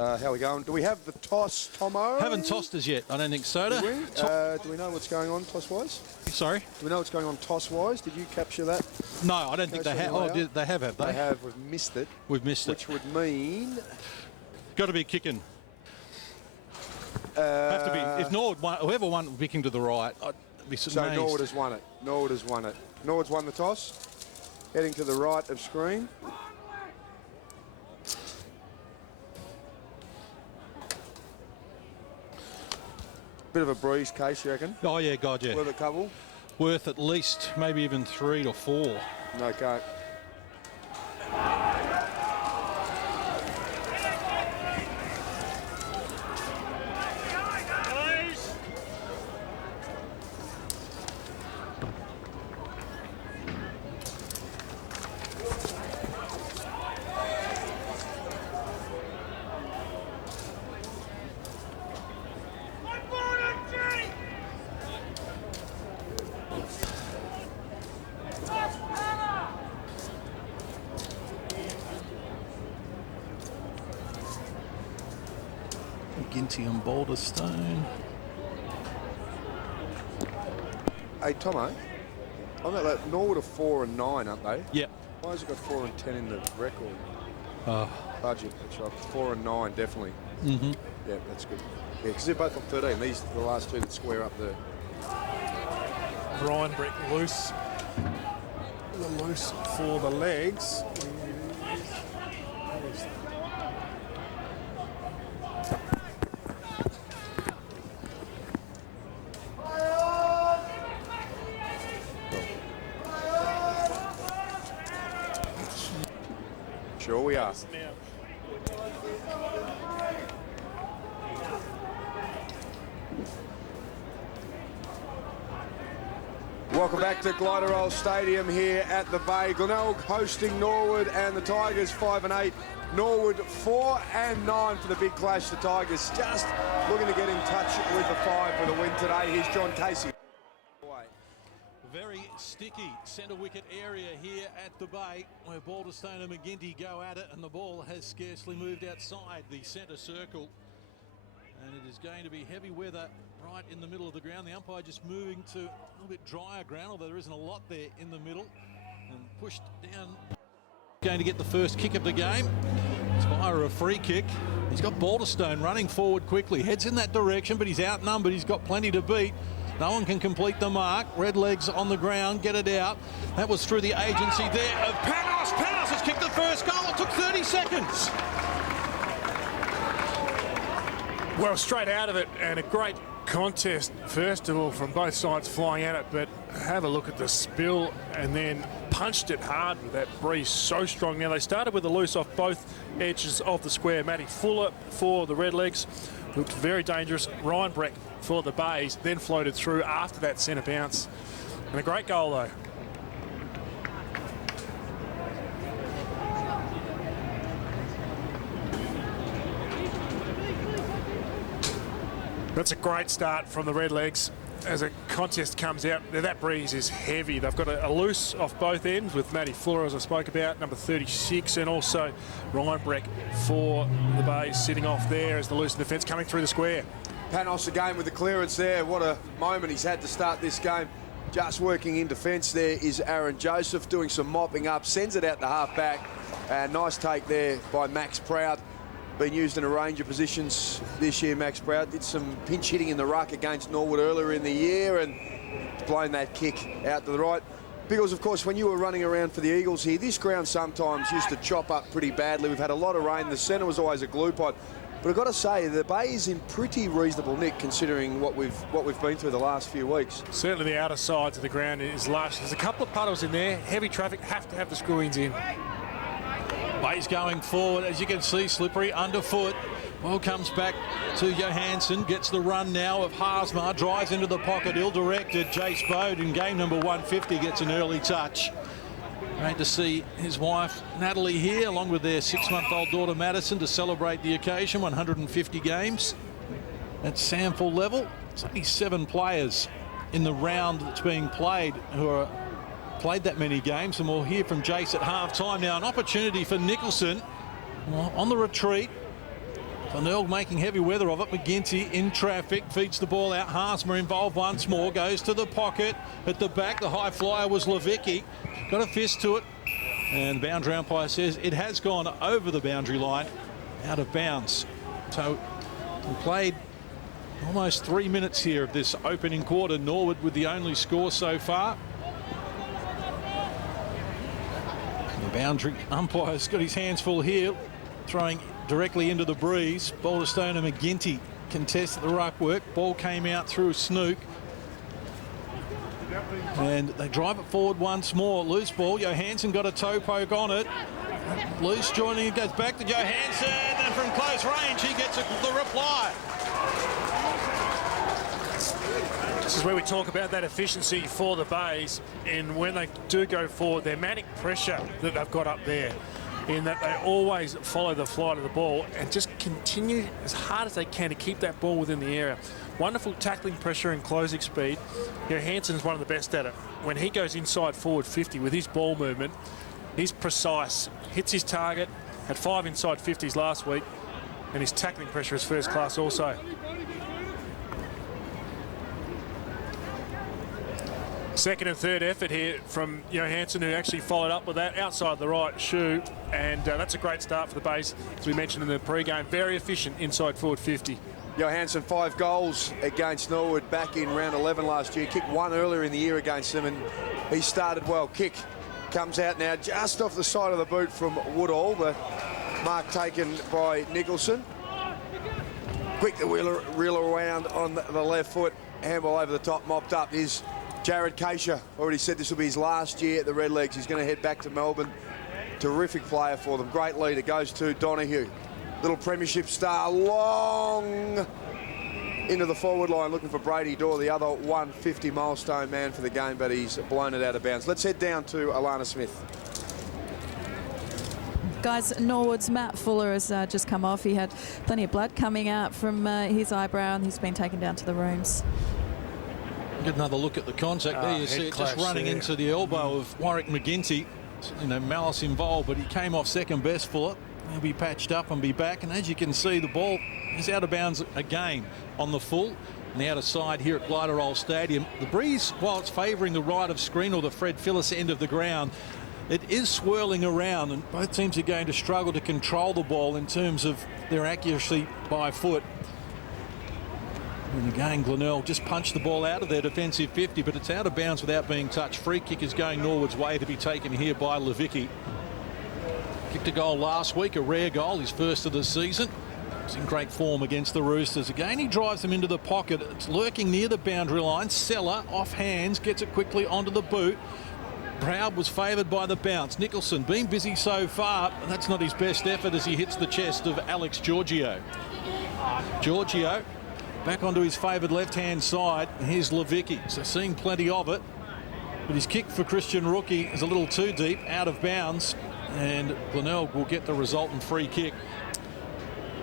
How are we going? Do we have the toss, Tomo? Haven't tossed as yet. I don't think so. Do we know what's going on toss-wise? Sorry? Do we know what's going on toss-wise? Did you capture that? No, I don't think they have. Oh, they have they? They have. We've missed it. We've missed it. Which would mean... Got to be kicking. Have to be. If Norwood won, whoever won kicking to the right, I'd be amazed. So Norwood has won it. Norwood has won it. Norwood's won the toss. Heading to the right of screen. Bit of a breeze case, you reckon? Oh, yeah, God, yeah. Worth a couple? Worth at least maybe even 3 to 4. Okay. Ginty and Boulderstone. Hey, Tomo, on that Norwood are 4 and 9, aren't they? Yep. Why has it got 4 and 10 in the record? Budget, that's right. 4 and 9, definitely. Mm-hmm. Yeah, that's good. Yeah, because they're both on 13. These are the last two that square up there. Ryan Brick loose. The loose for the legs. Sure we are. Welcome back to Glenelg Stadium here at the Bay. Glenelg hosting Norwood and the Tigers 5 and 8. Norwood 4 and 9 for the big clash. The Tigers just looking to get in touch with the 5 for the win today. Here's John Casey. Very sticky centre wicket area here at the Bay, where Boulderstone and McGinty go at it, and the ball has scarcely moved outside the centre circle. And it is going to be heavy weather right in the middle of the ground. The umpire just moving to a little bit drier ground, although there isn't a lot there in the middle. And pushed down. Going to get the first kick of the game. It's via a free kick. He's got Boulderstone running forward quickly. Heads in that direction, but he's outnumbered. He's got plenty to beat. No one can complete the mark. Red legs on the ground, get it out. That was through the agency there of Panos. Panos has kicked the first goal. It took 30 seconds. Well, straight out of it, and a great contest, first of all, from both sides flying at it, but have a look at the spill and then punched it hard with that breeze so strong. Now, they started with a loose off both edges of the square. Matty Fuller for the Redlegs looked very dangerous. Ryan Breck for the Bays, then floated through after that centre bounce. And a great goal, though. That's a great start from the Redlegs as a contest comes out. Now, that breeze is heavy. They've got a loose off both ends with Matty Fuller, as I spoke about, number 36, and also Ryan Breck for the Bays sitting off there as the loose in defence coming through the square. Panos again with the clearance there. What a moment he's had to start this game. Just working in defence there is Aaron Joseph doing some mopping up, sends it out to half back. Nice take there by Max Proud. Been used in a range of positions this year, Max Proud. Did some pinch hitting in the ruck against Norwood earlier in the year and blown that kick out to the right. Because, of course, when you were running around for the Eagles here, this ground sometimes used to chop up pretty badly. We've had a lot of rain. The centre was always a glue pot. But I've got to say, the Bay is in pretty reasonable nick considering what we've been through the last few weeks. Certainly the outer sides of the ground is lush. There's a couple of puddles in there. Heavy traffic, have to have the screw-ins in. Bay's going forward, as you can see, slippery underfoot. Ball comes back to Johansson, gets the run now of Haasmar, drives into the pocket, ill-directed. Jace Bode in game number 150 gets an early touch. Great to see his wife Natalie here, along with their 6-month-old daughter Madison, to celebrate the occasion. 150 games at SANFL level. It's only 7 players in the round that's being played who are played that many games, and we'll hear from Jace at half-time. Now an opportunity for Nicholson on the retreat. Glenelg making heavy weather of it. McGinty in traffic, feeds the ball out. Haasma involved once more, goes to the pocket. At the back, the high flyer was Levicki. Got a fist to it. And the boundary umpire says it has gone over the boundary line, out of bounds. So we played almost 3 minutes here of this opening quarter. Norwood with the only score so far. The boundary umpire's got his hands full here, throwing directly into the breeze. Balderstone and McGinty contested the ruck work. Ball came out through Snook. And they drive it forward once more. Loose ball. Johansson got a toe poke on it. Loose joining it, goes back to Johansson, and from close range he gets the reply. This is where we talk about that efficiency for the Bays, and when they do go forward, their manic pressure that they've got up there, in that they always follow the flight of the ball and just continue as hard as they can to keep that ball within the area. Wonderful tackling pressure and closing speed. Hansen's one of the best at it. When he goes inside forward 50 with his ball movement, he's precise, hits his target, had 5 inside 50s last week, and his tackling pressure is first class also. Second and third effort here from Johansson, who actually followed up with that outside the right shoe, and that's a great start for the Bays, as we mentioned in the pre-game. Very efficient inside forward 50. Johansson 5 goals against Norwood back in round 11 last year. Kicked 1 earlier in the year against them, and he started well. Kick comes out now just off the side of the boot from Woodall, but mark taken by Nicholson. Quick to reel around on the left foot. Handball over the top, mopped up is Jared Keisha. Already said this will be his last year at the Redlegs. He's going to head back to Melbourne. Terrific player for them. Great leader. Goes to Donahue. Little premiership star, long into the forward line, looking for Brady Dorr, the other 150 milestone man for the game, but he's blown it out of bounds. Let's head down to Alana Smith. Guys, Norwood's Matt Fuller has just come off. He had plenty of blood coming out from his eyebrow, and he's been taken down to the rooms. Get another look at the contact there. You see it just running into the elbow of Warwick McGinty. Malice involved, but he came off second best for it. He'll be patched up and be back, and as you can see, the ball is out of bounds again on the full and the outer side here at Gliderol Stadium. The breeze, while it's favouring the right of screen or the Fred Phillips end of the ground, it is swirling around, and both teams are going to struggle to control the ball in terms of their accuracy by foot. And again, Glenelg just punched the ball out of their defensive 50, but it's out of bounds without being touched. Free kick is going Norwood's way to be taken here by Levicki. Kicked a goal last week, a rare goal, his first of the season. He's in great form against the Roosters. Again, he drives them into the pocket. It's lurking near the boundary line. Seller, off hands, gets it quickly onto the boot. Proud was favoured by the bounce. Nicholson been busy so far, and that's not his best effort as he hits the chest of Alex Giorgio. Giorgio back onto his favoured left-hand side. Here's Levicki, so seeing plenty of it. But his kick for Christian Rookie is a little too deep, out of bounds. And Glenelg will get the resultant free kick.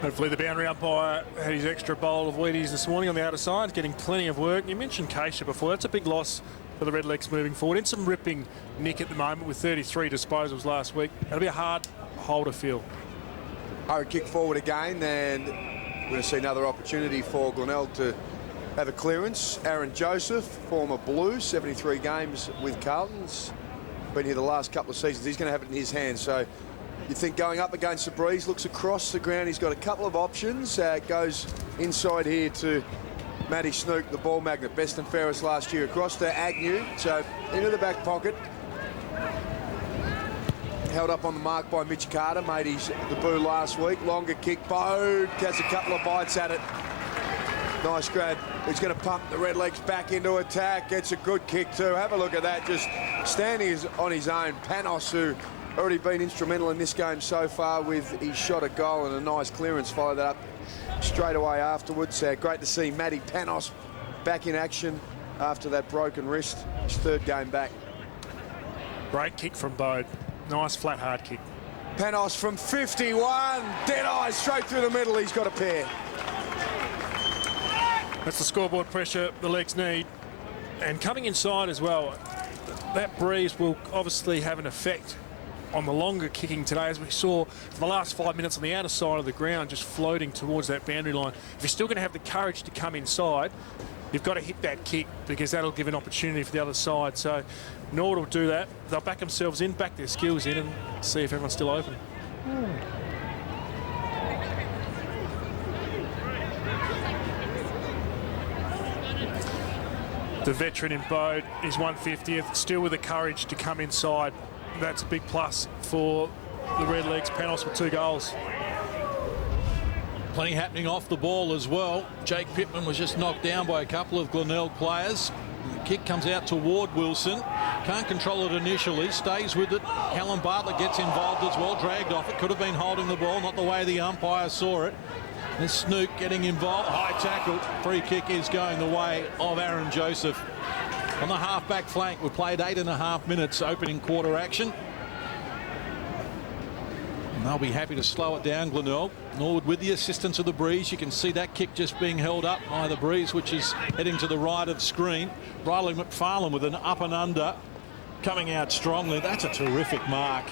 Hopefully the boundary umpire had his extra bowl of Wheaties this morning on the outer side, getting plenty of work. You mentioned Keisha before. That's a big loss for the Redlegs moving forward. In some ripping nick at the moment with 33 disposals last week. That'll be a hard hole to fill. Hard kick forward again, and we're going to see another opportunity for Glenelg to have a clearance. Aaron Joseph, former Blue, 73 games with Carlton's. Been here the last couple of seasons. He's going to have it in his hands. So you think going up against the breeze, looks across the ground. He's got a couple of options. Goes inside here to Matty Snook, the ball magnet, best and fairest last year. Across to Agnew, so into the back pocket. Held up on the mark by Mitch Carter, made his debut last week. Longer kick, Bode has a couple of bites at it. Nice grab. He's going to pump the Redlegs back into attack. Gets a good kick too. Have a look at that. Just standing on his own. Panos, who already been instrumental in this game so far with his shot at goal and a nice clearance. Followed that up straight away afterwards. Great to see Matty Panos back in action after that broken wrist. His third game back. Great kick from Bode. Nice flat hard kick. Panos from 51. Dead eye straight through the middle. He's got a pair. That's the scoreboard pressure the legs need. And coming inside as well, that breeze will obviously have an effect on the longer kicking today, as we saw for the last 5 minutes on the outer side of the ground, just floating towards that boundary line. If you're still going to have the courage to come inside, you've got to hit that kick, because that'll give an opportunity for the other side. So Norwood will do that. They'll back themselves in, back their skills in, and see if everyone's still open. The veteran in Bode is 150th, still with the courage to come inside. That's a big plus for the Redlegs. Panos with 2 goals. Plenty happening off the ball as well. Jake Pittman was just knocked down by a couple of Glenelg players. The kick comes out toward Wilson. Can't control it initially, stays with it. Callum Bartlett gets involved as well, dragged off it. Could have been holding the ball, not the way the umpire saw it. And Snook getting involved. High tackle. Free kick is going the way of Aaron Joseph. On the half-back flank, we played 8.5 minutes opening quarter action. And they'll be happy to slow it down, Glenelg. Norwood with the assistance of the Breeze. You can see that kick just being held up by the Breeze, which is heading to the right of screen. Riley McFarlane with an up and under, coming out strongly. That's a terrific mark.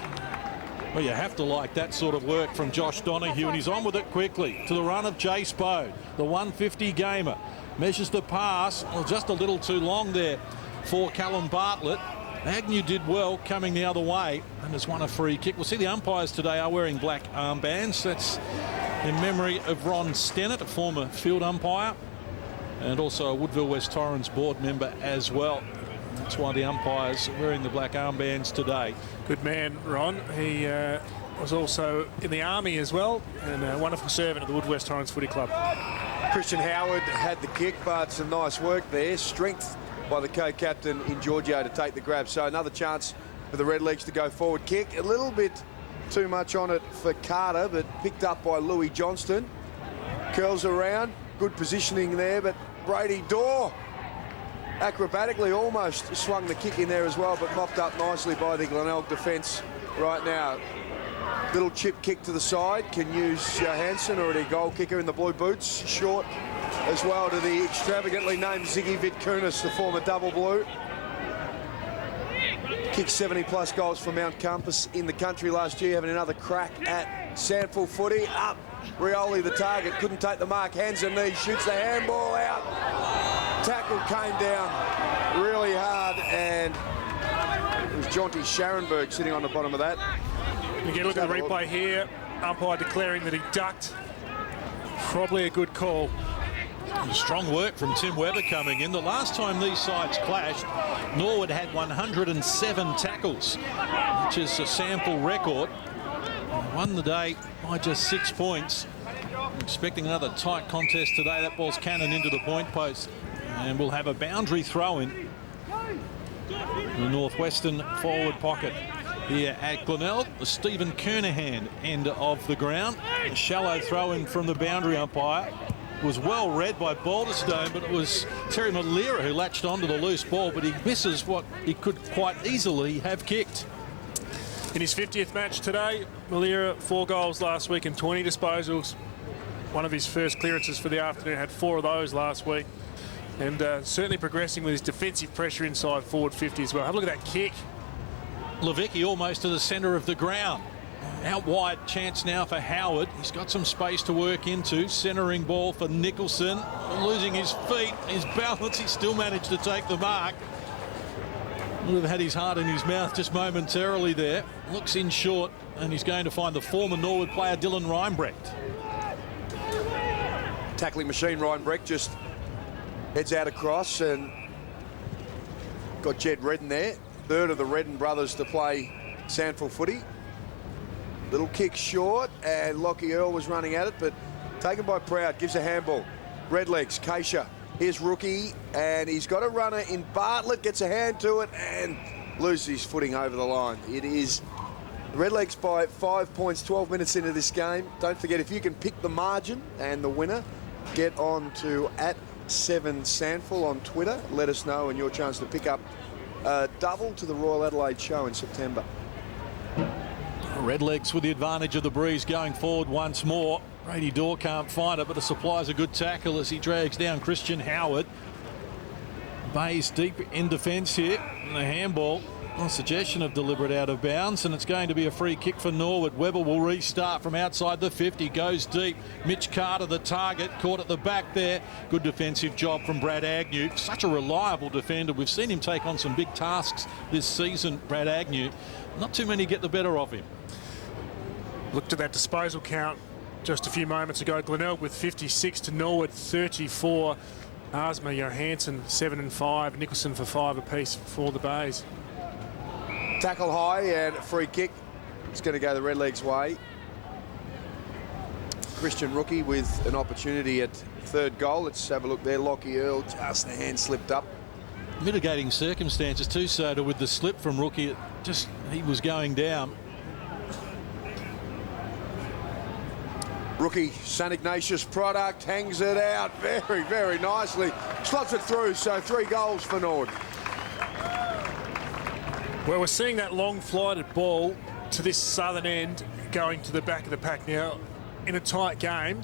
Well, you have to like that sort of work from Josh Donoghue, and he's on with it quickly to the run of Jace Bode, the 150 gamer. Measures the pass, well, just a little too long there for Callum Bartlett. Agnew did well coming the other way and has won a free kick. We'll see the umpires today are wearing black armbands. That's in memory of Ron Stennett, a former field umpire, and also a Woodville West Torrens board member as well. That's why the umpires are wearing the black armbands today. Good man, Ron. He was also in the army as well, and a wonderful servant at the Wood West Torrens Footy Club. Christian Howard had the kick, but some nice work there. Strength by the co-captain in Giorgio to take the grab. So another chance for the Redlegs to go forward. Kick a little bit too much on it for Carter, but picked up by Louis Johnston. Curls around, good positioning there, but Brady Dorr acrobatically almost swung the kick in there as well, but mopped up nicely by the Glenelg defence right now. Little chip kick to the side, can use Johansson, already a goal kicker in the blue boots. Short as well to the extravagantly named Ziggy Vitkunas, the former double blue. Kicked 70+ goals for Mount Compass in the country last year, having another crack at SANFL footy. Up, Rioli the target, couldn't take the mark, hands and knees, shoots the handball out. Tackle came down really hard, and it was Jonty Scharenberg sitting on the bottom of that. Again, look at the replay here. Umpire declaring that he ducked. Probably a good call. Strong work from Tim Webber coming in. The last time these sides clashed, Norwood had 107 tackles, which is a SANFL record. Won the day by just 6 points. I'm expecting another tight contest today. That ball's cannon into the point post, and we'll have a boundary throw in the northwestern forward pocket here at Glenelg. The Stephen Kernahan end of the ground. A shallow throw in from the boundary umpire. Was well read by Balderstone, but it was Terry Malera who latched onto the loose ball, but he misses what he could quite easily have kicked. In his 50th match today, Malera 4 goals last week and 20 disposals. One of his first clearances for the afternoon, had 4 of those last week. And certainly progressing with his defensive pressure inside forward 50 as well. Have a look at that kick. Levicki almost to the centre of the ground. Out wide, chance now for Howard. He's got some space to work into. Centering ball for Nicholson. Losing his feet, his balance. He still managed to take the mark. Would have had his heart in his mouth just momentarily there. Looks in short, and he's going to find the former Norwood player Dylan Reinbrecht. Tackling machine, Reinbrecht just heads out across, and got Jed Redden there. Third of the Redden brothers to play SANFL footy. Little kick short, and Lockie Earl was running at it, but taken by Proud, gives a handball. Redlegs, Keisha, here's rookie, and he's got a runner in Bartlett, gets a hand to it, and loses his footing over the line. It is Redlegs by 5 points, 12 minutes into this game. Don't forget, if you can pick the margin and the winner, get on to @7SANFL on Twitter. Let us know, and your chance to pick up a double to the Royal Adelaide show in September. Redlegs with the advantage of the breeze going forward once more. Brady Dorr can't find it, but it supplies a good tackle as he drags down Christian Howard. Bayes deep in defence here, and the handball A suggestion of deliberate out of bounds, and it's going to be a free kick for Norwood. Webber will restart from outside the 50, goes deep. Mitch Carter, the target, caught at the back there. Good defensive job from Brad Agnew. Such a reliable defender. We've seen him take on some big tasks this season, Brad Agnew. Not too many get the better of him. Looked at that disposal count just a few moments ago. Glenelg with 56 to Norwood 34. Arsma, Johansson 7 and 5. Nicholson for 5 apiece for the Bays. Tackle high and a free kick. It's going to go the Redlegs' way. Christian Rookie with an opportunity at third goal. Let's have a look there. Lockie Earl, just the hand slipped up. Mitigating circumstances too, Soda, with the slip from Rookie. Just, he was going down. Rookie, St Ignatius product, hangs it out very, very nicely. Slots it through, so 3 goals for Norwood. Well, we're seeing that long flighted ball to this southern end going to the back of the pack now in a tight game.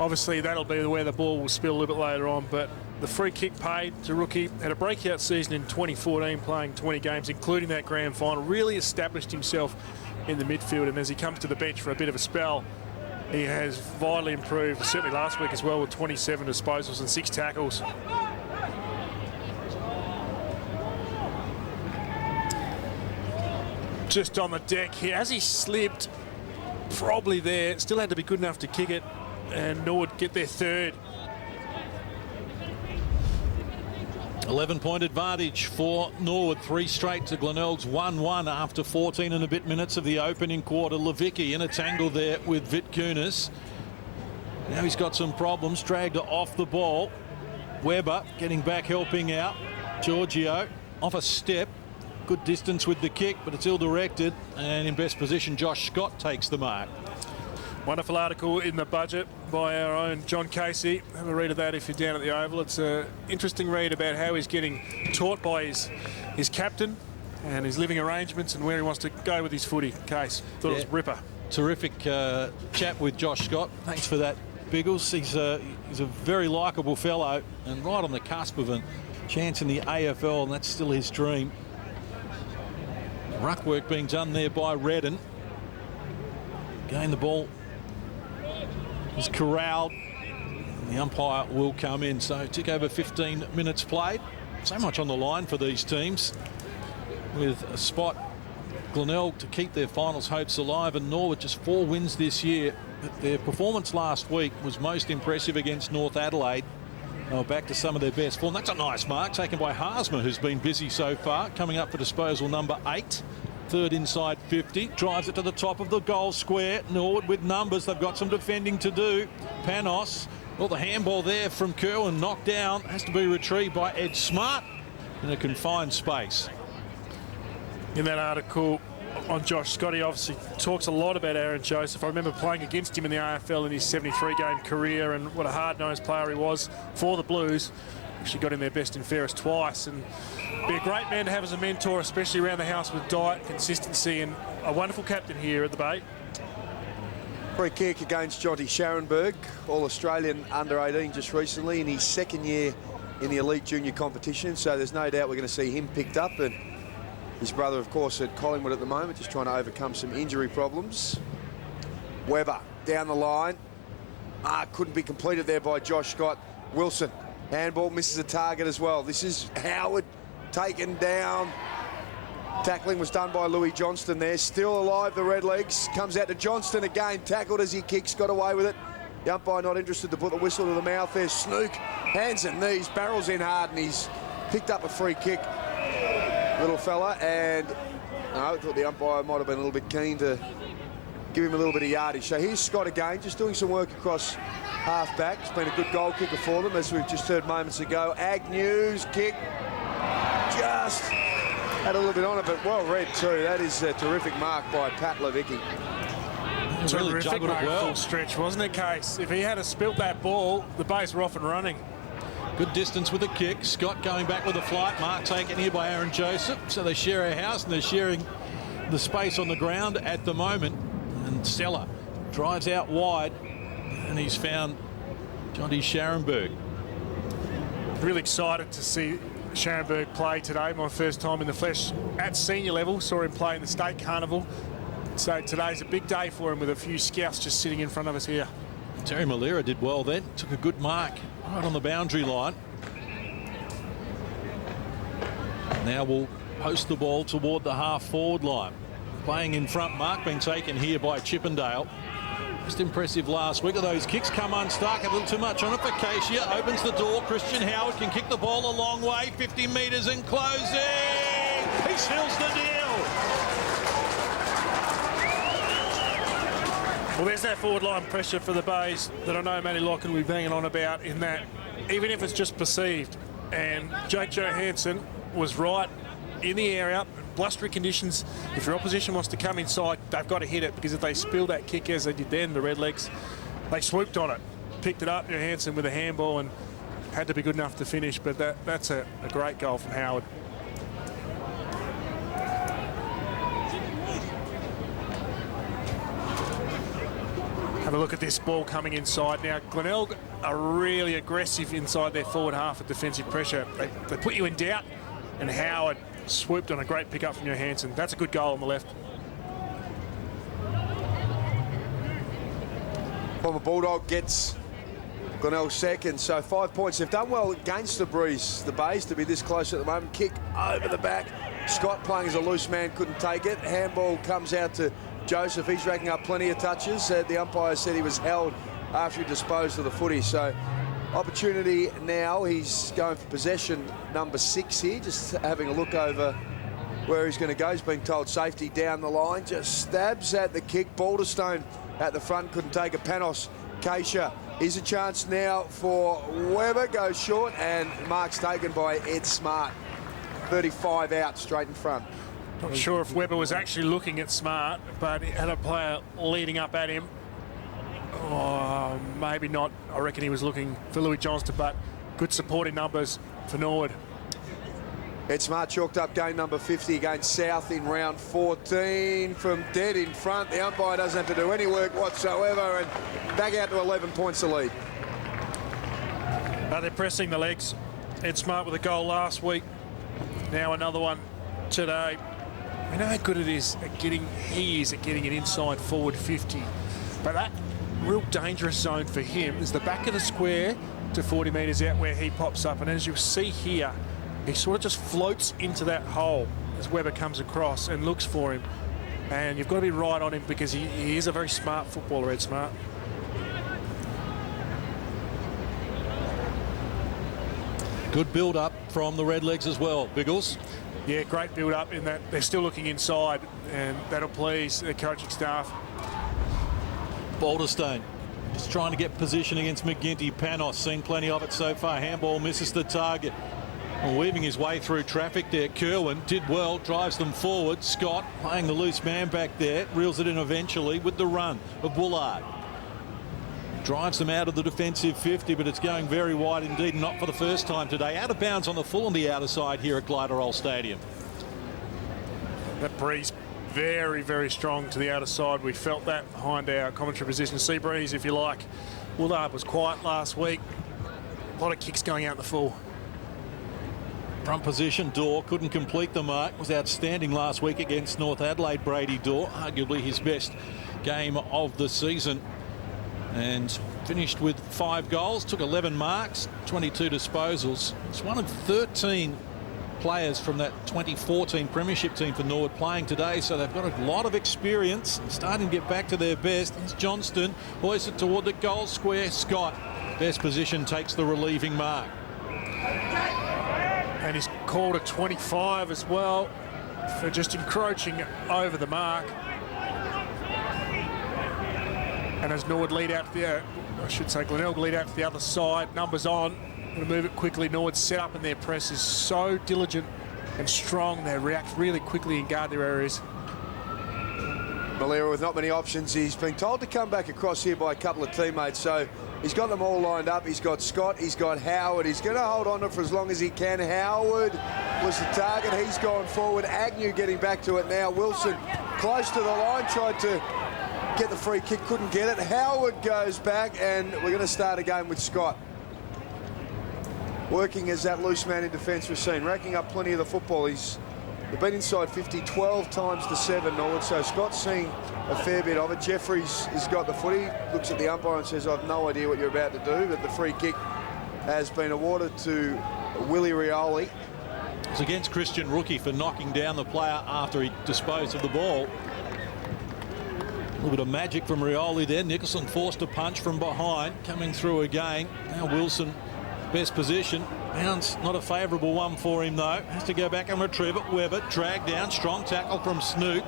Obviously, that'll be where the ball will spill a little bit later on, but the free kick paid to Rookie. Had a breakout season in 2014, playing 20 games, including that grand final. Really established himself in the midfield, and as he comes to the bench for a bit of a spell, he has vitally improved, certainly last week as well, with 27 disposals and 6 tackles. Just on the deck here, as he slipped, probably there, still had to be good enough to kick it, and Norwood get their third. 11-point advantage for Norwood. 3 straight to Glenelg's 1-1 after 14 and a bit minutes of the opening quarter. Levicki in a tangle there with Vitkunis. Now he's got some problems. Dragged off the ball. Webber getting back, helping out. Giorgio off a step. Good distance with the kick, but it's ill-directed. And in best position, Josh Scott takes the mark. Wonderful article in the budget by our own John Casey. Have a read of that if you're down at the Oval. It's an interesting read about how he's getting taught by his captain and his living arrangements and where he wants to go with his footy. Case, thought it was ripper. Terrific chat with Josh Scott. Thanks for that, Biggles. He's a very likeable fellow and right on the cusp of a chance in the AFL, and that's still his dream. Ruck work being done there by Redden. Again, the ball is corralled. The umpire will come in. So tick over 15 minutes played. So much on the line for these teams, with a spot Glenelg to keep their finals hopes alive, and Norwood just 4 wins this year. But their performance last week was most impressive against North Adelaide. They were back to some of their best form. That's a nice mark taken by Harsma, who's been busy so far, coming up for disposal number 8. Third inside 50, drives it to the top of the goal square. Norwood with numbers, they've got some defending to do. Panos, well, the handball there from Kerwin knocked down, has to be retrieved by Ed Smart in a confined space. In that article on Josh Scott, he obviously talks a lot about Aaron Joseph. I remember playing against him in the AFL in his 73-game career, and what a hard-nosed player he was for the Blues. Actually got in their best and fairest twice, and be a great man to have as a mentor, especially around the house with diet, consistency, and a wonderful captain here at the Bay. Free kick against Jonty Scharenberg, All-Australian under-18 just recently in his 2nd year in the elite junior competition, so there's no doubt we're going to see him picked up, and his brother, of course, at Collingwood at the moment, just trying to overcome some injury problems. Webber down the line. Couldn't be completed there by Josh Scott. Wilson, handball, misses a target as well. This is Howard taken down. Tackling was done by Louis Johnston there. Still alive, the Redlegs. Comes out to Johnston again. Tackled as he kicks, got away with it. The umpire not interested to put the whistle to the mouth there. Snook, hands and knees, barrels in hard, and he's picked up a free kick. Little fella, and I thought the umpire might have been a little bit keen to give him a little bit of yardage. So here's Scott again, just doing some work across half-back. It's been a good goal kicker for them, as we've just heard moments ago. Agnew's kick just had a little bit on it, but well read too. That is a terrific mark by Pat Levicki. Really juggled it well. Full stretch, wasn't it, Case? If he had spilt that ball, the Bays were off and running. Good distance with a kick. Scott going back with a flight. Mark taken here by Aaron Joseph. So they share a house and they're sharing the space on the ground at the moment. And Stella drives out wide, and he's found Jonty Scharenberg. Really excited to see Scharenberg play today. My first time in the flesh at senior level. Saw him play in the state carnival. So today's a big day for him with a few scouts just sitting in front of us here. Terry Malera did well then. Took a good mark right on the boundary line. Now we'll post the ball toward the half-forward line. Playing in front, mark being taken here by Chippendale. Just impressive last week. Those kicks come unstuck. A little too much on it for Cassia. Opens the door. Christian Howard can kick the ball a long way. 50 metres and closing. He seals the deal. Well, there's that forward line pressure for the Bays that I know Matty Locken will be banging on about, in that even if it's just perceived. And Jake Johansson was right in the area. Blustery conditions, if your opposition wants to come inside, they've got to hit it, because if they spill that kick as they did then, the Redlegs, they swooped on it, picked it up, Johansson with a handball, and had to be good enough to finish. But that's a great goal from Howard. Have a look at this ball coming inside now. Glenelg are really aggressive inside their forward half with defensive pressure. They put you in doubt, and Howard swooped on a great pickup from Johansson. That's a good goal on the left. Former Bulldog gets Glenelg second, so 5 points. They've done well against the breeze, the Bays, to be this close at the moment. Kick over the back. Scott playing as a loose man, couldn't take it. Handball comes out to Joseph. He's racking up plenty of touches. The umpire said he was held after he disposed of the footy. So opportunity now. He's going for possession number 6 here. Just having a look over where he's going to go. He's being told safety down the line. Just stabs at the kick. Balderstone at the front, couldn't take it. Panos, Keisha. Here's a chance now for Weber. Goes short, and mark's taken by Ed Smart. 35 out straight in front. Not sure if Weber was actually looking at Smart, but he had a player leading up at him. Oh, maybe not. I reckon he was looking for Louis Johnston, but good supporting numbers for Norwood. Ed Smart chalked up game number 50 against South in round 14 from dead in front. The umpire doesn't have to do any work whatsoever, and back out to 11 points to lead. They're pressing the legs. Ed Smart with a goal last week. Now another one today. We know how good he is at getting it inside forward 50. But that real dangerous zone for him is the back of the square to 40 metres out where he pops up. And as you'll see here, he sort of just floats into that hole as Weber comes across and looks for him. And you've got to be right on him, because he is a very smart footballer, Ed Smart. Good build-up from the Redlegs as well, Biggles. Yeah, great build-up in that they're still looking inside, and that'll please the coaching staff. Balderstone just trying to get position against McGinty. Panos, seen plenty of it so far. Handball misses the target. And weaving his way through traffic there. Kerwin did well, drives them forward. Scott playing the loose man back there, reels it in eventually with the run of Bullard. Drives them out of the defensive 50, but it's going very wide indeed, not for the first time today. Out of bounds on the full on the outer side here at Gliderol Stadium. That breeze very, very strong to the outer side. We felt that behind our commentary position. Sea breeze, if you like. Willard was quiet last week. A lot of kicks going out the full. Front position, Dorr couldn't complete the mark. Was outstanding last week against North Adelaide, Brady Dorr. Arguably his best game of the season. And finished with 5 goals, took 11 marks, 22 disposals. It's one of 13 players from that 2014 premiership team for Norwood playing today, so they've got a lot of experience and starting to get back to their best. It's Johnston, hoists it toward the goal square. Scott, best position, takes the relieving mark. And he's called a 25 as well for just encroaching over the mark. And as Norwood lead out to the, I should say Glenelg lead out to the other side, numbers on, going to move it quickly. Norwood set up, and their press is so diligent and strong. They react really quickly and guard their areas. Malera with not many options. He's been told to come back across here by a couple of teammates, so he's got them all lined up. He's got Scott, he's got Howard. He's going to hold on to it for as long as he can. Howard was the target. He's gone forward. Agnew getting back to it now. Wilson close to the line, tried to get the free kick, couldn't get it. Howard goes back, and we're going to start again with Scott. working as that loose man in defence we've seen, racking up plenty of the football. They've been inside 50 12 times to 7, Norwood, so Scott's seeing a fair bit of it. Jeffries has got the footy, looks at the umpire and says, I've no idea what you're about to do, but the free kick has been awarded to Willie Rioli. It's against Christian Rookie for knocking down the player after he disposed of the ball. A little bit of magic from Rioli there. Nicholson forced a punch from behind, coming through again. Now Wilson, best position. Bounce, not a favourable one for him though. Has to go back and retrieve it. Webber dragged down. Strong tackle from Snook.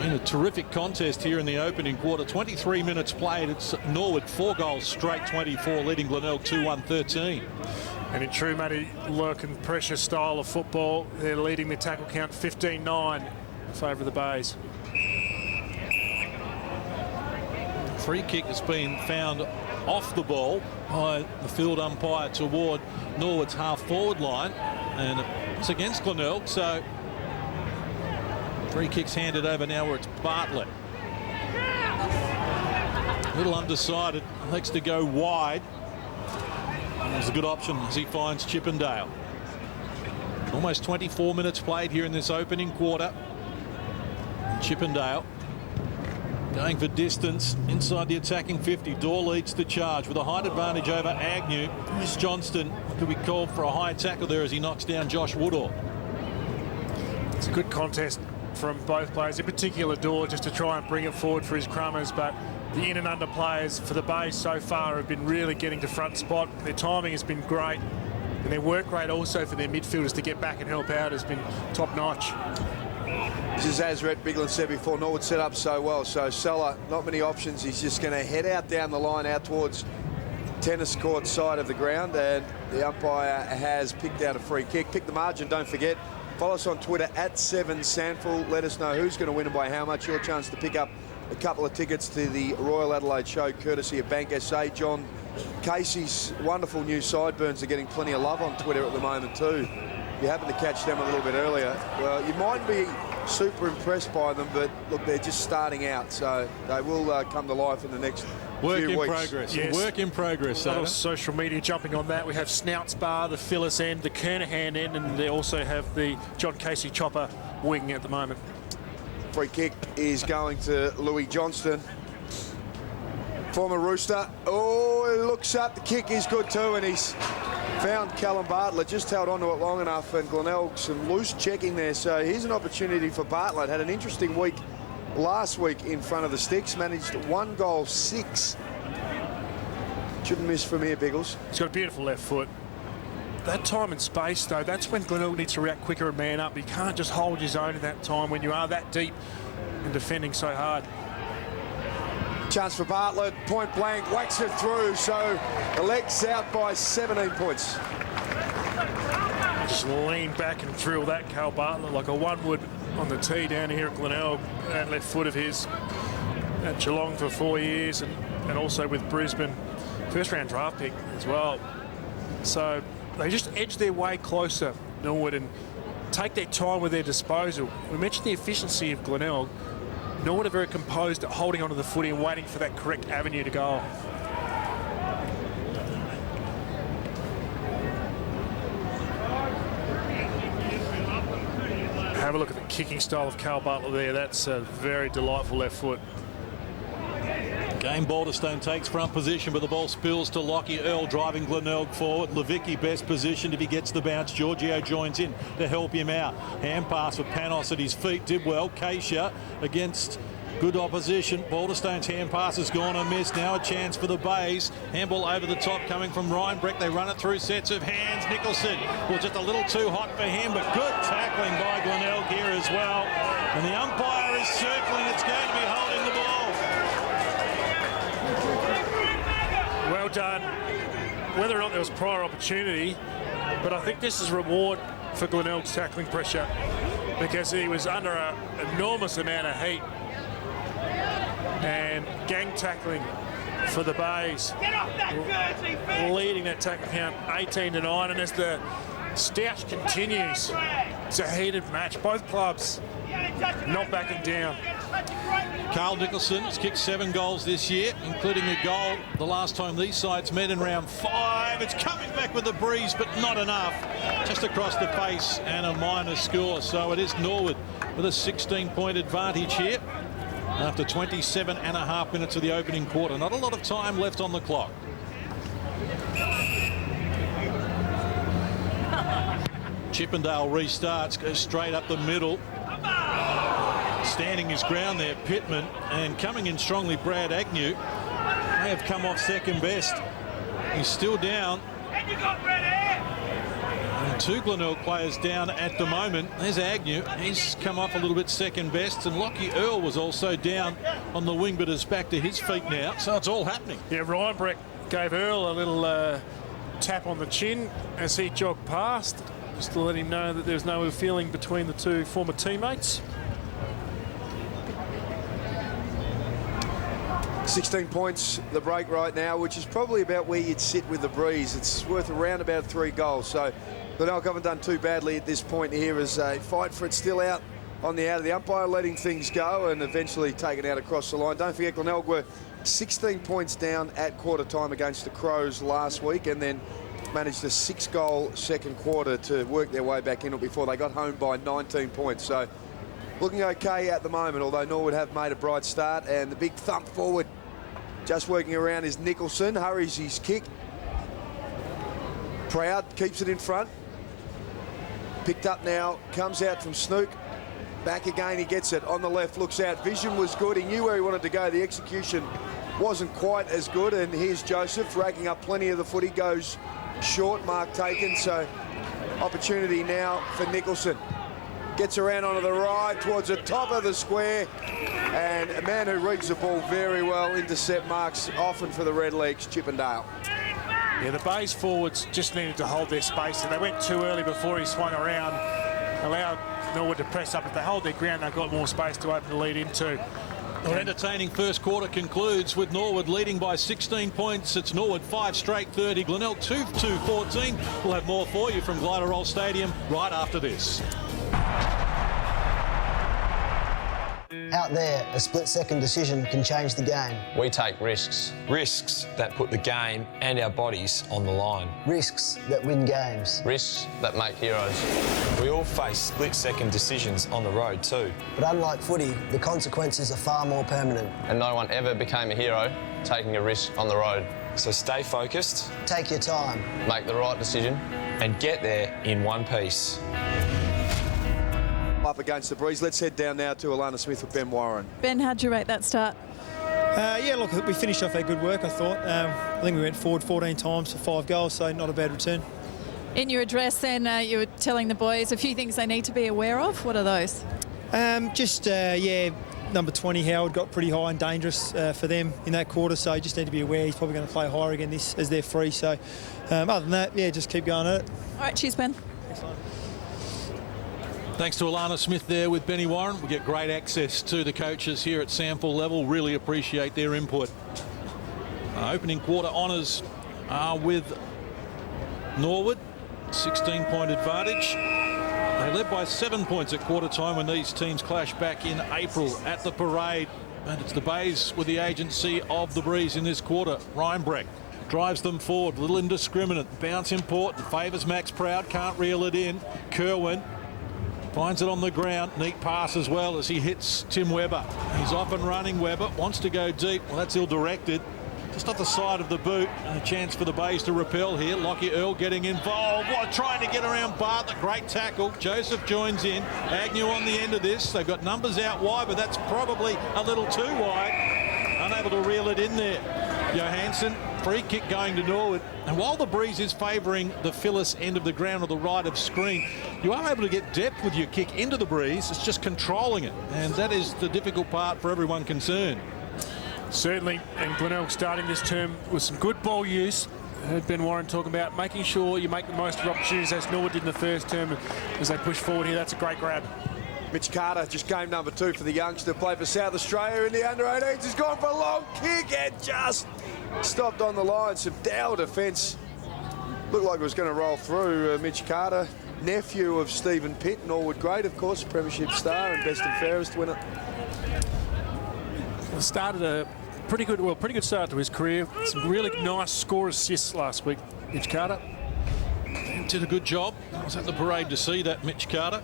Been a terrific contest here in the opening quarter. 23 minutes played. It's Norwood 4 goals straight, 24, leading Glenelg 2-1-13. And in true Matty Lurkin pressure style of football, they're leading the tackle count 15-9 in favour of the Bays. Free kick has been found off the ball by the field umpire toward Norwood's half-forward line, and it's against Glenelg, so free kick's handed over now where it's Bartlett. A little undecided, likes to go wide. It was a good option as he finds Chippendale. Almost 24 minutes played here in this opening quarter. Chippendale going for distance inside the attacking 50. Dorr leads the charge with a height advantage over Agnew. Chris Johnston could be called for a high tackle there as he knocks down Josh Woodall. It's a good contest from both players, in particular Dorr, just to try and bring it forward for his crummers, but the in and under players for the Bays so far have been really getting to front spot. Their timing has been great, and their work rate also for their midfielders to get back and help out has been top notch. This is as Rhett Bigland said before, Norwood set up so well, so Sella, not many options. He's just going to head out down the line out towards tennis court side of the ground, and the umpire has picked out a free kick. Pick the margin, don't forget. Follow us on Twitter at 7SANFL. Let us know who's going to win and by how much. Your chance to pick up a couple of tickets to the Royal Adelaide show courtesy of Bank SA. John Casey's wonderful new sideburns are getting plenty of love on Twitter at the moment too. If you happen to catch them a little bit earlier, well, you might be super impressed by them, but look, they're just starting out, so they will come to life in the next few weeks. Progress. Yes. Work in progress. A lot of social media jumping on that. We have Snouts Bar, the Phyllis end, the Kernahan end, and they also have the John Casey chopper wing at the moment. Free kick is going to Louis Johnston, former Rooster. Oh, he looks up, the kick is good too, and he's found Callum Bartlett, just held on to it long enough, and Glenelg some loose checking there, so here's an opportunity for Bartlett. Had an interesting week last week in front of the sticks, managed 1 goal 6. Shouldn't miss from here, Biggles. He's got a beautiful left foot. That time and space, though, that's when Glenelg needs to react quicker and man up. He can't just hold his own in that time when you are that deep and defending so hard. Chance for Bartlett, point blank, whacks it through, so the leg's out by 17 points. Just lean back and drill that, Cal Bartlett, like a one would on the tee down here at Glenelg. That left foot of his at Geelong for 4 years, and also with Brisbane, first round draft pick as well. So they just edge their way closer, Norwood, and take their time with their disposal. We mentioned the efficiency of Glenelg. Norwood are very composed at holding onto the footy and waiting for that correct avenue to go. Have a look at the kicking style of Cal Bartlett there. That's a very delightful left foot. Game Balderstone takes front position, but the ball spills to Lockie. Earl driving Glenelg forward. Levicki best positioned if he gets the bounce. Giorgio joins in to help him out. Hand pass for Panos at his feet. Did well. Keisha against good opposition. Balderstone's hand pass has gone and missed. Now a chance for the Bays. Handball over the top coming from Ryan Breck. They run it through sets of hands. Nicholson, well, just a little too hot for him, but good tackling by Glenelg here as well. And the umpire is circling. It's going to be holding the ball. Well done. Whether or not there was prior opportunity, but I think this is reward for Glenelg's tackling pressure, because he was under an enormous amount of heat. And gang tackling for the Bays, leading that tackle count 18-9. And as the stoush continues, it's a heated match. Both clubs not backing down. Carl Nicholson has kicked 7 goals this year, including a goal the last time these sides met in round 5. It's coming back with the breeze, but not enough. Just across the face and a minor score. So it is Norwood with a 16-point advantage here after 27.5 minutes of the opening quarter. Not a lot of time left on the clock. Chippendale restarts, goes straight up the middle. Standing his ground there, Pittman, and coming in strongly, Brad Agnew. May have come off second best. He's still down. And 2 Glenelg players down at the moment. There's Agnew. He's come off a little bit second best, and Lockie Earl was also down on the wing, but is back to his feet now. So it's all happening. Yeah, Ryan Breck gave Earl a little tap on the chin as he jogged past, just to let him know that there's no ill feeling between the two former teammates. 16 points the break right now, which is probably about where you'd sit with the breeze. It's worth around about 3 goals. So Glenelg haven't done too badly at this point here as a fight for it still out on the out of the umpire, letting things go and eventually taken out across the line. Don't forget, Glenelg were 16 points down at quarter time against the Crows last week, and then managed a 6-goal second quarter to work their way back in it before they got home by 19 points. So looking okay at the moment, although Norwood have made a bright start, and the big thump forward just working around is Nicholson. Hurries his kick. Proud keeps it in front. Picked up now, comes out from Snook. Back again, he gets it on the left, looks out. Vision was good, he knew where he wanted to go. The execution wasn't quite as good, and here's Joseph racking up plenty of the footy, goes short, mark taken. So opportunity now for Nicholson. Gets around onto the right towards the top of the square, and a man who reads the ball very well. Intercept marks often for the Redlegs, Chippendale. Yeah, the Bays forwards just needed to hold their space, and they went too early before he swung around, allowed Norwood to press up. If they hold their ground, they've got more space to open the lead into. An entertaining first quarter concludes with Norwood leading by 16 points. It's Norwood 5 straight 30. Glenelg 2-14. We'll have more for you from Glenelg Stadium right after this. Out there, a split-second decision can change the game. We take risks. Risks that put the game and our bodies on the line. Risks that win games. Risks that make heroes. We all face split-second decisions on the road too. But unlike footy, the consequences are far more permanent. And no one ever became a hero taking a risk on the road. So stay focused. Take your time. Make the right decision. And get there in one piece. Up against the breeze. Let's head down now to Alana Smith with Ben Warren. Ben, how'd you rate that start? Yeah, look, we finished off our good work, I thought. I think we went forward 14 times for 5 goals, so not a bad return. In your address then, you were telling the boys a few things they need to be aware of. What are those? Yeah, number 20, Howard, got pretty high and dangerous for them in that quarter, so you just need to be aware he's probably going to play higher again this as they're free. So other than that, yeah, just keep going at it. All right, cheers, Ben. Thanks to Alana Smith there with Benny Warren. We get great access to the coaches here at SANFL level. Really appreciate their input. Opening quarter honours are with Norwood. 16-point advantage. They led by 7 points at quarter time when these teams clashed back in April at the parade. And it's the Bays with the agency of the breeze in this quarter. Ryan Breck drives them forward. A little indiscriminate. Bounce important. Favours Max Proud. Can't reel it in. Kerwin finds it on the ground. Neat pass as well as he hits Tim Webber. He's off and running. Webber wants to go deep. Well, that's ill-directed. Just off the side of the boot, and a chance for the Bays to repel here. Lockie Earl getting involved. Trying to get around Bartlett. Great tackle. Joseph joins in. Agnew on the end of this. They've got numbers out wide, but that's probably a little too wide. Unable to reel it in there. Johansson, free kick going to Norwood. And while the breeze is favouring the Phyllis end of the ground or the right of screen, you are able to get depth with your kick into the breeze. It's just controlling it. And that is the difficult part for everyone concerned. Certainly, and Glenelg starting this term with some good ball use. I heard Ben Warren talking about making sure you make the most of opportunities as Norwood did in the first term as they push forward here. That's a great grab. Mitch Carter, just game number 2 for the youngster, played for South Australia in the under-18s. He's gone for a long kick and just stopped on the line. Some dour defence. Looked like it was going to roll through. Mitch Carter, nephew of Stephen Pitt, Norwood great, of course, premiership star and best and fairest winner. started a pretty good start to his career. Some really nice score assists last week. Mitch Carter did a good job. I was at the parade to see that. Mitch Carter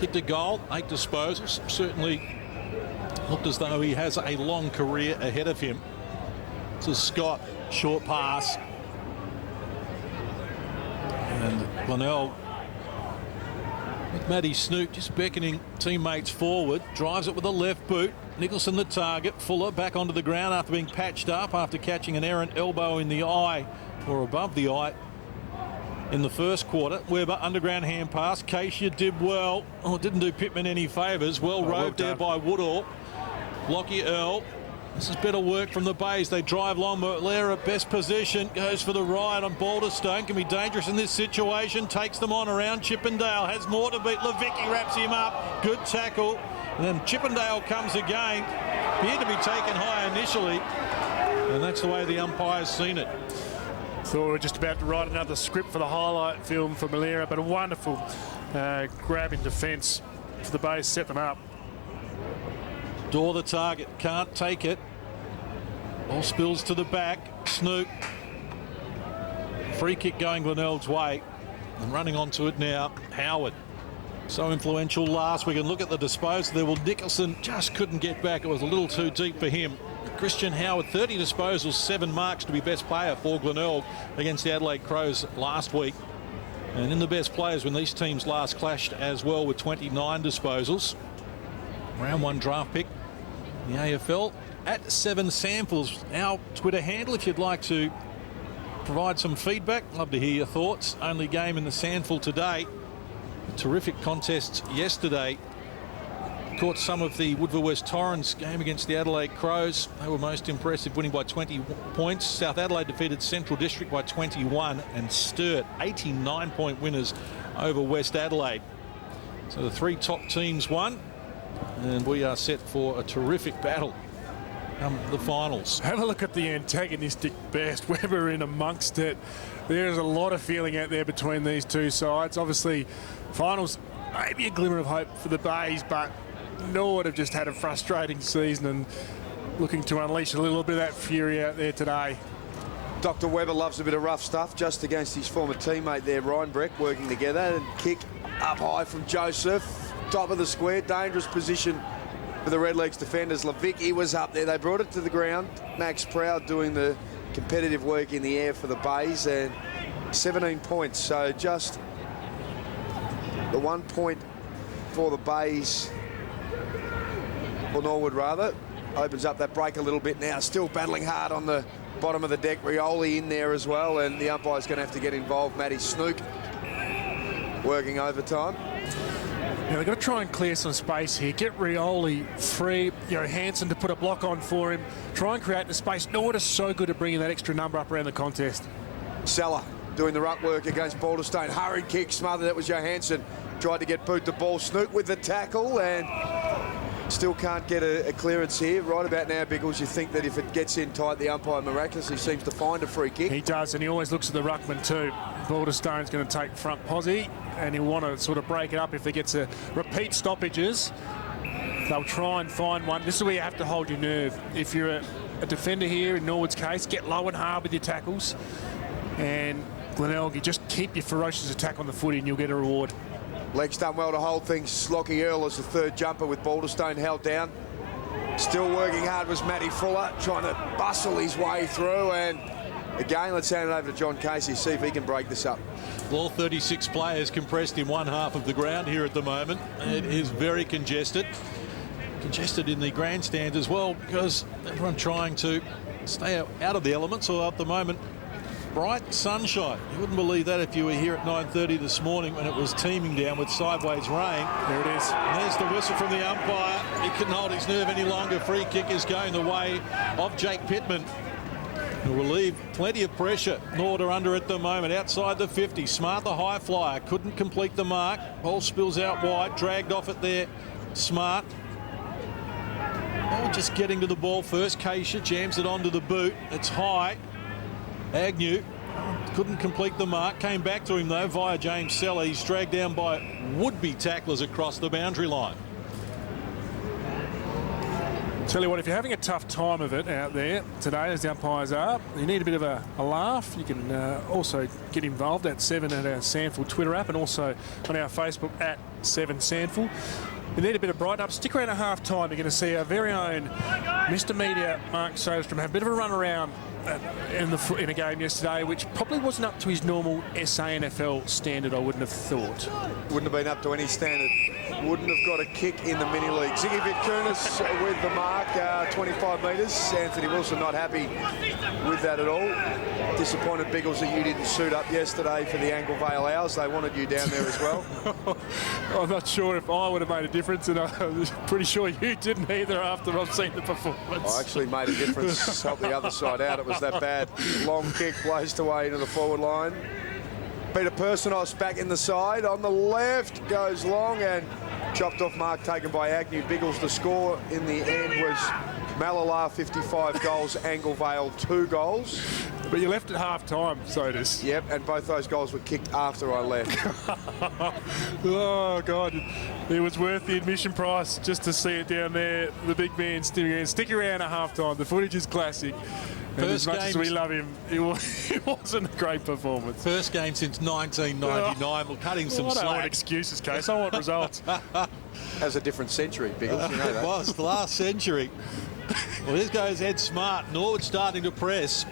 kicked a goal, 8 disposals. Certainly looked as though he has a long career ahead of him. To Scott, short pass. And Glenelg with Matty Snook just beckoning teammates forward. Drives it with a left boot. Nicholson the target. Fuller back onto the ground after being patched up after catching an errant elbow in the eye or above the eye in the first quarter. Webber underground hand pass. Keisha did well. Oh, it didn't do Pittman any favours. Well roved there by Woodall. Lockie Earl. This is better work from the Bays. They drive long. Malera best position. Goes for the ride on Balderstone. Can be dangerous in this situation. Takes them on around Chippendale. Has more to beat. Levicki wraps him up. Good tackle. And then Chippendale comes again. Appeared to be taken high initially. And that's the way the umpire's seen it. Thought we were just about to write another script for the highlight film for Malera, but a wonderful grab in defence for the Bays. Set them up. Door the target. Can't take it. Ball spills to the back. Snook. Free kick going Glenelg's way. And running onto it now, Howard. So influential last week. And look at the disposal there. Well, Nicholson just couldn't get back. It was a little too deep for him. Christian Howard, 30 disposals, 7 marks to be best player for Glenelg against the Adelaide Crows last week. And in the best players when these teams last clashed as well with 29 disposals. Round 1 draft pick. The AFL at 7 SANFLs. Our Twitter handle if you'd like to provide some feedback. Love to hear your thoughts. Only game in the SANFL today. A terrific contests yesterday. Caught some of the Woodville West Torrens game against the Adelaide Crows. They were most impressive, winning by 20 points. South Adelaide defeated Central District by 21 and Sturt 89-point winners over West Adelaide. So the 3 top teams won. And we are set for a terrific battle the finals. Have a look at the antagonistic best. Webber in amongst it. There's a lot of feeling out there between these two sides. Obviously, finals, maybe a glimmer of hope for the Bays, but Norwood have just had a frustrating season and looking to unleash a little bit of that fury out there today. Dr. Webber loves a bit of rough stuff just against his former teammate there, Ryan Breck, working together. And kick up high from Joseph. Top of the square, dangerous position for the Redlegs defenders. Levicki was up there. They brought it to the ground. Max Proud doing the competitive work in the air for the Bays, and 17 points. So just the 1 point for the Bays, or Norwood rather, opens up that break a little bit now. Still battling hard on the bottom of the deck. Rioli in there as well, and the umpire's going to have to get involved. Matty Snook working overtime. Yeah, they've got to try and clear some space here. Get Rioli free. Hansen to put a block on for him. Try and create the space. Norwood is so good at bringing that extra number up around the contest. Seller doing the ruck work against Balderstone. Hurried kick, smothered. That was Johansson. Tried to get boot the ball. Snook with the tackle and still can't get a clearance here. Right about now, Biggles, you think that if it gets in tight, the umpire miraculously seems to find a free kick. He does, and he always looks at the ruckman too. Balderstone's going to take front posse, and he'll want to sort of break it up if he gets a repeat stoppages. They'll try and find one. This is where you have to hold your nerve. If you're a defender here, in Norwood's case, get low and hard with your tackles. And Glenelg, you just keep your ferocious attack on the footy and you'll get a reward. Legs done well to hold things. Lockie Earl as the third jumper with Balderstone held down. Still working hard was Matty Fuller, trying to bustle his way through. And again, let's hand it over to John Casey, see if he can break this up. All 36 players compressed in one half of the ground here at the moment. It is very congested. Congested in the grandstand as well, because everyone trying to stay out of the elements. So at the moment, bright sunshine. You wouldn't believe that if you were here at 9:30 this morning when it was teeming down with sideways rain. There it is. And there's the whistle from the umpire. He couldn't hold his nerve any longer. Free kick is going the way of Jake Pittman, who will leave plenty of pressure. Norwood are under at the moment, outside the 50. Smart, the high flyer, couldn't complete the mark. Ball spills out wide, dragged off it there. Smart. Oh, just getting to the ball first. Keisha jams it onto the boot. It's high. Agnew couldn't complete the mark. Came back to him though via James Seller. He's dragged down by would-be tacklers across the boundary line. Tell you what, if you're having a tough time of it out there today, as the umpires are, you need a bit of a laugh. You can also get involved at 7 at our SANFL Twitter app and also on our Facebook at 7SANFL. You need a bit of brighten up. Stick around at half time. You're going to see our very own Mr. Media, Mark Soderstrom, have a bit of a run around in a game yesterday, which probably wasn't up to his normal SANFL standard, I wouldn't have thought. Wouldn't have been up to any standard. Wouldn't have got a kick in the mini league. Ziggy Vitkunas with the mark, 25 metres. Anthony Wilson not happy with that at all. Disappointed, Biggles, that you didn't suit up yesterday for the Angle Vale Hours. They wanted you down there as well. I'm not sure if I would have made a difference, and I'm pretty sure you didn't either after I've seen the performance. I actually made a difference, helped the other side out. It was that bad. Long kick blazed away into the forward line. Peter Personos back in the side. On the left, goes long and chopped off mark taken by Agnew. Biggles. The score in the end was Malala 55 goals, Angle Vale 2 goals. But you left at half time, Sodas. Yep, and both those goals were kicked after I left. Oh, God. It was worth the admission price just to see it down there. The big man stick around at half time. The footage is classic. And as much as we love him, it wasn't a great performance. First game since 1999. We'll cut him some I don't want slack. excuses, Case. I want results. That was a different century, Biggles. You know It that. was the last century. Well, here goes Ed Smart. Norwood starting to press.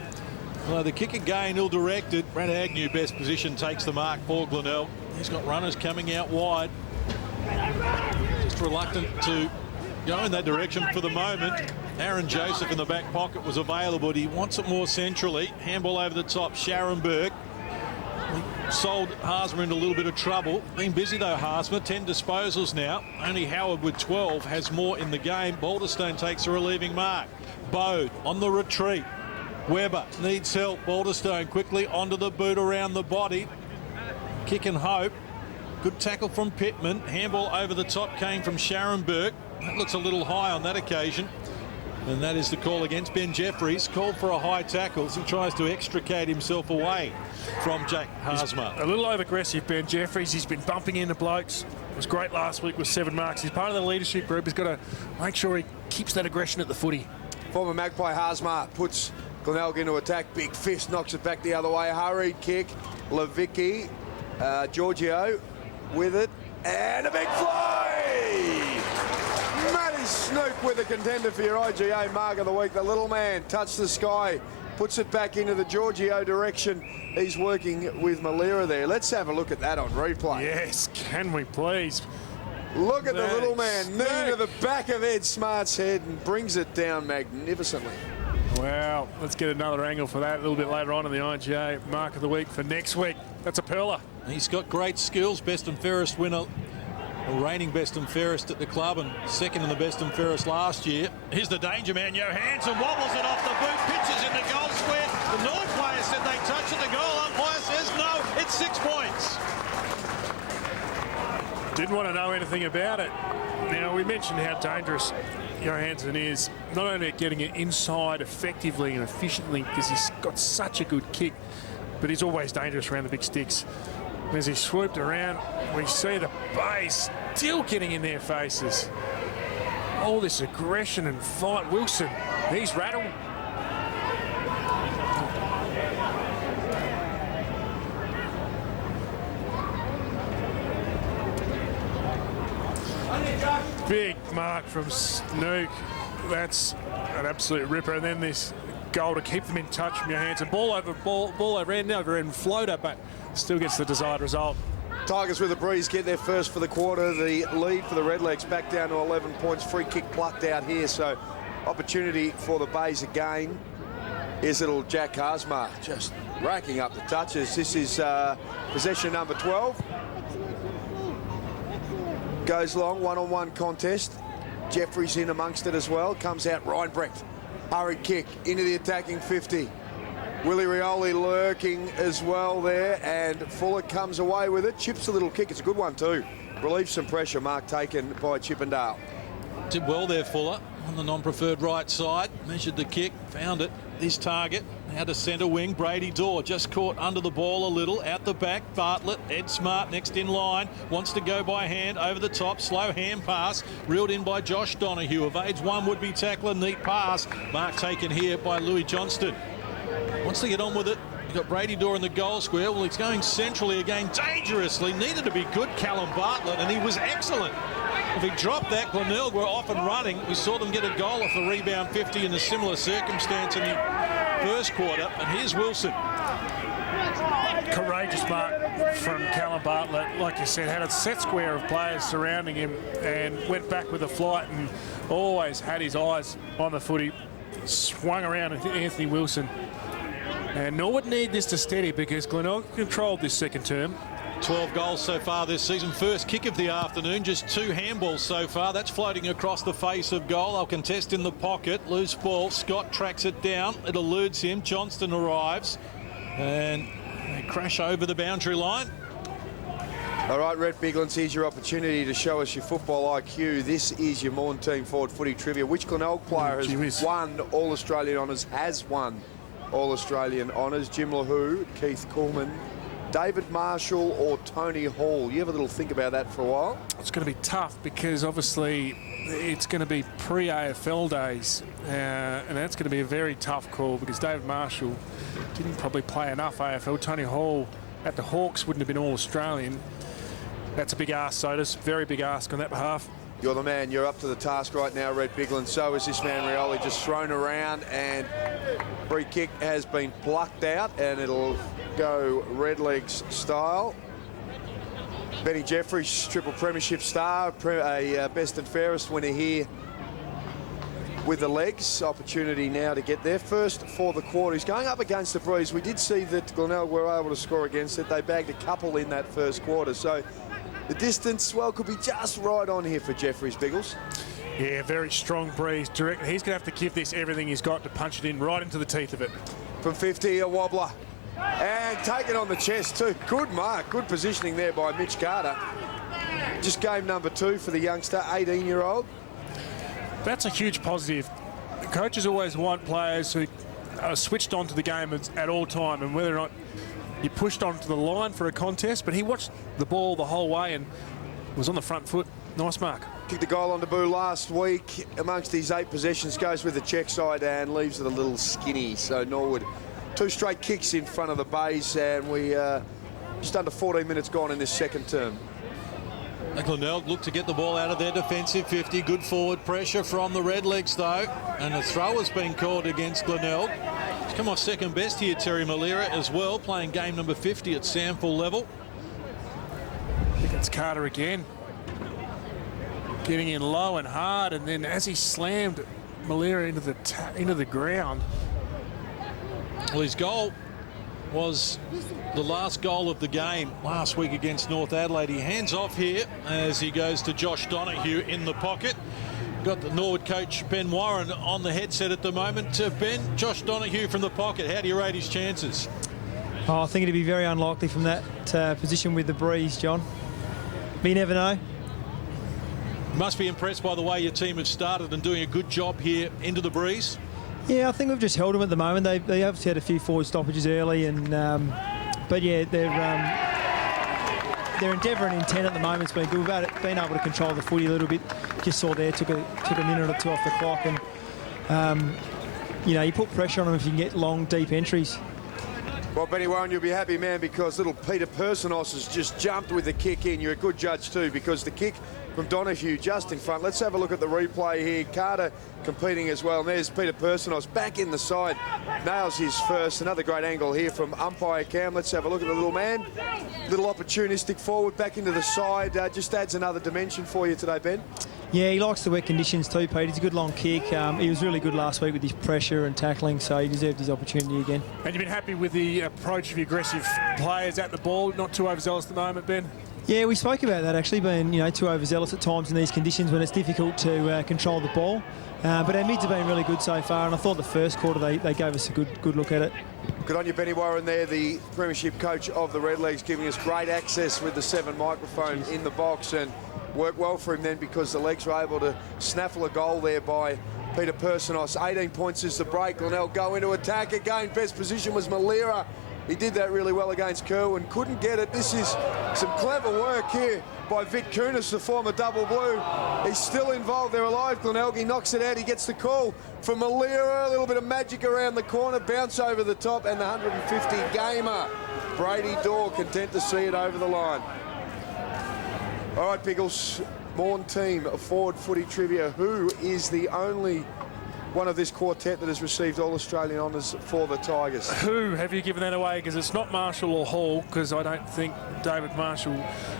Well, the kick again, ill-directed. Brad Agnew, best position, takes the mark for Glenelg. He's got runners coming out wide. Just reluctant to go in that direction for the moment. Aaron Joseph in the back pocket was available, but he wants it more centrally. Handball over the top, Sharon Burke. Sold Haasma into a little bit of trouble. Been busy though, Haasma. 10 disposals now. Only Howard with 12 has more in the game. Balderstone takes a relieving mark. Bode on the retreat. Webber needs help. Balderstone quickly onto the boot around the body. Kick and hope. Good tackle from Pittman. Handball over the top came from Sharon Burke. That looks a little high on that occasion. And that is the call against Ben Jeffries. Called for a high tackle as he tries to extricate himself away from Jack Haasma. A little over-aggressive, Ben Jeffries. He's been bumping into blokes. It was great last week with 7 marks. He's part of the leadership group. He's got to make sure he keeps that aggression at the footy. Former Magpie Haasma puts Glenelg into attack. Big fist knocks it back the other way. Hurried kick. Levicki. Giorgio with it. And a big fly! Matty Snook with a contender for your IGA mark of the week. The little man touched the sky, puts it back into the Giorgio direction. He's working with Malera there. Let's have a look at that on replay. Yes, can we please? Look at the little man knee to the back of Ed Smart's head and brings it down magnificently. Wow, let's get another angle for that a little bit later on in the IGA mark of the week for next week. That's a pearler. He's got great skills. Best and fairest winner. Reigning best and fairest at the club and second in the best and fairest last year. Here's the danger man, Johansson wobbles it off the boot, pitches in the goal square. The North player said they touched it, the goal umpire says no, it's 6 points. Didn't want to know anything about it. Now, we mentioned how dangerous Johansson is, not only at getting it inside effectively and efficiently because he's got such a good kick, but he's always dangerous around the big sticks. As he swooped around, we see the base still getting in their faces. All this aggression and fight. Wilson, he's rattled. Big mark from Snook. That's an absolute ripper. And then this goal to keep them in touch from Johansson. Ball over end, over end floater, but still gets the desired result. Tigers with a breeze get there first for the quarter. The lead for the Redlegs back down to 11 points. Free kick plucked out here, so opportunity for the Bays again. Here's little Jack Haasma just racking up the touches. This is possession number 12. Goes long, one-on-one contest. Jeffries in amongst it as well. Comes out Reinbrecht. Hurried kick into the attacking 50. Willie Rioli lurking as well there, and Fuller comes away with it. Chips a little kick. It's a good one too. Relieves some pressure. Mark taken by Chippendale. Did well there, Fuller, on the non-preferred right side. Measured the kick, found it. This target Now to centre wing, Brady Dorr just caught under the ball a little. Out the back, Bartlett. Ed Smart next in line. Wants to go by hand over the top. Slow hand pass. Reeled in by Josh Donoghue. Evades one would-be tackler. Neat pass. Mark taken here by Louis Johnston. Wants to get on with it. You've got Brady Dorr in the goal square. Well, he's going centrally again dangerously. Needed to be good, Callum Bartlett, and he was excellent. If he dropped that, Glenelg were off and running. We saw them get a goal off the rebound 50 in a similar circumstance in the first quarter. And here's Wilson. Courageous mark from Callum Bartlett. Like you said, had a set square of players surrounding him and went back with a flight and always had his eyes on the footy. Swung around at Anthony Wilson. And Norwood need this to steady because Glenelg controlled this second term. 12 goals so far this season. First kick of the afternoon, just 2 handballs so far. That's floating across the face of goal. They'll contest in the pocket. Loose ball. Scott tracks it down. It eludes him. Johnston arrives. And they crash over the boundary line. All right, Red Biglands, here's your opportunity to show us your football IQ. This is your Morn Team Forward Footy Trivia. Which Glenelg player has won All-Australian honours, has won All-Australian honours? Jim LaHoo, Keith Coolman, David Marshall or Tony Hall? You have a little think about that for a while? It's going to be tough because obviously it's going to be pre-AFL days and that's going to be a very tough call because David Marshall didn't probably play enough AFL. Tony Hall at the Hawks wouldn't have been All-Australian. That's a big ask, Sodas. Very big ask on that behalf. You're the man. You're up to the task right now, Red Bigland. So is this man, Rioli, just thrown around and free kick has been plucked out and it'll go Redlegs style. Benny Jeffries, triple premiership star, a best and fairest winner here with the legs. Opportunity now to get there. First for the quarter. He's going up against the breeze. We did see that Glenelg were able to score against it. They bagged a couple in that first quarter. So the distance, well, could be just right on here for Jeffries, Biggles. Yeah, very strong breeze. Direct. He's going to have to give this everything he's got to punch it in right into the teeth of it. From 50, a wobbler. And take it on the chest too. Good mark, good positioning there by Mitch Carter. Just game number 2 for the youngster, 18-year-old. That's a huge positive. The coaches always want players who are switched on to the game at all time, and whether or not you pushed onto the line for a contest, but he watched the ball the whole way and was on the front foot. Nice mark. Kicked the goal on debut last week. Amongst his 8 possessions, goes with the check side and leaves it a little skinny. So Norwood, 2 straight kicks in front of the base, and we just under 14 minutes gone in this second term. Glenelg look to get the ball out of their defensive 50. Good forward pressure from the Redlegs though, and a throw has been called against Glenelg. He's come off second best here, Terry Malera as well, playing game number 50 at SANFL level. I think it's Carter again. Getting in low and hard, and then as he slammed Malera into the ground. Well, his goal was the last goal of the game last week against North Adelaide. He hands off here as he goes to Josh Donoghue in the pocket. Got the Norwood coach Ben Warren on the headset at the moment. Ben, Josh Donoghue from the pocket, how do you rate his chances? Oh, I think it'd be very unlikely from that position with the breeze, John. But you never know. You must be impressed by the way your team have started and doing a good job here into the breeze. Yeah, I think we've just held them at the moment. They obviously had a few forward stoppages early, and but yeah, their endeavour and intent at the moment's been good. We've been able to control the footy a little bit. Just saw there, took a minute or 2 off the clock, and you know, you put pressure on them if you can get long, deep entries. Well, Benny Warren, you'll be happy, man, because little Peter Personos has just jumped with the kick in. You're a good judge too, because the kick from Donoghue just in front. Let's have a look at the replay here. Carter competing as well. And there's Peter Personos back in the side. Nails his first. Another great angle here from umpire Cam. Let's have a look at the little man. Little opportunistic forward back into the side. Just adds another dimension for you today, Ben. Yeah, he likes the wet conditions too, Pete. It's a good long kick. He was really good last week with his pressure and tackling, so he deserved his opportunity again. And you've been happy with the approach of the aggressive players at the ball, not too overzealous at the moment, Ben? Yeah, we spoke about that actually, being too overzealous at times in these conditions when it's difficult to control the ball. But our mids have been really good so far, and I thought the first quarter they gave us a good look at it. Good on you, Benny Warren there, the premiership coach of the Redlegs, giving us great access with the 7 microphone in the box, and worked well for him then because the legs were able to snaffle a goal there by Peter Personos. 18 points is the break. Glenelg go into attack again. Best position was Malira. He did that really well against Kerwin. Couldn't get it. This is some clever work here by Vic Kunis, the former double blue. He's still involved. They're alive. Glenelg, he knocks it out. He gets the call from Malira. A little bit of magic around the corner. Bounce over the top. And the 150 gamer. Brady Dorr content to see it over the line. All right, Pickles. Morn team of forward footy trivia. Who is the only one of this quartet that has received all Australian honours for the Tigers? Who have you given that away? Because it's not Marshall or Hall, because I don't think David Marshall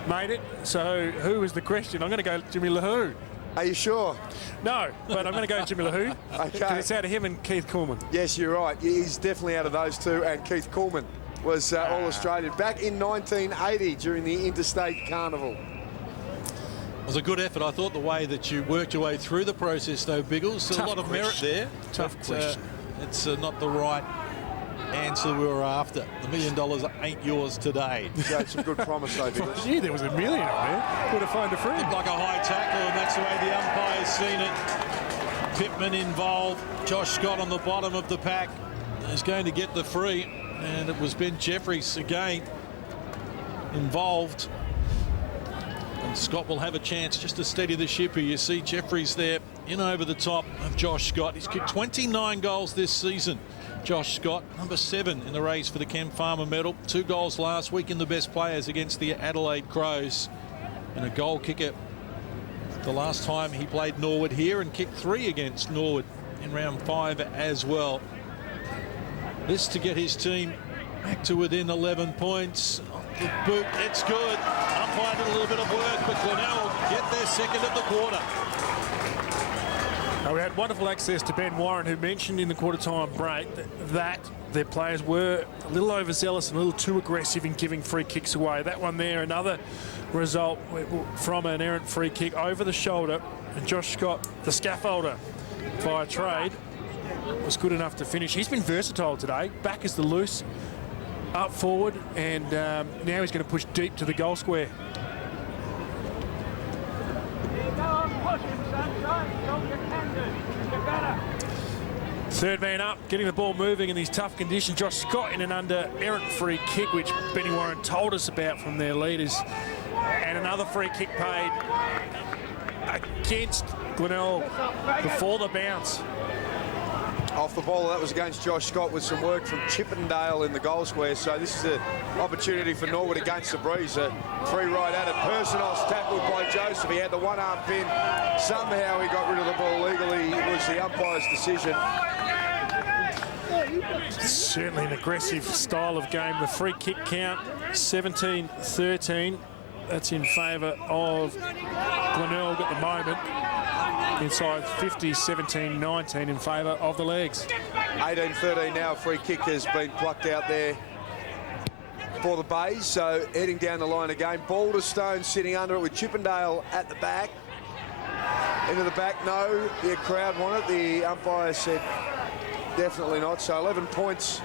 made it. So who is the question? I'm going to go Jimmy LaHoo. Are you sure? No, but I'm going to go Jimmy LaHoo. Okay. It's out of him and Keith Coolman. Yes, you're right. He's definitely out of those two, and Keith Coolman was all-Australian back in 1980 during the Interstate Carnival. It was a good effort. I thought the way that you worked your way through the process, though, Biggles, a lot of merit there. Tough question. It's not the right answer we were after. The $1 million ain't yours today. Showed some good promise, though, Biggles. Gee, there was $1 million on there. Would have found a friend. Looked like a high tackle, and that's the way the umpire's seen it. Pittman involved. Josh Scott on the bottom of the pack is going to get the free, and it was Ben Jeffries again involved. And Scott will have a chance just to steady the ship here. You see Jeffries there in over the top of Josh Scott. He's kicked 29 goals this season. Josh Scott, number 7 in the race for the Cam Farmer medal. 2 goals last week in the best players against the Adelaide Crows. And a goal kicker the last time he played Norwood here, and kicked 3 against Norwood in round 5 as well. This to get his team back to within 11 points. The boot, it's good. Umpire did a little bit of work, but Glenelg get their second of the quarter. We had wonderful access to Ben Warren, who mentioned in the quarter-time break that their players were a little overzealous and a little too aggressive in giving free kicks away. That one there, another result from an errant free kick over the shoulder, and Josh Scott, the scaffolder via trade, was good enough to finish. He's been versatile today. Back as the loose, up forward, and now he's going to push deep to the goal square. Third man up, getting the ball moving in these tough conditions. Josh Scott in an under errant free kick, which Benny Warren told us about from their leaders. And another free kick paid against Glenelg before the bounce. Off the ball, that was against Josh Scott with some work from Chippendale in the goal square. So this is an opportunity for Norwood against the breeze. A free right at it. Personos tackled by Joseph. He had the one-arm pin. Somehow he got rid of the ball legally. It was the umpire's decision. Certainly an aggressive style of game. The free kick count, 17-13. That's in favour of Glenelg at the moment. Inside 50, 17-19 in favour of the Legs. 18-13 now. Free kick has been plucked out there for the Bays. So heading down the line again. Balderstone sitting under it with Chippendale at the back. Into the back, no. The crowd want it. The umpire said definitely not. So 11 points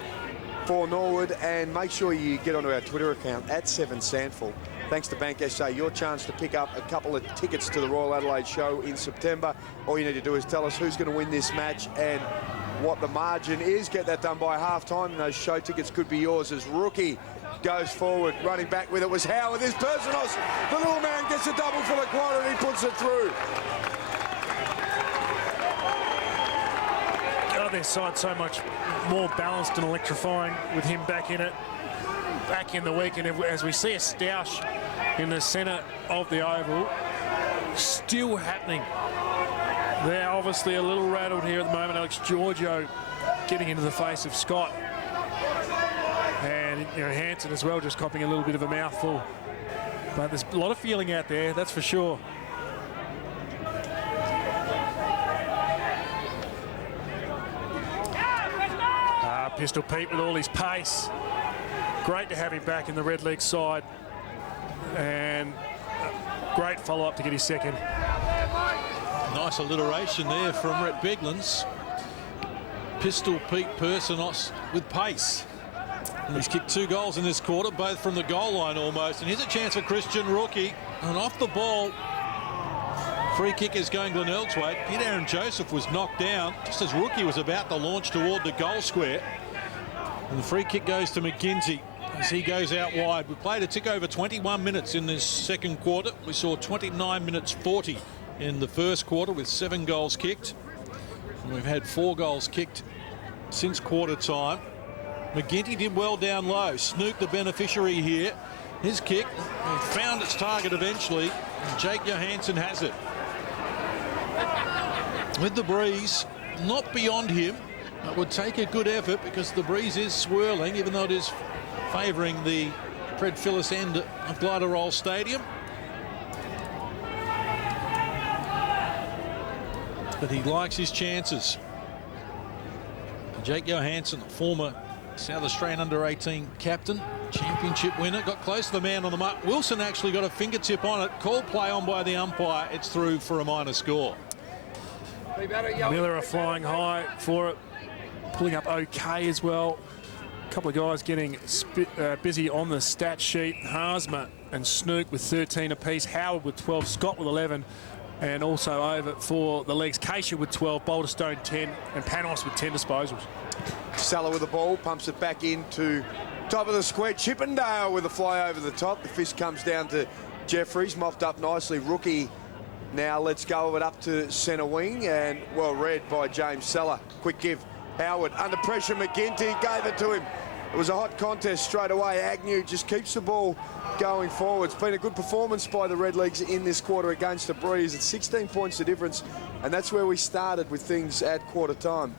for Norwood. And make sure you get onto our Twitter account at 7SANFL. Thanks to Bank SA, your chance to pick up a couple of tickets to the Royal Adelaide show in September. All you need to do is tell us who's going to win this match and what the margin is. Get that done by half-time, and those show tickets could be yours as Rookie goes forward. Running back with it was Howard. There's Personos. The little man gets a double for the quarter, and he puts it through. Oh, their side so much more balanced and electrifying with him back in it. Back in the weekend, as we see a stoush in the centre of the oval, still happening. They're obviously a little rattled here at the moment. Alex Giorgio getting into the face of Scott, and Hanson as well, just copping a little bit of a mouthful. But there's a lot of feeling out there, that's for sure. Pistol Pete with all his pace. Great to have him back in the Red Leg side, and great follow-up to get his second. Nice alliteration there from Rhett Beglands. Pistol Pete Personos with pace. And he's kicked 2 goals in this quarter, both from the goal line almost. And here's a chance for Christian Rookie. And off the ball, Free kick is going Glenelg's way. Peter Aaron Joseph was knocked down just as Rookie was about to launch toward the goal square. And the free kick goes to McGinty as he goes out wide. We played a tick over 21 minutes in this second quarter. We saw 29 minutes 40 in the first quarter with 7 goals kicked. And we've had 4 goals kicked since quarter time. McGinty did well down low. Snook the beneficiary here. His kick found its target eventually. And Jake Johansson has it. With the breeze not beyond him, it would take a good effort because the breeze is swirling, even though it is favouring the Fred Phillips end of Glider Roll Stadium. But he likes his chances. Jake Johansson, former South Australian under-18 captain, championship winner, got close to the man on the mark. Wilson actually got a fingertip on it. Called play on by the umpire. It's through for a minor score. Miller are flying high for it, pulling up okay as well. A couple of guys getting busy on the stat sheet. Harsma and Snook with 13 apiece. Howard with 12. Scott with 11. And also over for the legs, Keisha with 12, Boulderstone 10, and Panos with 10 disposals. Salah with the ball, pumps it back into top of the square. Chippendale with a fly over the top. The fist comes down to Jeffries, mopped up nicely. Rookie now lets go of it up to centre wing, and well read by James Salah. Quick give. Howard under pressure. McGinty gave it to him. It was a hot contest straight away. Agnew just keeps the ball going forward. It's been a good performance by the Redlegs in this quarter against the Breeze. It's 16 points the difference, and that's where we started with things at quarter time.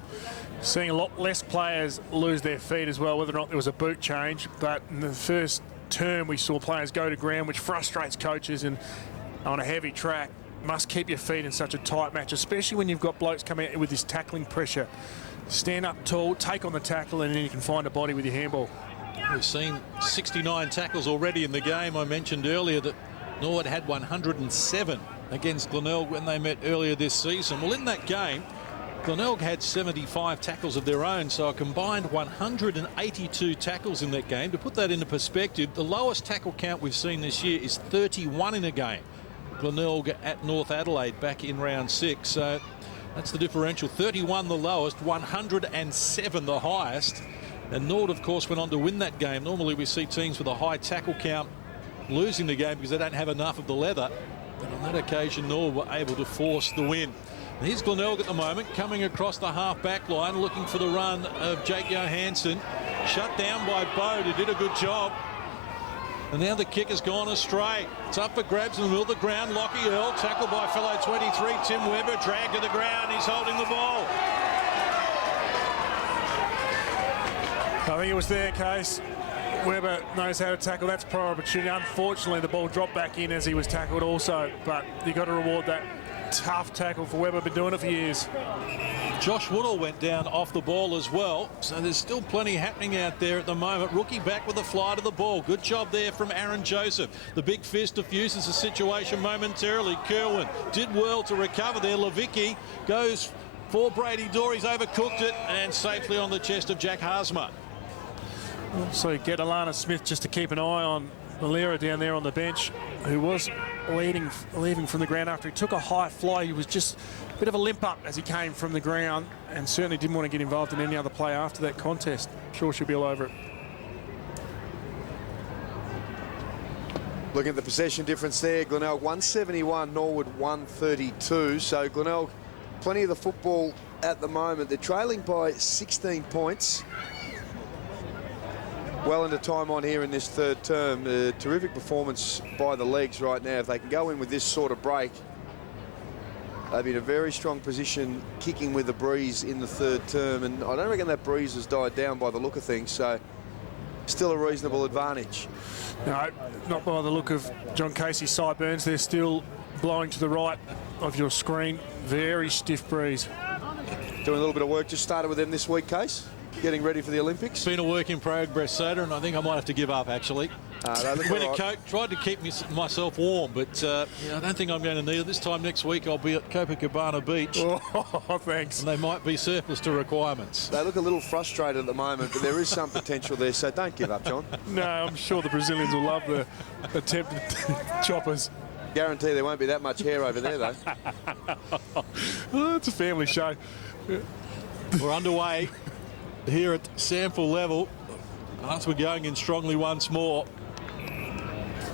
Seeing a lot less players lose their feet as well, whether or not there was a boot change. But in the first term, we saw players go to ground, which frustrates coaches, and on a heavy track, must keep your feet in such a tight match, especially when you've got blokes coming out with this tackling pressure. Stand up tall, take on the tackle, and then you can find a body with your handball. We've seen 69 tackles already in the game. I mentioned earlier that Norwood had 107 against Glenelg when they met earlier this season. Well, in that game, Glenelg had 75 tackles of their own, so a combined 182 tackles in that game. To put that into perspective, the lowest tackle count we've seen this year is 31 in a game. Glenelg at North Adelaide back in round 6. So that's the differential. 31 the lowest, 107 the highest. And Norwood, of course, went on to win that game. Normally we see teams with a high tackle count losing the game because they don't have enough of the leather. But on that occasion, Norwood were able to force the win. And here's Glenelg at the moment, coming across the half-back line, looking for the run of Jake Johansson. Shut down by Bode, who did a good job. And now the kick has gone astray. It's up for grabs in the middle of the ground. Lockie Earl, tackled by fellow 23, Tim Webber, dragged to the ground. He's holding the ball. I think it was their case. Webber knows how to tackle. That's prior opportunity. Unfortunately, the ball dropped back in as he was tackled also. But you've got to reward that tough tackle for Webber. Been doing it for years. Josh Woodall went down off the ball as well. So there's still plenty happening out there at the moment. Rookie back with a fly to the ball. Good job there from Aaron Joseph. The big fist diffuses the situation momentarily. Kerwin did well to recover there. Levicki goes for Brady Dorr. He's overcooked it and safely on the chest of Jack Harsma. So get Alana Smith just to keep an eye on Malera down there on the bench, who was leaving from the ground after he took a high fly. He was just a bit of a limp up as he came from the ground and certainly didn't want to get involved in any other play after that contest. Sure she'll be all over it. Looking at the possession difference there, Glenelg 171, Norwood 132. So Glenelg, plenty of the football at the moment. They're trailing by 16 points. Well into time on here in this third term. Terrific performance by the Legs right now. If they can go in with this sort of break, they'll be in a very strong position kicking with the breeze in the third term. And I don't reckon that breeze has died down by the look of things. So still a reasonable advantage. No, not by the look of John Casey's sideburns. They're still blowing to the right of your screen. Very stiff breeze. Doing a little bit of work. Just started with them this week, Case. Getting ready for the Olympics. It's been a work in progress, Soda, and I think I might have to give up, actually. Went a Coke, tried to keep myself warm, but yeah, I don't think I'm going to need it. This time next week, I'll be at Copacabana Beach. Oh, thanks. And they might be surplus to requirements. They look a little frustrated at the moment, but there is some potential there, so don't give up, John. No, I'm sure the Brazilians will love the attempted choppers. Guarantee there won't be that much hair over there, though. Oh, it's a family show. We're underway here at SANFL level. As we're going in strongly once more.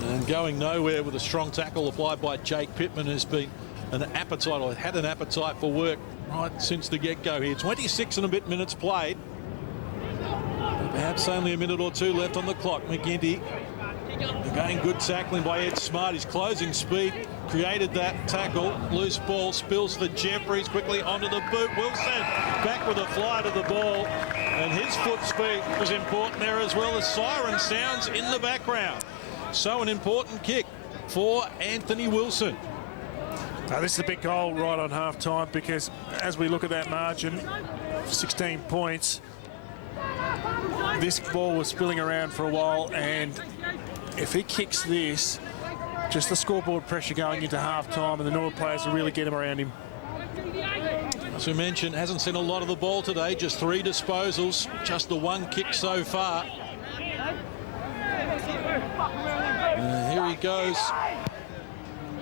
And going nowhere with a strong tackle applied by Jake Pittman, who's been an appetite, or had an appetite for work right since the get-go here. 26 and a bit minutes played. Perhaps only a minute or two left on the clock. McGinty, again, good tackling by Ed Smart. His closing speed created that tackle. Loose ball spills for Jeffries, quickly onto the boot. Wilson back with a fly to the ball. And his foot speed was important there as well, as siren sounds in the background. So an important kick for Anthony Wilson. Now, this is a big goal right on half-time, because as we look at that margin, 16 points, this ball was spilling around for a while, and if he kicks this, just the scoreboard pressure going into half-time, and the Norwood players will really get him around him. As we mentioned, hasn't seen a lot of the ball today, just 3 disposals, just the 1 kick so far. Here he goes.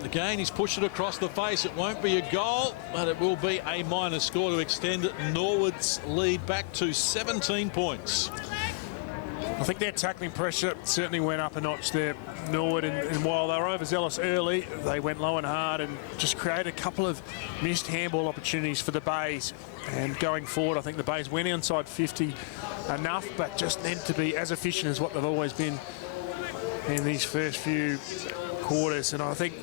Again, he's pushed it across the face. It won't be a goal, but it will be a minor score to extend Norwood's lead back to 17 points. I think their tackling pressure certainly went up a notch there, Norwood, and while they were overzealous early, they went low and hard and just created a couple of missed handball opportunities for the Bays. And going forward, I think the Bays went inside 50 enough, but just need to be as efficient as what they've always been in these first few quarters. And I think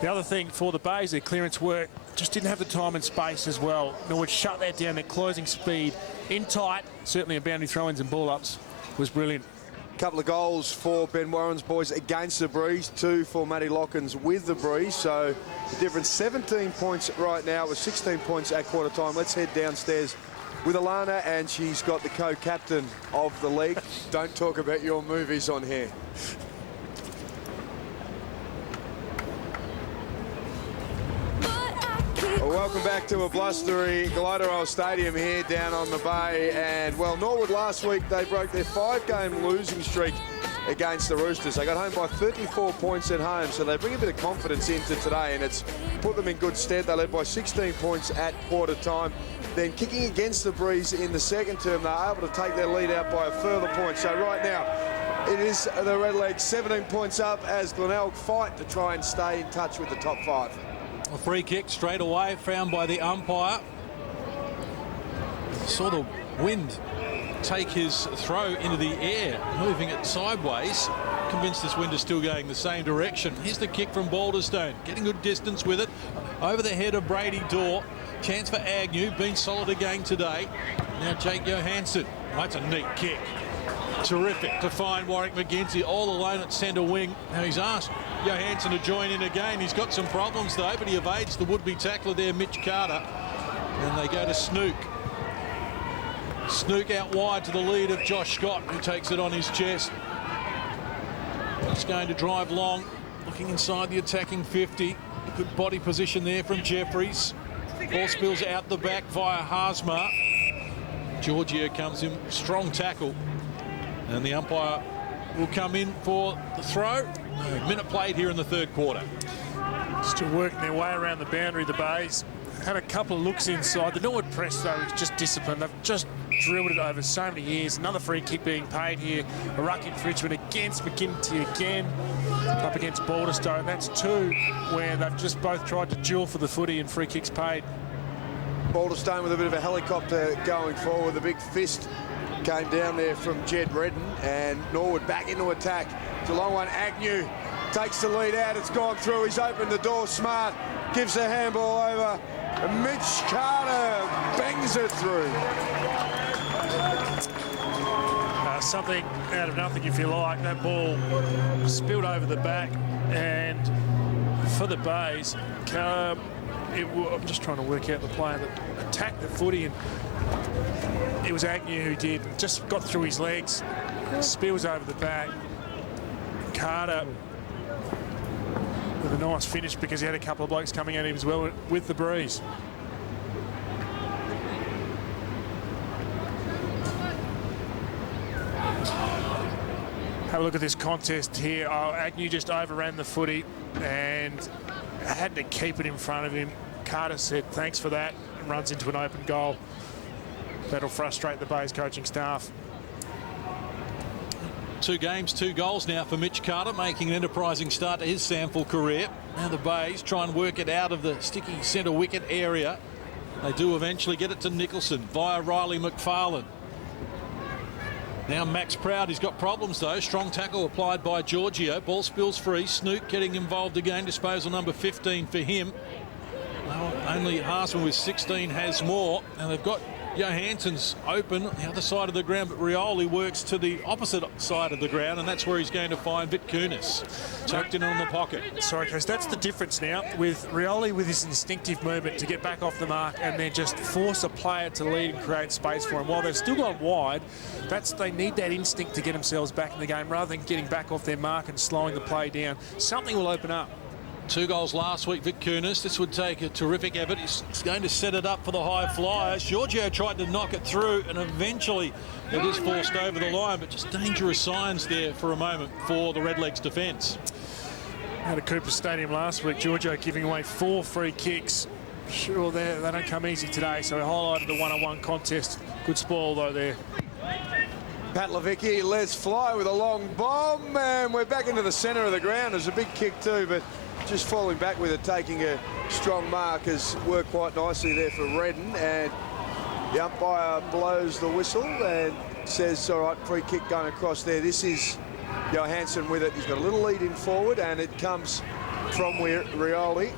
the other thing for the Bays, their clearance work just didn't have the time and space as well. Norwood shut that down. Their closing speed in tight, certainly in boundary throw-ins and ball-ups, was brilliant. Couple of goals for Ben Warren's boys against the breeze, 2 for Matty Lockins with the breeze. So the difference 17 points right now with 16 points at quarter time. Let's head downstairs with Alana, and she's got the co-captain of the league. Don't talk about your movies on here. Well, welcome back to a blustery Glenelg Stadium here down on the bay. And, well, Norwood last week, they broke their 5-game losing streak against the Roosters. They got home by 34 points at home, so they bring a bit of confidence into today, and it's put them in good stead. They led by 16 points at quarter time. Then kicking against the breeze in the second term, they're able to take their lead out by a further point. So right now, it is the Redlegs 17 points up as Glenelg fight to try and stay in touch with the top 5. A free kick straight away found by the umpire. Saw the wind take his throw into the air, moving it sideways. Convinced this wind is still going the same direction. Here's the kick from Balderstone, getting good distance with it. Over the head of Brady Dorr. Chance for Agnew, been solid again today. Now Jake Johansson. That's a neat kick. Terrific to find Warwick McGinty all alone at centre wing. Now he's asked Johansson to join in again. He's got some problems though, but he evades the would-be tackler there, Mitch Carter. And they go to Snook. Snook out wide to the lead of Josh Scott, who takes it on his chest. He's going to drive long, looking inside the attacking 50. Good body position there from Jeffries. Ball spills out the back via Haasma. Georgia comes in, strong tackle. And the umpire will come in for the throw. A minute played here in the third quarter. Still working their way around the boundary, the Bays. Had a couple of looks inside. The Norwood press, though, is just disciplined. They've just drilled it over so many years. Another free kick being paid here. A ruck infringement against McGinty again. Up against Balderstone. That's 2 where they've just both tried to duel for the footy and free kicks paid. Balderstone with a bit of a helicopter going forward. The big fist came down there from Jed Redden, and Norwood back into attack. It's a long one. Agnew takes the lead out. It's gone through. He's opened the door. Smart gives the handball over. And Mitch Carter bangs it through. Something out of nothing, if you like. That ball spilled over the back, and for the Bays, I'm just trying to work out the player that attacked the footy, and it was Agnew who did. Just got through his legs, spills over the back. Carter with a nice finish because he had a couple of blokes coming at him as well with the breeze. Have a look at this contest here. Oh, Agnew just overran the footy and had to keep it in front of him. Carter said thanks for that and runs into an open goal. That'll frustrate the Bays coaching staff. 2 games, 2 goals now for Mitch Carter, making an enterprising start to his SANFL career. Now the Bays try and work it out of the sticky centre wicket area. They do eventually get it to Nicholson via Riley McFarlane. Now Max Proud, he's got problems though. Strong tackle applied by Giorgio. Ball spills free. Snook getting involved again. Disposal number 15 for him. Well, only Harsman with 16 has more. And they've got Johansson's open on the other side of the ground, but Rioli works to the opposite side of the ground, and that's where he's going to find Vitkunis tucked in on the pocket. Sorry, Chris, that's the difference now with Rioli with his instinctive movement to get back off the mark and then just force a player to lead and create space for him. While they've still gone wide, they need that instinct to get themselves back in the game rather than getting back off their mark and slowing the play down. Something will open up. 2 goals last week, Vitkunis. This would take a terrific effort. He's going to set it up for the high flyers. Giorgio tried to knock it through, and eventually it is forced over the line, but just dangerous signs there for a moment for the Redlegs defence. Out of Cooper Stadium last week, Giorgio giving away 4 free kicks. Sure, they don't come easy today, so he highlighted the one-on-one contest. Good spoil, though, there. Pat Levicki lets fly with a long bomb, and we're back into the centre of the ground. There's a big kick too, but just falling back with it, taking a strong mark, has worked quite nicely there for Redden, and the umpire blows the whistle and says, all right, free kick going across there. This is Johansson with it. He's got a little lead in forward, and it comes from Rioli.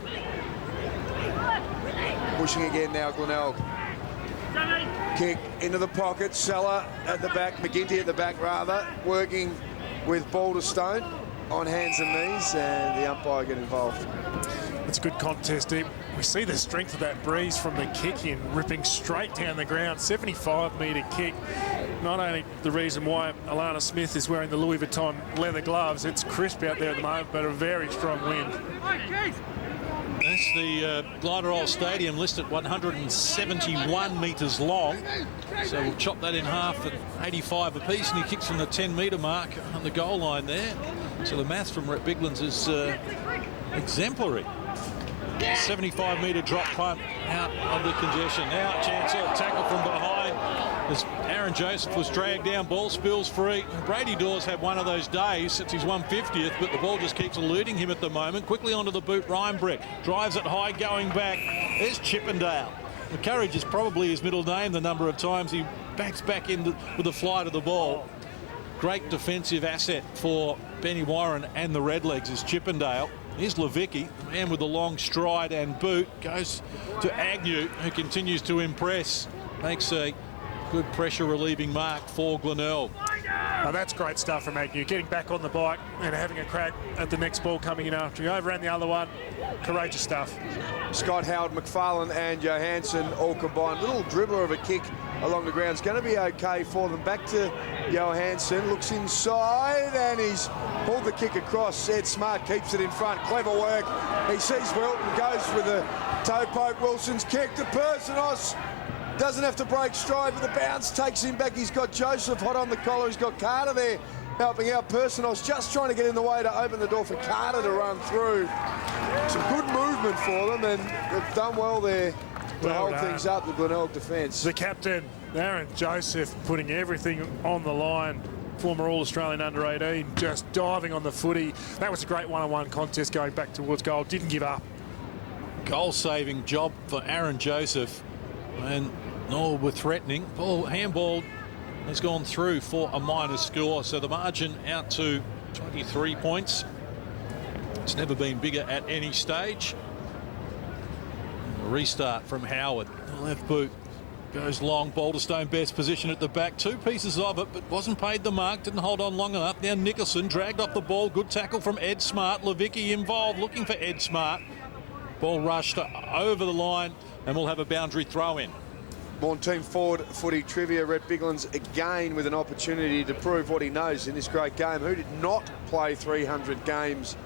Pushing again now, Glenelg. Kick into the pocket, Sella at the back, McGinty at the back rather, working with Balderstone on hands and knees, and the umpire get involved. It's a good contest. We see the strength of that breeze from the kick in, ripping straight down the ground. 75-metre kick. Not only the reason why Alana Smith is wearing the Louis Vuitton leather gloves, it's crisp out there at the moment, but a very strong wind. That's the Glenelg Stadium, listed 171 metres long. So we'll chop that in half at 85 apiece, and he kicks from the 10-metre mark on the goal line there. So the maths from Rhett Biglands is exemplary. 75-metre drop punt out of the congestion. Now Chancellor tackle from behind as Aaron Joseph was dragged down. Ball spills free. Brady Dawes had one of those days since his 150th, but the ball just keeps eluding him at the moment. Quickly onto the boot, Ryan Brick drives it high, going back. There's Chippendale. The courage is probably his middle name, the number of times he backs back in with the flight of the ball. Great defensive asset for Benny Warren and the Redlegs is Chippendale. Here's Levicki, the man with the long stride and boot, goes to Agnew, who continues to impress. Makes a good pressure relieving mark for Glenelg. Oh, that's great stuff from Agnew, getting back on the bike and having a crack at the next ball coming in after he overran the other one. Courageous stuff. Scott, Howard, McFarlane and Johansson all combined. Little dribbler of a kick along the ground. It's going to be okay for them. Back to Johansson, looks inside, and he's pulled the kick across. Ed Smart keeps it in front. Clever work. He sees Wilton, goes with a toe poke. Wilson's kick to Personos. Doesn't have to break stride, but the bounce takes him back. He's got Joseph hot on the collar. He's got Carter there helping out. Personos just trying to get in the way to open the door for Carter to run through. Some good movement for them, and they've done well there to hold things up, the Glenelg defence. The captain, Aaron Joseph, putting everything on the line. Former All-Australian under-18, just diving on the footy. That was a great one-on-one contest going back towards goal. Didn't give up. Goal-saving job for Aaron Joseph. And Norwood were threatening. Ball handball has gone through for a minor score. So the margin out to 23 points. It's never been bigger at any stage. A restart from Howard. The left boot goes long. Balderstone best position at the back. 2 pieces of it, but wasn't paid the mark. Didn't hold on long enough. Now Nicholson dragged off the ball. Good tackle from Ed Smart. Levicki involved, looking for Ed Smart. Ball rushed over the line, and we'll have a boundary throw in. More team forward footy trivia. Rhett Biglands again with an opportunity to prove what he knows in this great game. Who did not play 300 games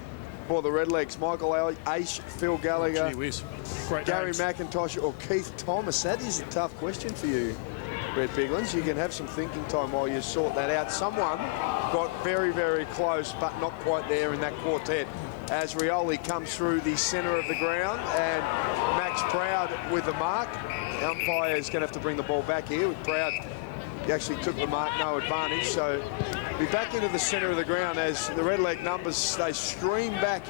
for the Redlegs? Michael Aish, Phil Gallagher, Gee whiz. Great Gary names. McIntosh or Keith Thomas? That is a tough question for you. Brett Biglands. You can have some thinking time while you sort that out. Someone got very, very close, but not quite there in that quartet as Rioli comes through the centre of the ground, and Max Proud with the mark. The umpire is going to have to bring the ball back here with Proud. He actually took the mark, no advantage, so be back into the centre of the ground as the red leg numbers, they stream back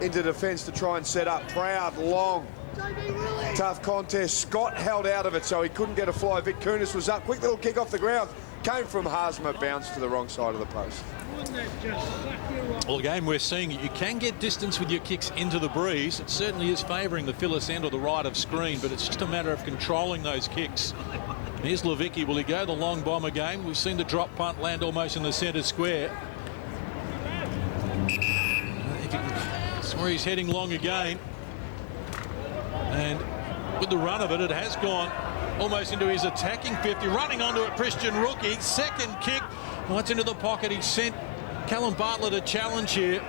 into defence to try and set up. Proud, long, tough contest. Scott held out of it, so he couldn't get a fly. Vic Kunis was up. Quick little kick off the ground. Came from Haasma, bounced to the wrong side of the post. Well, again, we're seeing you can get distance with your kicks into the breeze. It certainly is favouring the Phyllis end or the right of screen, but it's just a matter of controlling those kicks. Here's Levicki. Will he go the long bomb again? We've seen the drop punt land almost in the centre square. That's where he's heading long again. And with the run of it, it has gone almost into his attacking 50. Running onto it, Christian Rookie. Second kick. Well, it's into the pocket. He sent Callum Bartlett a challenge here.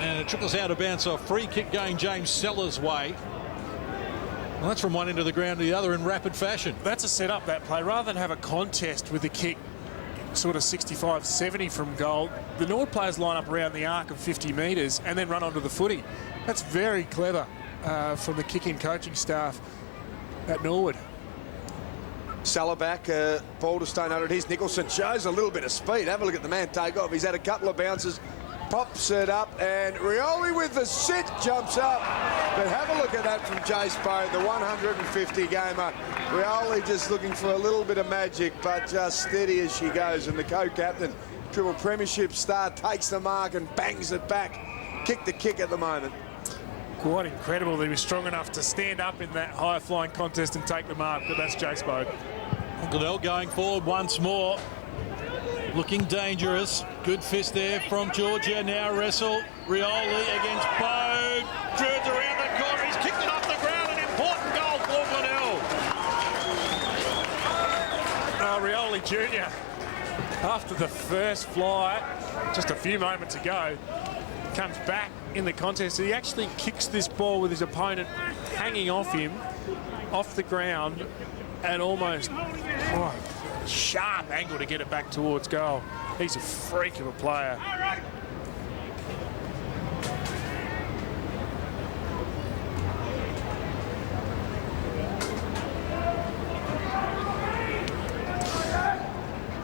And it took us out of bounds. So a free kick going James Sellers' way. Well, that's from one end of the ground to the other in rapid fashion. That's a set up, that play. Rather than have a contest with the kick sort of 65, 70 from goal, the Norwood players line up around the arc of 50 metres and then run onto the footy. That's very clever from the kicking coaching staff at Norwood. Salaback, Balderstone under it. Here's Nicholson. Shows a little bit of speed. Have a look at the man take off. He's had a couple of bounces. Pops it up, and Rioli with the sit jumps up. But have a look at that from Jace Bowe, the 150 gamer. Rioli just looking for a little bit of magic, but just steady as she goes. And the co-captain, triple premiership star, takes the mark and bangs it back. Kick the kick at the moment. Quite incredible that he was strong enough to stand up in that high-flying contest and take the mark, but that's Jace Bowe. Glenelg going forward once more. Looking dangerous. Good fist there from Georgia. Now wrestle. Rioli against Bowe. Turns around the corner. He's kicked it off the ground. An important goal for Glenelg. Oh, Rioli Jr. after the first fly, just a few moments ago, comes back in the contest. He actually kicks this ball with his opponent hanging off him, off the ground, and almost sharp angle to get it back towards goal. He's a freak of a player.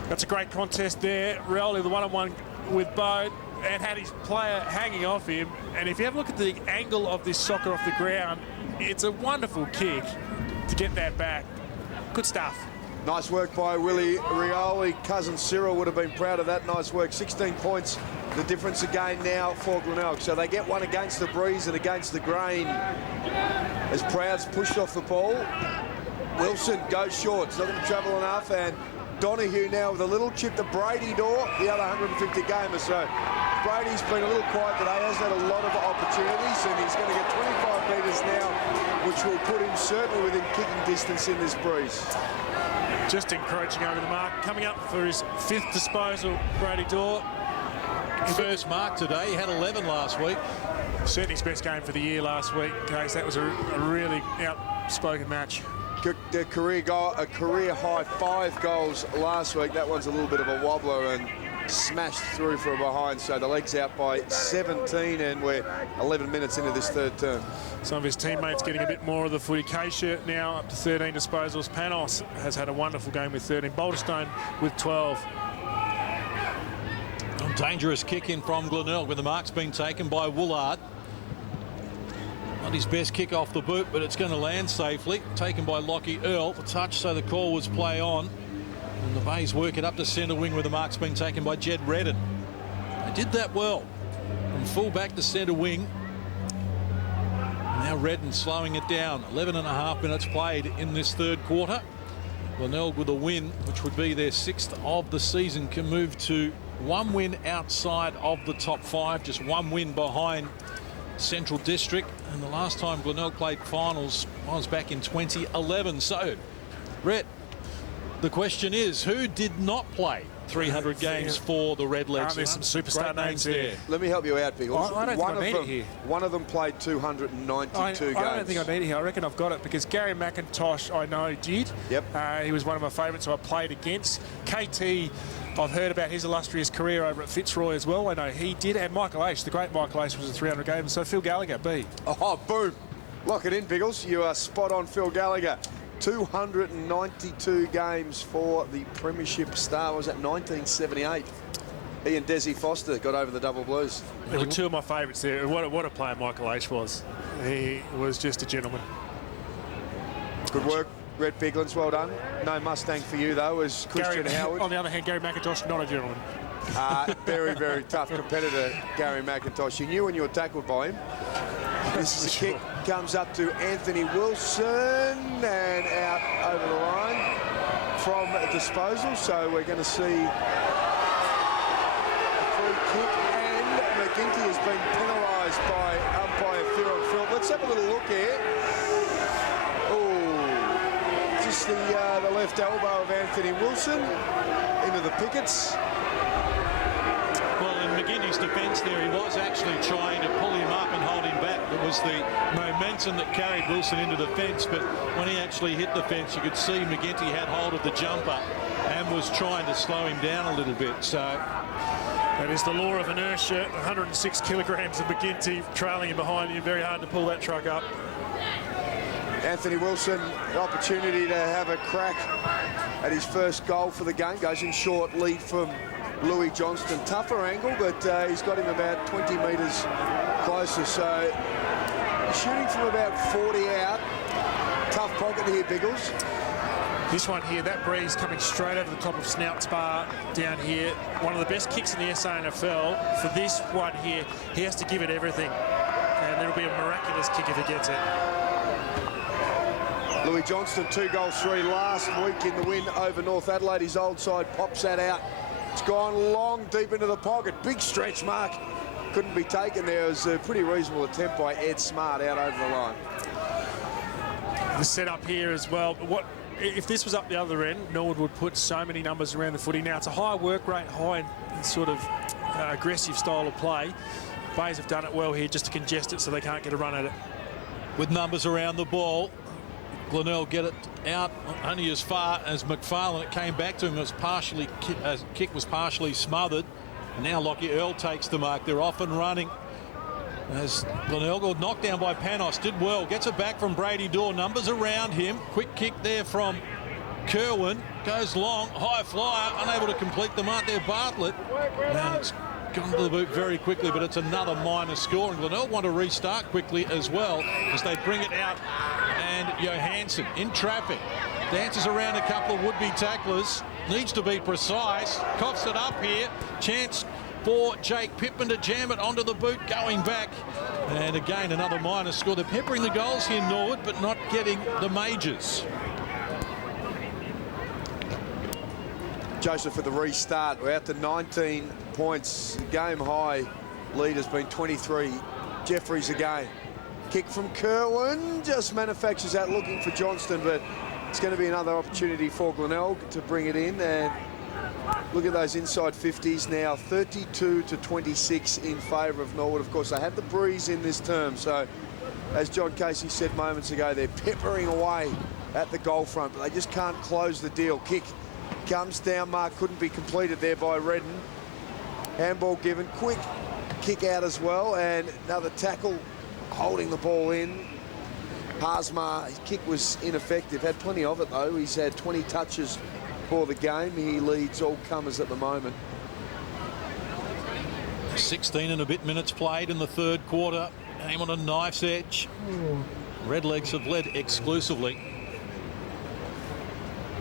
That's a great contest there. Rioli, the one-on-one with Bowe, and had his player hanging off him. And if you have a look at the angle of this soccer off the ground, it's a wonderful kick to get that back. Good stuff. Nice work by Willie Rioli. Cousin Cyril would have been proud of that. Nice work. 16 points. The difference again now for Glenelg. So they get one against the breeze and against the grain. As Proud's pushed off the ball. Wilson goes short. He's not going to travel enough. And Donahue now with a little chip to Brady Dorr, the other 150 gamer. So Brady's been a little quiet today. Has had a lot of opportunities, and he's going to get 25 metres now, which will put him certainly within kicking distance in this breeze. Just encroaching over the mark. Coming up for his 5th disposal, Brady Dorr. First mark today. He had 11 last week. Certainly his best game for the year last week, Case. That was a really outspoken match. A career high 5 goals last week. That one's a little bit of a wobbler and smashed through from behind. So the leg's out by 17, and we're 11 minutes into this third term. Some of his teammates getting a bit more of the footy. Keisha now up to 13 disposals. Panos has had a wonderful game with 13. Balderstone with 12. Dangerous kick in from Glenelg when the mark's been taken by Woolard. Not his best kick off the boot, but it's going to land safely. Taken by Lockie Earl. The touch, so the call was play on. And the Bays work it up to centre wing where the mark's been taken by Jed Redden. They did that well. From full back to centre wing. Now Redden slowing it down. 11.5 minutes played in this third quarter. Glenelg with a win, which would be their 6th of the season, can move to 1 win outside of the top 5. Just 1 win behind Central District, and the last time Glenelg played finals was back in 2011. So, Brett, The question is, who did not play 300 games for the Redlegs? There's some superstar Great names there. Let me help you out, Pickles. I don't think I need it here. One of them played 292 games. I don't think I need it here. I reckon I've got it because Gary McIntosh, I know, did. Yep. He was one of my favourites who I played against. KT, I've heard about his illustrious career over at Fitzroy as well. I know he did. And Michael Aish, the great Michael Aish, was a 300 games. So Phil Gallagher, B. Oh, boom. Lock it in, Pickles. You are spot on, Phil Gallagher. 292 games for the Premiership star. Was that 1978? He and Desi Foster got over the Double Blues. There were two of my favourites there. What a player Michael Aish was. He was just a gentleman. Good work, Red Piglins. Well done. No Mustang for you, though, as Christian Howard. On the other hand, Gary McIntosh, not a gentleman. Very, very tough competitor, Gary McIntosh. You knew when you were tackled by him. This is a kick, comes up to Anthony Wilson and out over the line from disposal. So we're going to see a free kick, and McGinty has been penalised by umpire Phil. Let's have a little look here. Oh, just the left elbow of Anthony Wilson into the pickets. Well, in McGinty's defence there, he was actually trying to pull him up and hold him back. It was the momentum that carried Wilson into the fence, but when he actually hit the fence, you could see McGinty had hold of the jumper and was trying to slow him down a little bit. So that is the law of inertia. 106 kilograms of McGinty trailing him behind you. Very hard to pull that truck up. Anthony Wilson, the opportunity to have a crack at his first goal for the game. Goes in short lead from Louis Johnston. Tougher angle, but he's got him about 20 metres closer. So he's shooting from about 40 out. Tough pocket here, Biggles. This one here, that breeze coming straight over the top of Snout's bar down here. One of the best kicks in the SANFL. For this one here, he has to give it everything. And it'll be a miraculous kick if he gets it. Louis Johnston, 2 goals 3 last week in the win over North Adelaide. His old side pops that out. It's gone long, deep into the pocket. Big stretch mark. Couldn't be taken there. It was a pretty reasonable attempt by Ed Smart out over the line. The setup here as well. If this was up the other end, Norwood would put so many numbers around the footy. Now it's a high work rate, high sort of aggressive style of play. Bays have done it well here just to congest it so they can't get a run at it. with numbers around the ball, Glenelg get it out only as far as McFarlane. It came back to him. It was partially kick was partially smothered. And now Lockie Earl takes the mark. They're off and running as Glenelg got knocked down by Panos. Did well. Gets it back from Brady Dorr. Numbers around him. Quick kick there from Kerwin. Goes long. High flyer. Unable to complete the mark there. Bartlett. And it's gone to the boot very quickly, but it's another minor score. And Glenelg want to restart quickly as well as they bring it out. And Johansson in traffic. Dances around a couple of would-be tacklers. Needs to be precise. Coughs it up here. Chance for Jake Pittman to jam it onto the boot, going back. And again, another minor score. They're peppering the goals here, Norwood, but not getting the majors. Joseph for the restart. We're out to 19 points. Game high lead has been 23. Jeffries again. Kick from Kerwin. Just manufactures that, looking for Johnston, but it's going to be another opportunity for Glenelg to bring it in. And look at those inside 50s now, 32-26 in favour of Norwood. Of course, they have the breeze in this term. So, as John Casey said moments ago, they're peppering away at the goal front, but they just can't close the deal. Kick comes down, mark couldn't be completed there by Redden. Handball given, quick kick out as well, and another tackle holding the ball in. Haasma, his kick was ineffective, had plenty of it though. He's had 20 touches for the game. He leads all comers at the moment. 16 and a bit minutes played in the third quarter. Aim on a knife's edge. Redlegs have led exclusively,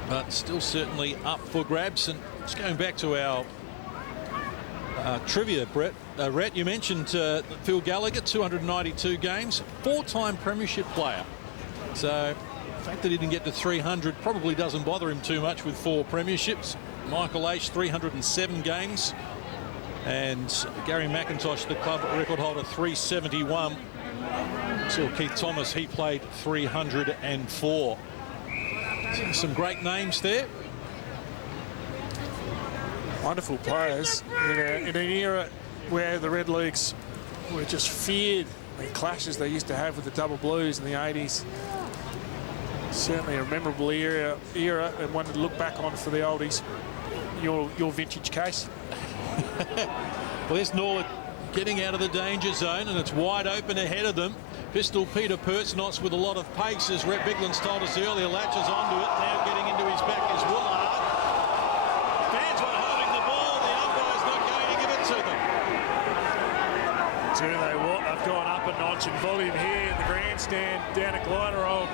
but still certainly up for grabs. And just going back to our trivia, Brett. Rhett, you mentioned Phil Gallagher, 292 games, four-time premiership player. So the fact that he didn't get to 300 probably doesn't bother him too much with 4 premierships. Michael Aish, 307 games. And Gary McIntosh, the club record holder, 371. So Keith Thomas, he played 304. So some great names there. Wonderful players in an era where the Red Leagues were just feared. The clashes they used to have with the Double Blues in the 80s. Certainly a memorable era and one to look back on for the oldies. Your vintage case. Well, there's Norwood getting out of the danger zone, and it's wide open ahead of them. Pistol Peter Pertznos with a lot of pace, as Rhett Bigland's told us earlier, latches onto it. Now getting into his back is Willard. Fans were holding the ball. The umpire's not going to give it to them. Do they what? They've gone up a notch in volume here in the grandstand down at Glenelg.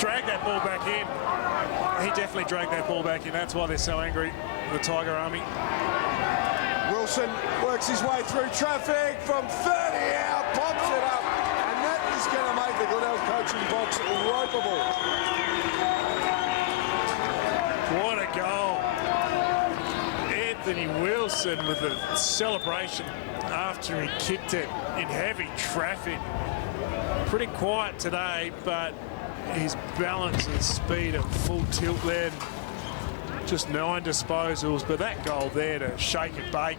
Drag that ball back in. He definitely dragged that ball back in. That's why they're so angry, the Tiger Army. Wilson works his way through traffic from 30 out, pops it up, and that is going to make the Glenelg coaching box ropeable. What a goal. Anthony Wilson with a celebration after he kicked it in heavy traffic. Pretty quiet today, but his balance and speed at full tilt there. Just 9 disposals, but that goal there to shake and bake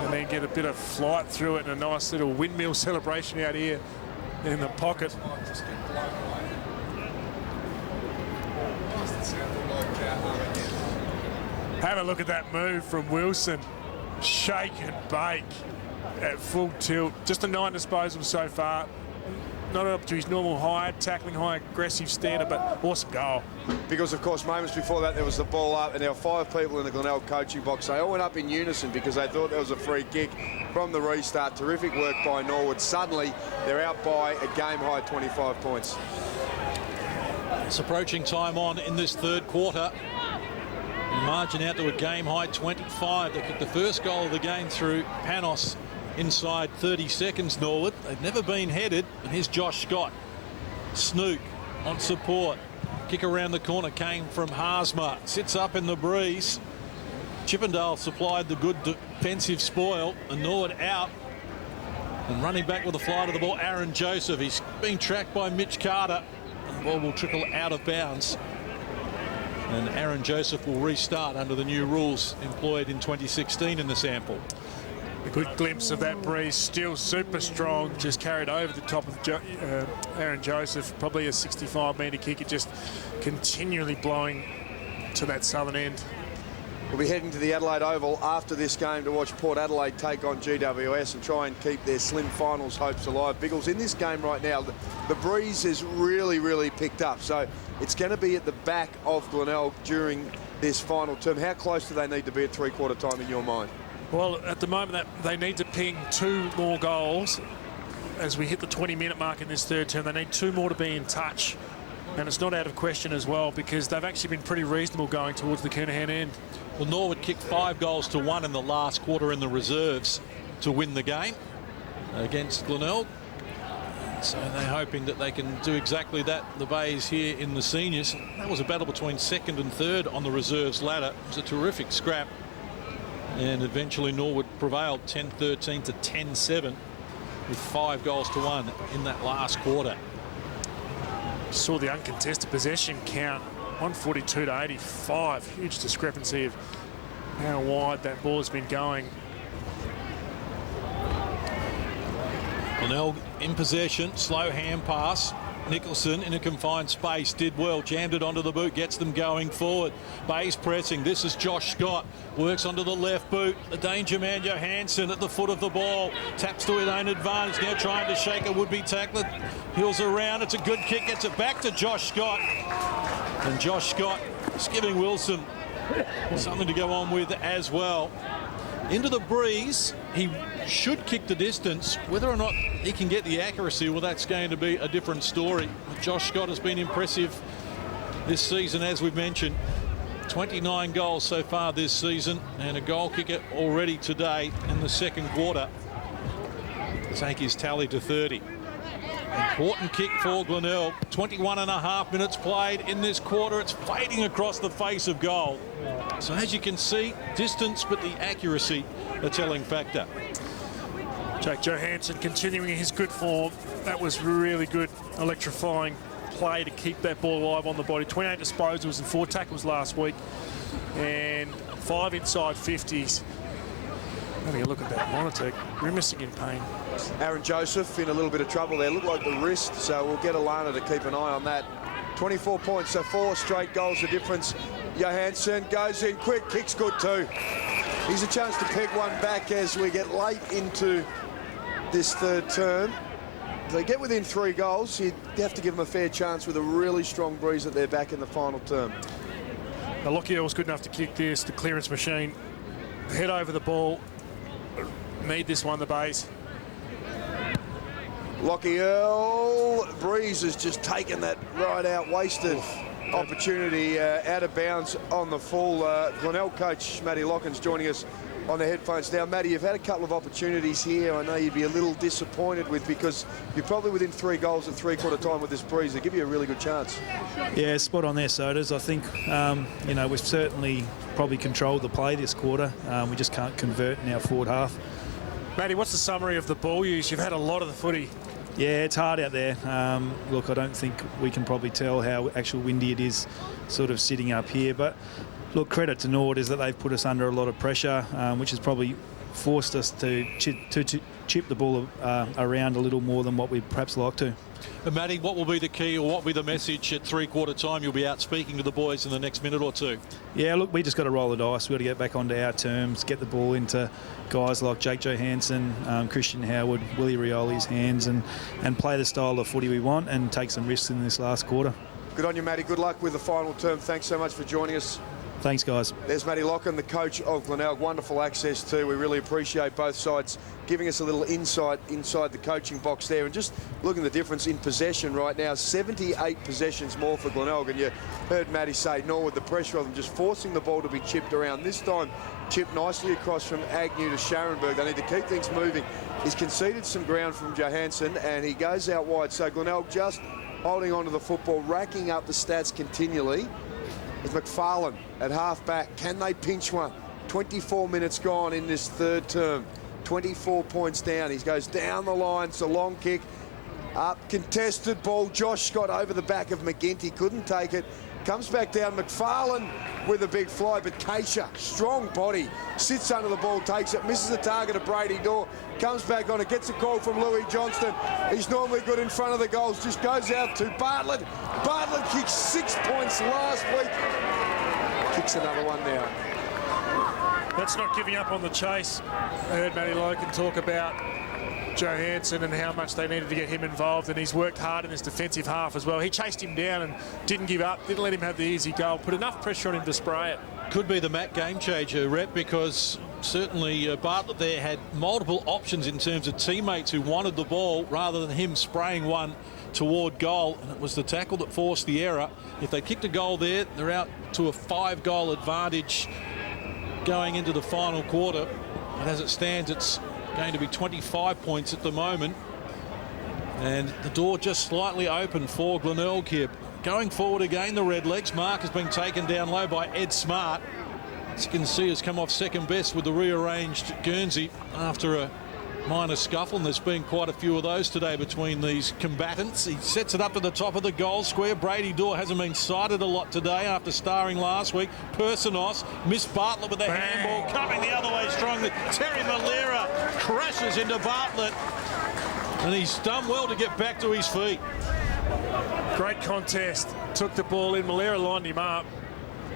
and then get a bit of flight through it and a nice little windmill celebration out here in the pocket. Have a look at that move from Wilson. Shake and bake at full tilt. Just a 9 disposals so far. Not up to his normal high tackling, high aggressive standard, but awesome goal. Because, of course, moments before that, there was the ball up, and there were 5 people in the Glenelg coaching box. They all went up in unison because they thought there was a free kick from the restart. Terrific work by Norwood. Suddenly, they're out by a game-high 25 points. It's approaching time on in this third quarter. Margin out to a game-high 25. They kicked the first goal of the game through Panos inside 30 seconds, Norwood. They've never been headed. And here's Josh Scott. Snook on support. Kick around the corner came from Haasma. Sits up in the breeze. Chippendale supplied the good defensive spoil. And Norwood out. And running back with a fly to the ball, Aaron Joseph. He's being tracked by Mitch Carter. And the ball will trickle out of bounds. And Aaron Joseph will restart under the new rules employed in 2016 in the SANFL. A good glimpse of that breeze, still super strong, just carried over the top of Aaron Joseph. Probably a 65-metre kick, it just continually blowing to that southern end. We'll be heading to the Adelaide Oval after this game to watch Port Adelaide take on GWS and try and keep their slim finals hopes alive. Biggles, in this game right now, the breeze has really picked up, so it's going to be at the back of Glenelg during this final term. How close do they need to be at three-quarter time in your mind? Well, at the moment, that they need to ping 2 more goals as we hit the 20-minute mark in this third term. They need 2 more to be in touch, and it's not out of question as well because they've actually been pretty reasonable going towards the Kernahan end. Well, Norwood kicked 5 goals to 1 in the last quarter in the reserves to win the game against Glenelg. So they're hoping that they can do exactly that. The Bays here in the seniors. That was a battle between second and third on the reserves ladder. It was a terrific scrap. And eventually Norwood prevailed 10-13 to 10-7 with 5 goals to 1 in that last quarter. Saw the uncontested possession count, 142 to 85. Huge discrepancy of how wide that ball has been going. Glenelg in possession, slow hand pass. Nicholson in a confined space did well, jammed it onto the boot, gets them going forward. Bays pressing. This is Josh Scott, works onto the left boot. The danger man Johansson at the foot of the ball, taps to his own advantage, now trying to shake a would-be tackler. Heels around, it's a good kick, gets it back to Josh Scott, and Josh Scott is giving Wilson something to go on with as well. Into the breeze. He should kick the distance. Whether or not he can get the accuracy, well, that's going to be a different story. Josh Scott has been impressive this season, as we've mentioned. 29 goals so far this season, and a goal kicker already today in the second quarter to take his tally to 30. Important kick for Glenelg. 21.5 minutes played in this quarter. It's fading across the face of goal. So as you can see, distance but the accuracy a telling factor. Jack Johansson continuing his good form. That was really good, electrifying play to keep that ball alive on the body. 28 disposals and 4 tackles last week, and 5 inside 50s. Having a look at that monitor, grimacing in pain. Aaron Joseph in a little bit of trouble there. Looked like the wrist, so we'll get Alana to keep an eye on that. 24 points, so 4 straight goals the difference. Johansson goes in quick, kicks good too. He's a chance to pick one back as we get late into this third term. If they get within 3 goals, you'd have to give them a fair chance with a really strong breeze that they're back in the final term. Now, Lockyer was good enough to kick this, the clearance machine. Head over the ball. Need this one, the base. Lockyer, Breeze has just taken that right out, wasted opportunity out of bounds on the full. Glenelg coach Matty Locken's joining us on the headphones now. Matty, you've had a couple of opportunities here I know you'd be a little disappointed with, because you're probably within 3 goals at 3/4 time with this breeze. They give you a really good chance. Yeah, spot on there, Sodas. I think, you know, we've certainly probably controlled the play this quarter. We just can't convert in our forward half. Matty, what's the summary of the ball use? You've had a lot of the footy. Yeah, it's hard out there. Look, I don't think we can probably tell how actual windy it is sort of sitting up here. But, look, credit to Norwood is that they've put us under a lot of pressure, which has probably forced us to chip the ball around a little more than what we'd perhaps like to. And Matty, what will be the key, or what will be the message at 3/4 time? You'll be out speaking to the boys in the next minute or two. Yeah, look, we just got to roll the dice. We've got to get back onto our terms, get the ball into guys like Jake Johansson, Christian Howard, Willie Rioli's hands, and play the style of footy we want and take some risks in this last quarter. Good on you, Matty. Good luck with the final term. Thanks so much for joining us. Thanks, guys. There's Matty Locken, the coach of Glenelg. Wonderful access too. We really appreciate both sides giving us a little insight inside the coaching box there. And just looking at the difference in possession right now, 78 possessions more for Glenelg. And you heard Matty say, Norwood, the pressure of them just forcing the ball to be chipped around. This time, chipped nicely across from Agnew to Scharenberg. They need to keep things moving. He's conceded some ground from Johansson, and he goes out wide. So Glenelg just holding on to the football, racking up the stats continually. With McFarlane at half-back. Can they pinch one? 24 minutes gone in this third term. 24 points down. He goes down the line. It's a long kick. Up, contested ball. Josh Scott over the back of McGinty. Couldn't take it. Comes back down. McFarlane with a big fly, but Keisha, strong body, sits under the ball, takes it, misses the target of Brady Dorr, comes back on it, gets a call from Louis Johnston. He's normally good in front of the goals, just goes out to Bartlett. Bartlett kicked 6 points last week. Kicks another one now. That's not giving up on the chase. I heard Matty Loken talk about Johansson and how much they needed to get him involved, and he's worked hard in this defensive half as well. He chased him down and didn't give up, didn't let him have the easy goal, put enough pressure on him to spray it. Could be the Matt game changer, Rep, because certainly Bartlett there had multiple options in terms of teammates who wanted the ball rather than him spraying one toward goal, and it was the tackle that forced the error. If they kicked a goal there, they're out to a 5-goal advantage going into the final quarter, and as it stands, it's going to be 25 points at the moment, and the door just slightly open for Glenelg here. Going forward again, the Redlegs. Mark has been taken down low by Ed Smart. As you can see, has come off second best with the rearranged Guernsey after a minor scuffle, and there's been quite a few of those today between these combatants. He sets it up to the top of the goal square. Brady Dorr hasn't been cited a lot today after starring last week. Persinos missed Bartlett with a handball, coming the other way strongly. Terry Malera crashes into Bartlett, and he's done well to get back to his feet. Great contest. Took the ball in. Malera lined him up.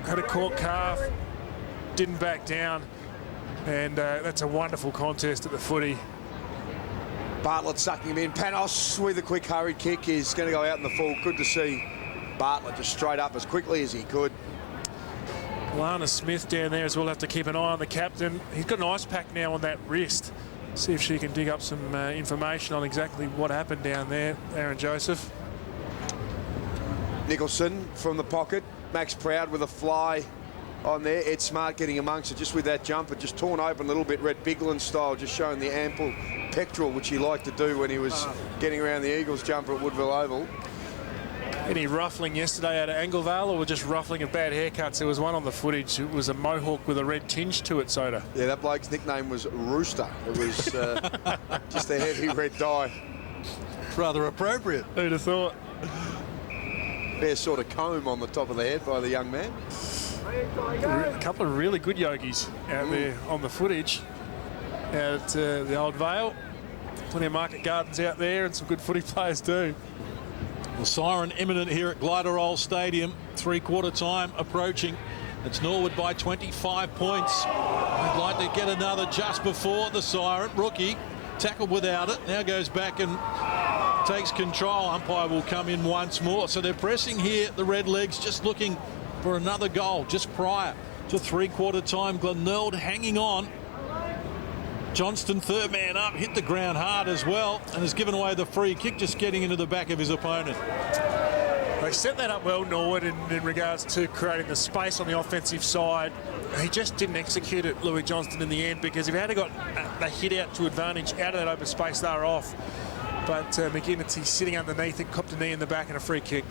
Had a caught calf. Didn't back down. And that's a wonderful contest at the footy. Bartlett sucking him in. Panos with a quick hurried kick is going to go out in the full. Good to see Bartlett just straight up as quickly as he could. Lana Smith down there as well. Have to keep an eye on the captain. He's got an ice pack now on that wrist. See if she can dig up some information on exactly what happened down there. Aaron Joseph. Nicholson from the pocket. Max Proud with a fly on there. Ed Smart getting amongst it just with that jumper, just torn open a little bit, Red Bigland style, just showing the ample pectoral, which he liked to do when he was getting around the Eagles jumper at Woodville Oval. Any ruffling yesterday out of Anglevale, or just ruffling of bad haircuts? There was one on the footage. It was a mohawk with a red tinge to it, Soda. Yeah, that bloke's nickname was Rooster. It was just a heavy red dye. Rather appropriate. Who'd have thought? bare sort of comb on the top of the head by the young man. A couple of really good yogis out there on the footage at the Old Vale. Plenty of market gardens out there and some good footy players too. The siren imminent here at Glenelg Stadium. Three-quarter time approaching. It's Norwood by 25 points. I'd like to get another just before the siren. Rookie tackled without it. Now goes back and takes control. Umpire will come in once more. So they're pressing here, the Redlegs, just looking for another goal just prior to three-quarter time. Glenelg hanging on. Johnston, third man up, hit the ground hard as well and has given away the free kick, just getting into the back of his opponent. They set that up well, Norwood, in regards to creating the space on the offensive side. He just didn't execute it, Louis Johnston, in the end, because if he had got the hit out to advantage out of that open space, they were off. But McGinty sitting underneath it, copped a knee in the back and a free kick.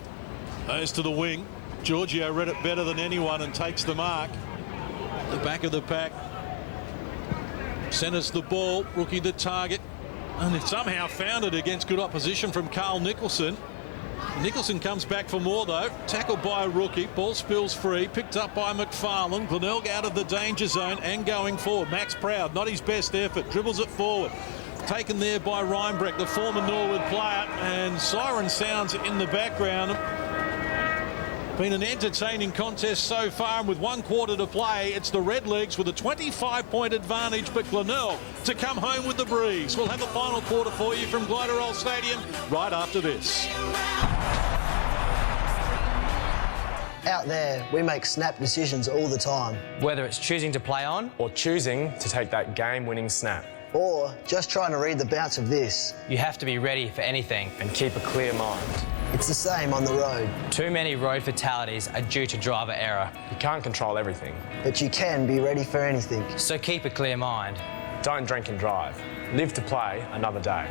Goes to the wing. Giorgio read it better than anyone and takes the mark. The back of the pack. Centres the ball, rookie the target, and they've somehow found it against good opposition from Carl Nicholson. Nicholson comes back for more though, tackled by a rookie, ball spills free, picked up by McFarlane. Glenelg out of the danger zone and going forward. Max Proud, not his best effort, dribbles it forward. Taken there by Reinbrecht, the former Norwood player, and siren sounds in the background. Been an entertaining contest so far, and with 1 quarter to play, it's the Redlegs with a 25-point advantage, but Glenelg to come home with the breeze. We'll have the final quarter for you from Glenelg Stadium right after this. Out there, we make snap decisions all the time. Whether it's choosing to play on Or choosing to take that game-winning snap. Or just trying to read the bounce of this. you have to be ready for anything. And keep a clear mind. It's the same on the road. Too many road fatalities are due to driver error. You can't control everything. But you can be ready for anything. So keep a clear mind. Don't drink and drive. Live to play another day.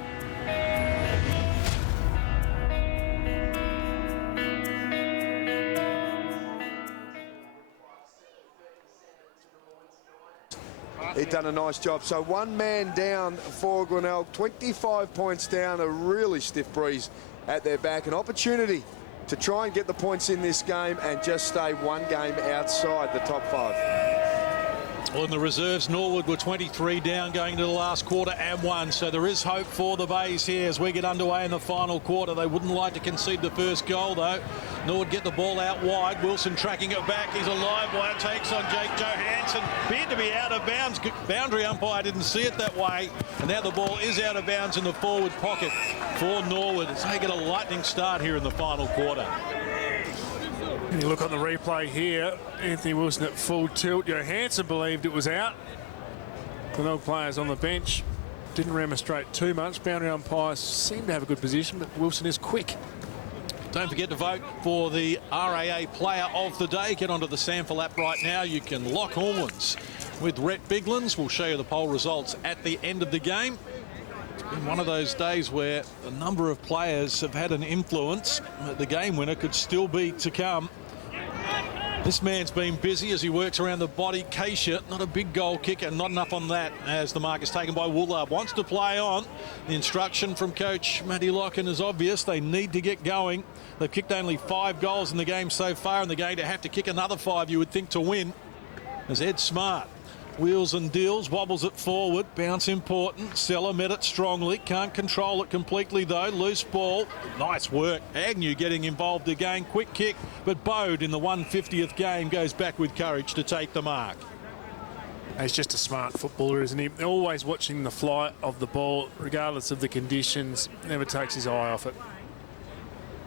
He'd done a nice job. So one man down for Glenelg, 25 points down, a really stiff breeze at their back. An opportunity to try and get the points in this game and just stay one game outside the top 5. Well, in the reserves, Norwood were 23 down going into the last quarter and won. So there is hope for the Bays here as we get underway in the final quarter. They wouldn't like to concede the first goal, though. Norwood get the ball out wide. Wilson tracking it back. He's a live wire. Takes on Jake Johansson. Appeared to be out of bounds. Boundary umpire didn't see it that way. And now the ball is out of bounds in the forward pocket for Norwood. It's making a lightning start here in the final quarter. And you look on the replay here, Anthony Wilson at full tilt. Johansson believed it was out. Glenelg players on the bench didn't remonstrate too much. Boundary umpires seem to have a good position, but Wilson is quick. Don't forget to vote for the RAA Player of the Day. Get onto the SANFL app right now. You can lock horns with Rhett Biglands. We'll show you the poll results at the end of the game. It's been one of those days where a number of players have had an influence. The game winner could still be to come. This man's been busy as he works around the body. Keisha, not a big goal kicker, not enough on that as the mark is taken by Woolard. Wants to play on. The instruction from coach Matty Locken is obvious. They need to get going. They've kicked only 5 goals in the game so far, and they're going to have to kick another 5, you would think, to win. As Ed Smart wheels and deals, wobbles it forward, bounce important. Seller met it strongly, can't control it completely though. Loose ball, nice work. Agnew getting involved again, quick kick, but Bode in the 150th game goes back with courage to take the mark. He's just a smart footballer, isn't he? Always watching the flight of the ball, regardless of the conditions, never takes his eye off it.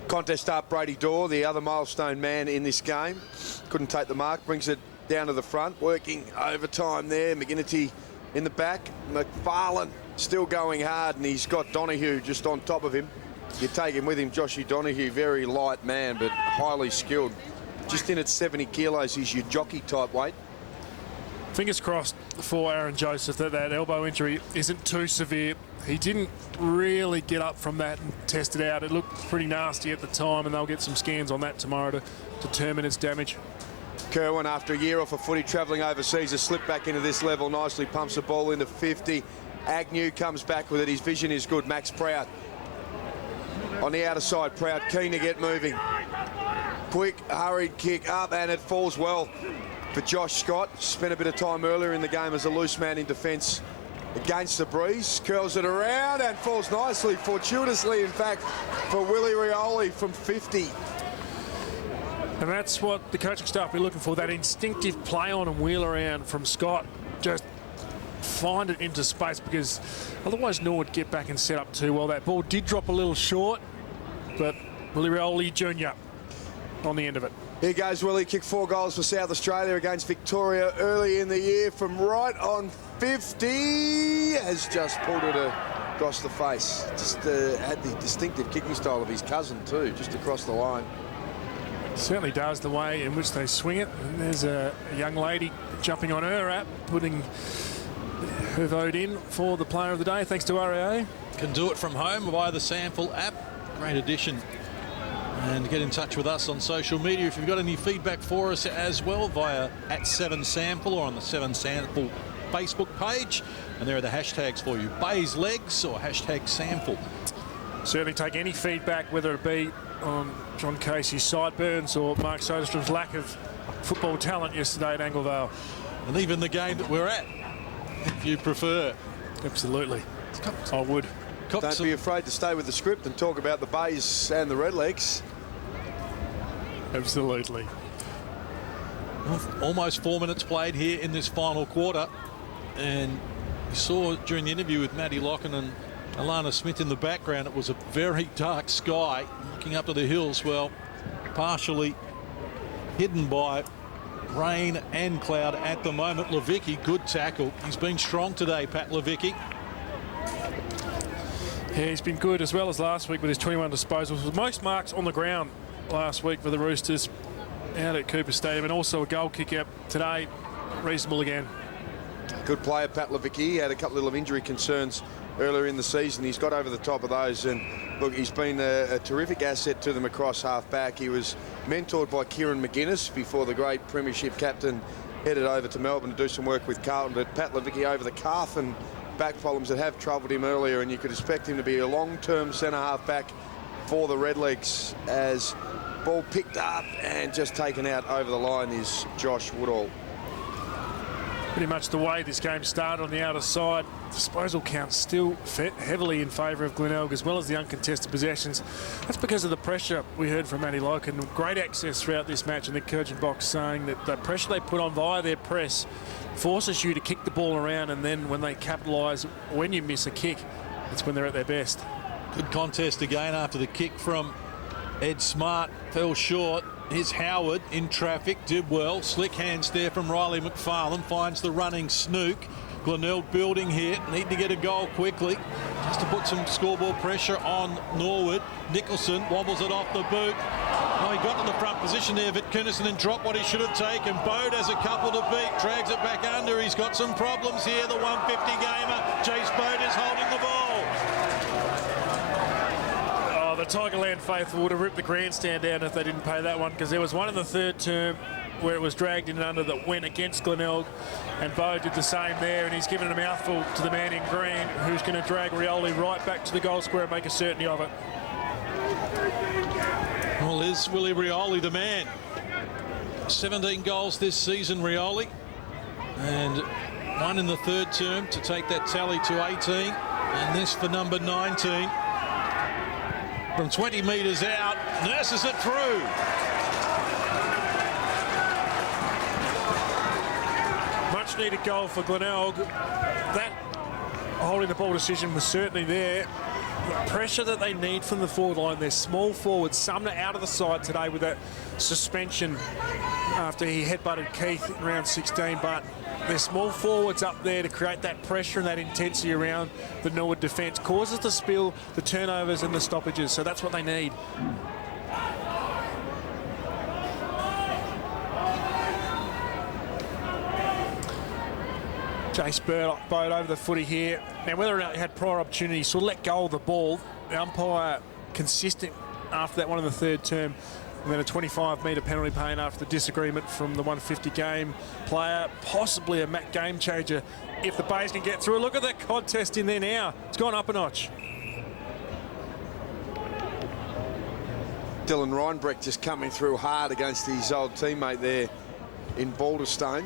Contest up, Brady Dorr, the other milestone man in this game. Couldn't take the mark, brings it down to the front, working overtime there. McGinty in the back. McFarlane still going hard, and he's got Donoghue just on top of him. You take him with him, Joshy Donoghue, very light man, but highly skilled. Just in at 70 kilos, he's your jockey type weight. Fingers crossed for Aaron Joseph that that elbow injury isn't too severe. He didn't really get up from that and test it out. It looked pretty nasty at the time, and they'll get some scans on that tomorrow to determine its damage. Kerwin, after a year off of footy, travelling overseas, has slipped back into this level nicely, pumps the ball into 50. Agnew comes back with it. His vision is good. Max Proud on the outer side. Proud keen to get moving. Quick, hurried kick up, and it falls well for Josh Scott. Spent a bit of time earlier in the game as a loose man in defence against the breeze. Curls it around and falls nicely, fortuitously, in fact, for Willie Rioli from 50. And that's what the coaching staff be looking for, that instinctive play on and wheel around from Scott. Just find it into space, because otherwise Norwood get back and set up too well. That ball did drop a little short, but Willie Rioli Jr. on the end of it. Here goes Willie, kicked 4 goals for South Australia against Victoria early in the year from right on 50. Has just pulled it across the face. Just had the distinctive kicking style of his cousin too, just across the line. Certainly does, the way in which they swing it. And there's a young lady jumping on her app, putting her vote in for the player of the day, thanks to RAA. Can do it from home via the SANFL app. Great addition. And get in touch with us on social media if you've got any feedback for us as well, via @7SANFL or on the 7SANFL Facebook page. And there are the hashtags for you, Bay's Legs or #SANFL. Certainly take any feedback, whether it be on John Casey's sideburns or Mark Soderstrom's lack of football talent yesterday at Anglevale. And even the game that we're at, if you prefer. Absolutely. I would. Don't be afraid to stay with the script and talk about the Bays and the Redlegs. Absolutely. Almost 4 minutes played here in this final quarter. And you saw during the interview with Matty Locken and Alana Smith in the background, it was a very dark sky looking up to the hills. Well, partially hidden by rain and cloud at the moment. Levicki, good tackle. He's been strong today, Pat Levicki. Yeah, he's been good, as well as last week with his 21 disposals. With most marks on the ground last week for the Roosters out at Cooper Stadium, and also a goal kick out today. Reasonable again. Good player, Pat Levicki. He had a couple of injury concerns earlier in the season. He's got over the top of those, and look, he's been a terrific asset to them across half-back. He was mentored by Kieran McGuinness before the great premiership captain headed over to Melbourne to do some work with Carlton. But Pat Levicki, over the calf and back problems that have troubled him earlier, and you could expect him to be a long-term centre half-back for the Redlegs. As ball picked up and just taken out over the line is Josh Woodall. Pretty much the way this game started on the outer side. Disposal count still heavily in favour of Glenelg, as well as the uncontested possessions. That's because of the pressure we heard from Matty Loken. Great access throughout this match in the Curtin box, saying that the pressure they put on via their press forces you to kick the ball around, and then when they capitalise, when you miss a kick, that's when they're at their best. Good contest again after the kick from Ed Smart fell short. Here's Howard in traffic, did well. Slick hands there from Riley McFarlane, finds the running Snook. Glenelg building here, need to get a goal quickly just to put some scoreboard pressure on Norwood. Nicholson wobbles it off the boot. Oh, he got to the front position there, Vitkinson, and dropped what he should have taken. Bode has a couple to beat, drags it back under. He's got some problems here, the 150 gamer. Jace Bode is holding the ball. The Tigerland faithful would have ripped the grandstand down if they didn't pay that one, because there was one in the third term where it was dragged in and under that went against Glenelg, and Bo did the same there, and he's given a mouthful to the man in green, who's going to drag Rioli right back to the goal square and make a certainty of it. Well, is Willie Rioli the man? 17 goals this season, Rioli, and one in the third term to take that tally to 18, and this for number 19. From 20 metres out, nurses it through. Much needed goal for Glenelg. That holding the ball decision was certainly there. The pressure that they need from the forward line, their small forwards, Sumner out of the side today with that suspension after he headbutted Keith in round 16, but their small forwards up there to create that pressure and that intensity around the Norwood defence causes the spill, the turnovers and the stoppages, so that's what they need. Jace Bode over the footy here. Now, whether or not he had prior opportunities to let go of the ball, the umpire consistent after that one in the third term, and then a 25-metre penalty pain after the disagreement from the 150 game player. Possibly a game changer if the Bays can get through. Look at that contest in there now. It's gone up a notch. Dylan Reinbrecht just coming through hard against his old teammate there in Balderstone.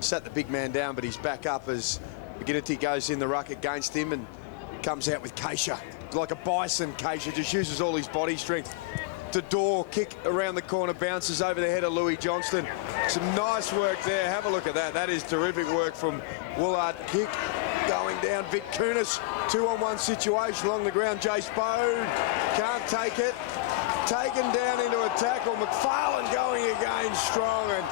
Sat the big man down, but he's back up as McGinnity goes in the ruck against him and comes out with Keisha. Like a bison, Keisha just uses all his body strength. To door, kick around the corner, bounces over the head of Louis Johnston. Some nice work there. Have a look at that. That is terrific work from Woolard. Kick going down. Vic Kunis, 2-on-1 situation along the ground. Jace Bode can't take it. Taken down into a tackle. McFarlane going again strong and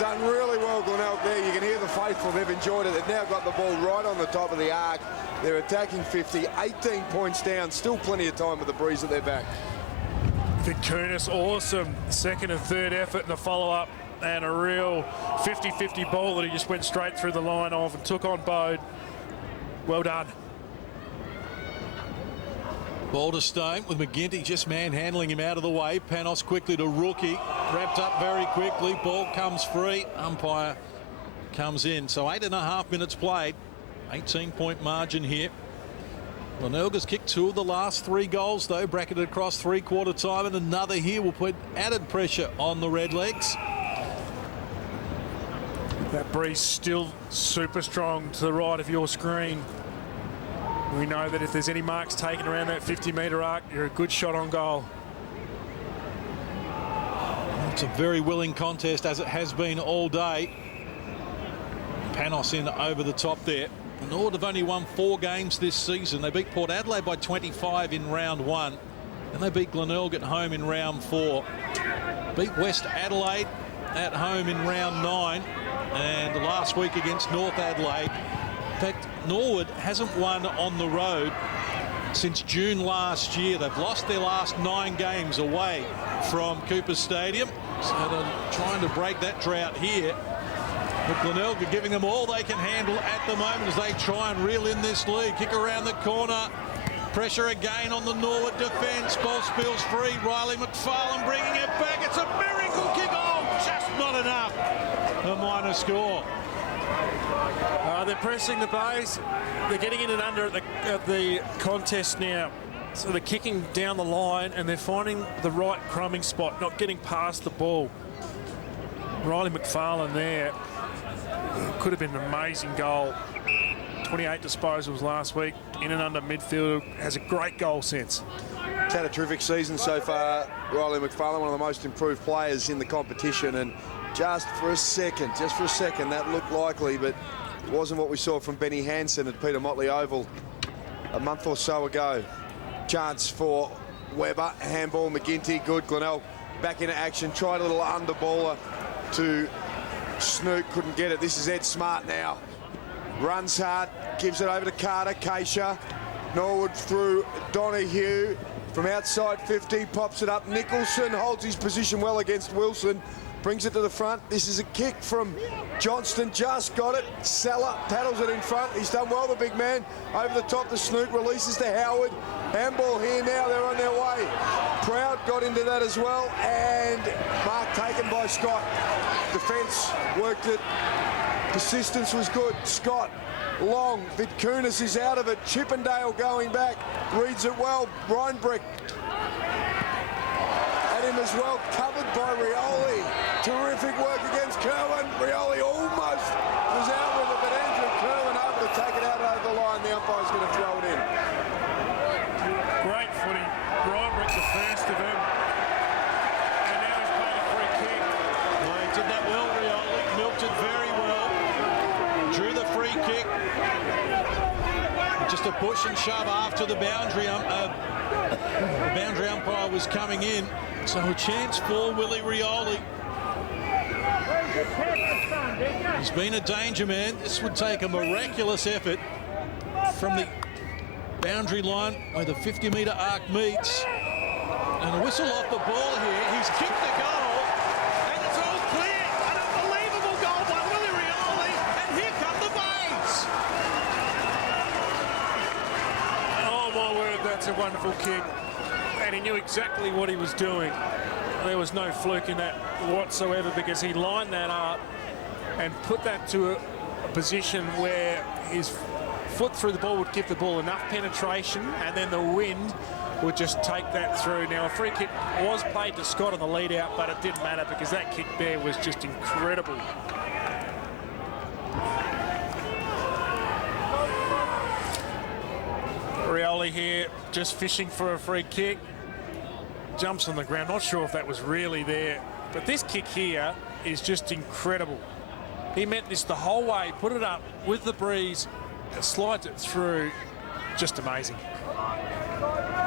done really well, Glenelg there. You can hear the faithful. They've enjoyed it. They've now got the ball right on the top of the arc. They're attacking 50, 18 points down. Still plenty of time with the breeze at their back. Vic Kunis, awesome second and third effort in the follow-up, and a real 50-50 ball that he just went straight through the line off and took on Bode. Well done. Balderstone with McGinty just manhandling him out of the way. Panos quickly to Rookie. Wrapped up very quickly. Ball comes free. Umpire comes in. So 8.5 minutes played. 18-point margin here. Glenelg has kicked 2 of the last 3 goals, though, bracketed across three-quarter time, and another here will put added pressure on the Redlegs. That breeze still super strong to the right of your screen. We know that if there's any marks taken around that 50-metre arc, you're a good shot on goal. It's a very willing contest, as it has been all day. Panos in over the top there. Norwood have only won 4 games this season. They beat Port Adelaide by 25 in round 1. And they beat Glenelg at home in round 4. Beat West Adelaide at home in round 9. And last week against North Adelaide. In fact, Norwood hasn't won on the road since June last year. They've lost their last 9 games away from Cooper Stadium. So they're trying to break that drought here. But Glenelg are giving them all they can handle at the moment as they try and reel in this lead. Kick around the corner. Pressure again on the Norwood defence. Ball spills free. Riley McFarlane bringing it back. It's a miracle kick. Oh, just not enough. A minor score. They're pressing the base. They're getting in and under at the contest now. So they're kicking down the line and they're finding the right crumbing spot, not getting past the ball. Riley McFarlane there. Could have been an amazing goal. 28 disposals last week, in and under midfield. Has a great goal sense. He's had a terrific season so far. Riley McFarlane, one of the most improved players in the competition, and just for a second, that looked likely, but it wasn't what we saw from Benny Hansen at Peter Motley Oval a month or so ago. Chance for Webber, handball, McGinty, good. Glenelg back into action, tried a little underballer to Snook, couldn't get it. This is Ed Smart now. Runs hard, gives it over to Carter, Keisha. Norwood through Donahue from outside 50, pops it up. Nicholson holds his position well against Wilson, brings it to the front. This is a kick from Johnston, just got it. Seller paddles it in front. He's done well, the big man. Over the top to Snook, releases to Howard. Handball here now, they're on their way. Proud got into that as well, and mark taken by Scott. Defence worked it. Persistence was good. Scott, long. Vitkunis is out of it. Chippendale going back. Reads it well. Reinbrecht at him as well. Covered by Rioli. Terrific work against Kerwin. Rioli almost was out with it, but Andrew Kerwin able to take it out over the line. The umpire's going to throw it in. Great footy. Reinbrecht the first of them. And now he's played a free kick. Well, he did that well, Rioli. Milked it very well. Drew the free kick. Just a push and shove after the boundary. The boundary umpire was coming in. So a chance for Willie Rioli. He's been a danger man. This would take a miraculous effort from the boundary line where the 50-metre arc meets. And a whistle off the ball here. He's kicked the goal. And it's all clear. An unbelievable goal by Willie Rioli. And here come the Bays. Oh my word, that's a wonderful kick. And he knew exactly what he was doing. There was no fluke in that whatsoever, because he lined that up and put that to a position where his foot through the ball would give the ball enough penetration, and then the wind would just take that through. Now, a free kick was played to Scott on the lead out, but it didn't matter because that kick there was just incredible. Rioli here just fishing for a free kick. Jumps on the ground. Not sure if that was really there, but this kick here is just incredible. He meant this the whole way, put it up with the breeze, slides it through. Just amazing.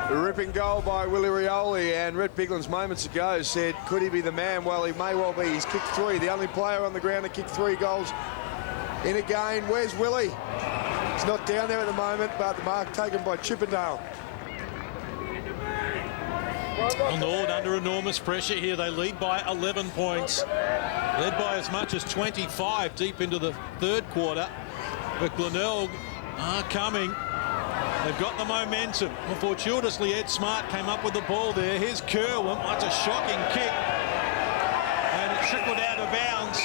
A ripping goal by Willie Rioli, and Red Biglan's moments ago said, could he be the man? Well, he may well be. He's kicked 3, the only player on the ground to kick 3 goals in a game. Where's Willie? He's not down there at the moment, but the mark taken by Chippendale. Norwood under enormous pressure here. They lead by 11 points. Led by as much as 25 deep into the third quarter. But Glenelg are coming. They've got the momentum. Well, fortuitously, Ed Smart came up with the ball there. Here's Kerwin. That's a shocking kick. And it trickled out of bounds.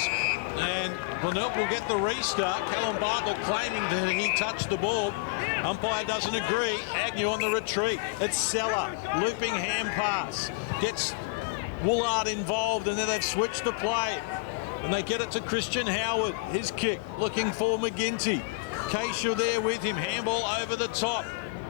And Glenelg will get the restart. Callum Bartlett claiming that he touched the ball. Umpire doesn't agree. Agnew on the retreat. It's Seller. Looping hand pass. Gets Woolard involved, and then they've switched the play. And they get it to Christian Howard. His kick looking for McGinty. Keisha there with him. Handball over the top.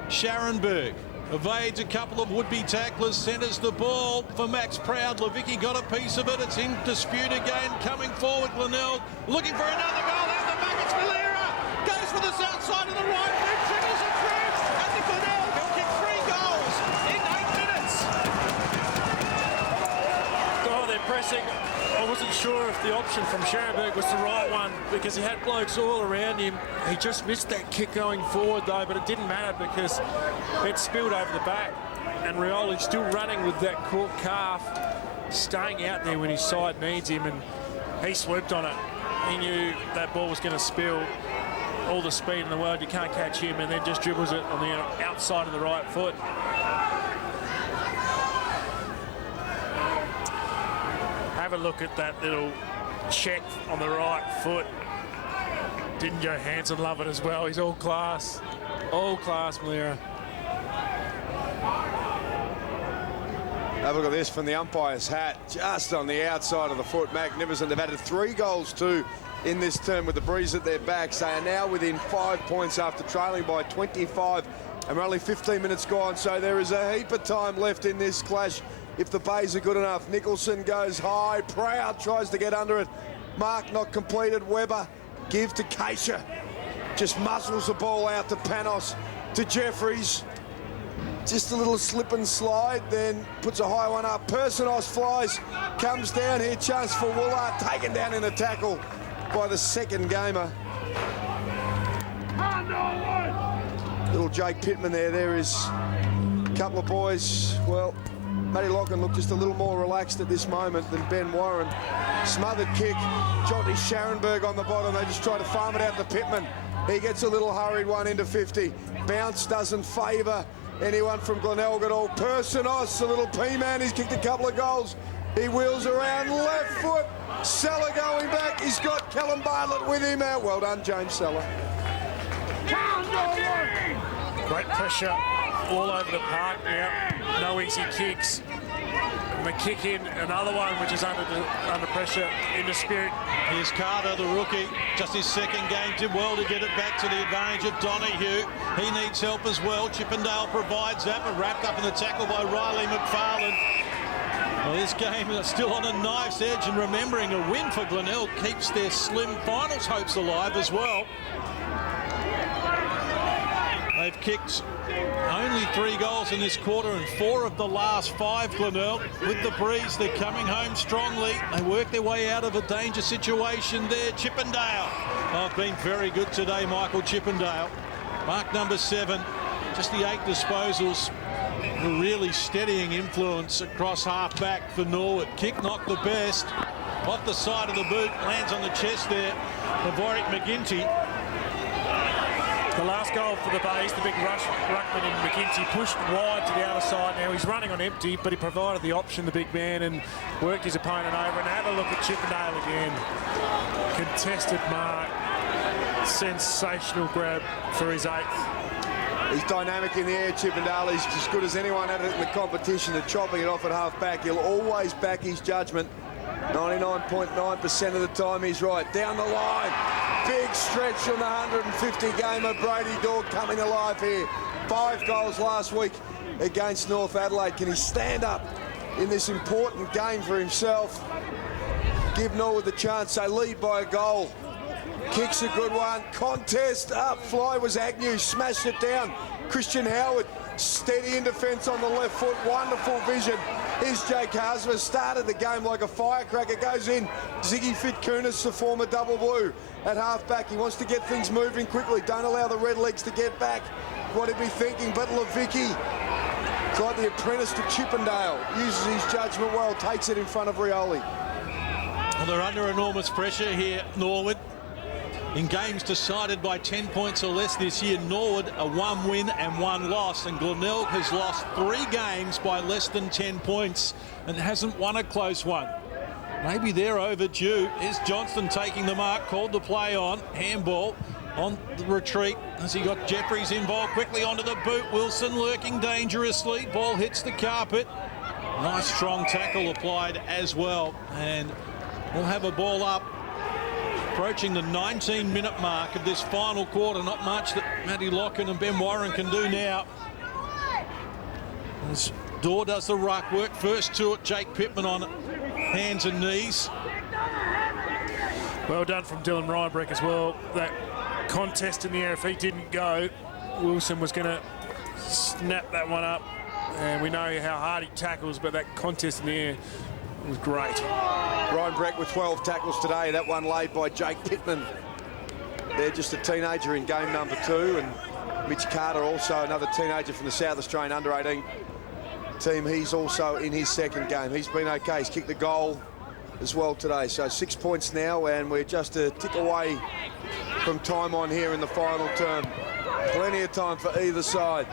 Scharenberg evades a couple of would-be tacklers. Centres the ball for Max Proud. Levicki got a piece of it. It's in dispute again. Coming forward, Glenelg looking for another goal. Out the back, it's Valera. Goes for the south side of the right. Trickles it through. And the Glenelg will kick 3 goals in 8 minutes. Oh, they're pressing. I wasn't sure if the option from Scharenberg was the right one because he had blokes all around him. He just missed that kick going forward though, but it didn't matter because it spilled over the back. And Rioli's still running with that caught calf, staying out there when his side needs him, and he swooped on it. He knew that ball was going to spill. All the speed in the world, you can't catch him, and then just dribbles it on the outside of the right foot. Have a look at that little check on the right foot. Didn't Johansson love it as well? He's all class. All class, Malera. Have a look at this from the umpire's hat. Just on the outside of the foot. Magnificent. They've added 3 goals too in this term with the breeze at their backs. They are now within 5 points after trailing by 25. And we're only 15 minutes gone, so there is a heap of time left in this clash. If the bays are good enough. Nicholson goes high. Proud tries to get under it. Mark not completed. Webber give to Keisha. Just muscles the ball out to Panos, to Jeffries. Just a little slip and slide, then puts a high one up. Personos flies, comes down here. Chance for Woolard, taken down in a tackle by the second gamer. Little Jake Pittman there. There is a couple of boys. Well, Matty Locken looked just a little more relaxed at this moment than Ben Warren. Smothered kick. Jonty Scharenberg on the bottom. They just try to farm it out to Pittman. He gets a little hurried one into 50. Bounce doesn't favour anyone from Glenelg at all. Personos, a little P-man. He's kicked a couple of goals. He wheels around left foot. Seller going back. He's got Callum Bartlett with him out. Well done, James Seller. Great pressure all over the park now. No easy kicks. And the kick in, another one which is under pressure, in dispute. Here's Carter, the rookie, just his second game, did well to get it back to the advantage of Donahue. He needs help as well. Chippendale provides that, but wrapped up in the tackle by Riley McFarlane. Well, this game is still on a knife's edge, and remembering a win for Glenelg keeps their slim finals hopes alive as well. They've kicked only 3 goals in this quarter and 4 of the last 5, Glenelg. With the breeze, they're coming home strongly. They work their way out of a danger situation there. Chippendale. Oh, been very good today, Michael Chippendale. Mark number 7, just the 8 disposals. A really steadying influence across half-back for Norwood. Kick not the best. Off the side of the boot, lands on the chest there. Mavorick McGinty. The last goal for the Bays, the big rush, Ruckman and McGinty pushed wide to the outer side. Now he's running on empty, but he provided the option, the big man, and worked his opponent over. And have a look at Chippendale again. Contested mark. Sensational grab for his 8th. He's dynamic in the air, Chippendale. He's as good as anyone at it in the competition at chopping it off at half-back. He'll always back his judgment. 99.9% of the time he's right. Down the line. Big stretch from the 150-gamer. Brady Dawg coming alive here. 5 goals last week against North Adelaide. Can he stand up in this important game for himself? Give Norwood the chance. They lead by a goal. Kicks a good one. Contest up. Fly was Agnew. Smashed it down. Christian Howard steady in defence on the left foot. Wonderful vision. Here's Jake Harsma. Started the game like a firecracker. Goes in. Ziggy Fitkunis, the former double blue, at half-back. He wants to get things moving quickly. Don't allow the Redlegs to get back. What he'd be thinking. But Levicki, it's like the apprentice to Chippendale. Uses his judgment well. Takes it in front of Rioli. Well, they're under enormous pressure here, Norwood. In games decided by 10 points or less this year, Norwood a 1 win and 1 loss, and Glenelg has lost 3 games by less than 10 points and hasn't won a close one. Maybe they're overdue. Here's Johnston taking the mark, called the play on. Handball on the retreat as he got Jeffries involved. Quickly onto the boot. Wilson lurking dangerously. Ball hits the carpet. Nice strong tackle applied as well. And we'll have a ball up. Approaching the 19-minute mark of this final quarter. Not much that Matty Locken and Ben Warren can do now. As Dorr does the ruck work. First to it, Jake Pittman on hands and knees. Well done from Dylan Ryanbreck as well. That contest in the air, if he didn't go, Wilson was going to snap that one up. And we know how hard he tackles, but that contest in the air was great. Ryan Breck with 12 tackles today. That one laid by Jake Pittman. They're just a teenager in game number 2. And Mitch Carter, also another teenager from the South Australian under-18 team. He's also in his 2nd game. He's been okay. He's kicked the goal as well today. So 6 points now, and we're just a tick away from time on here in the final term. Plenty of time for either side.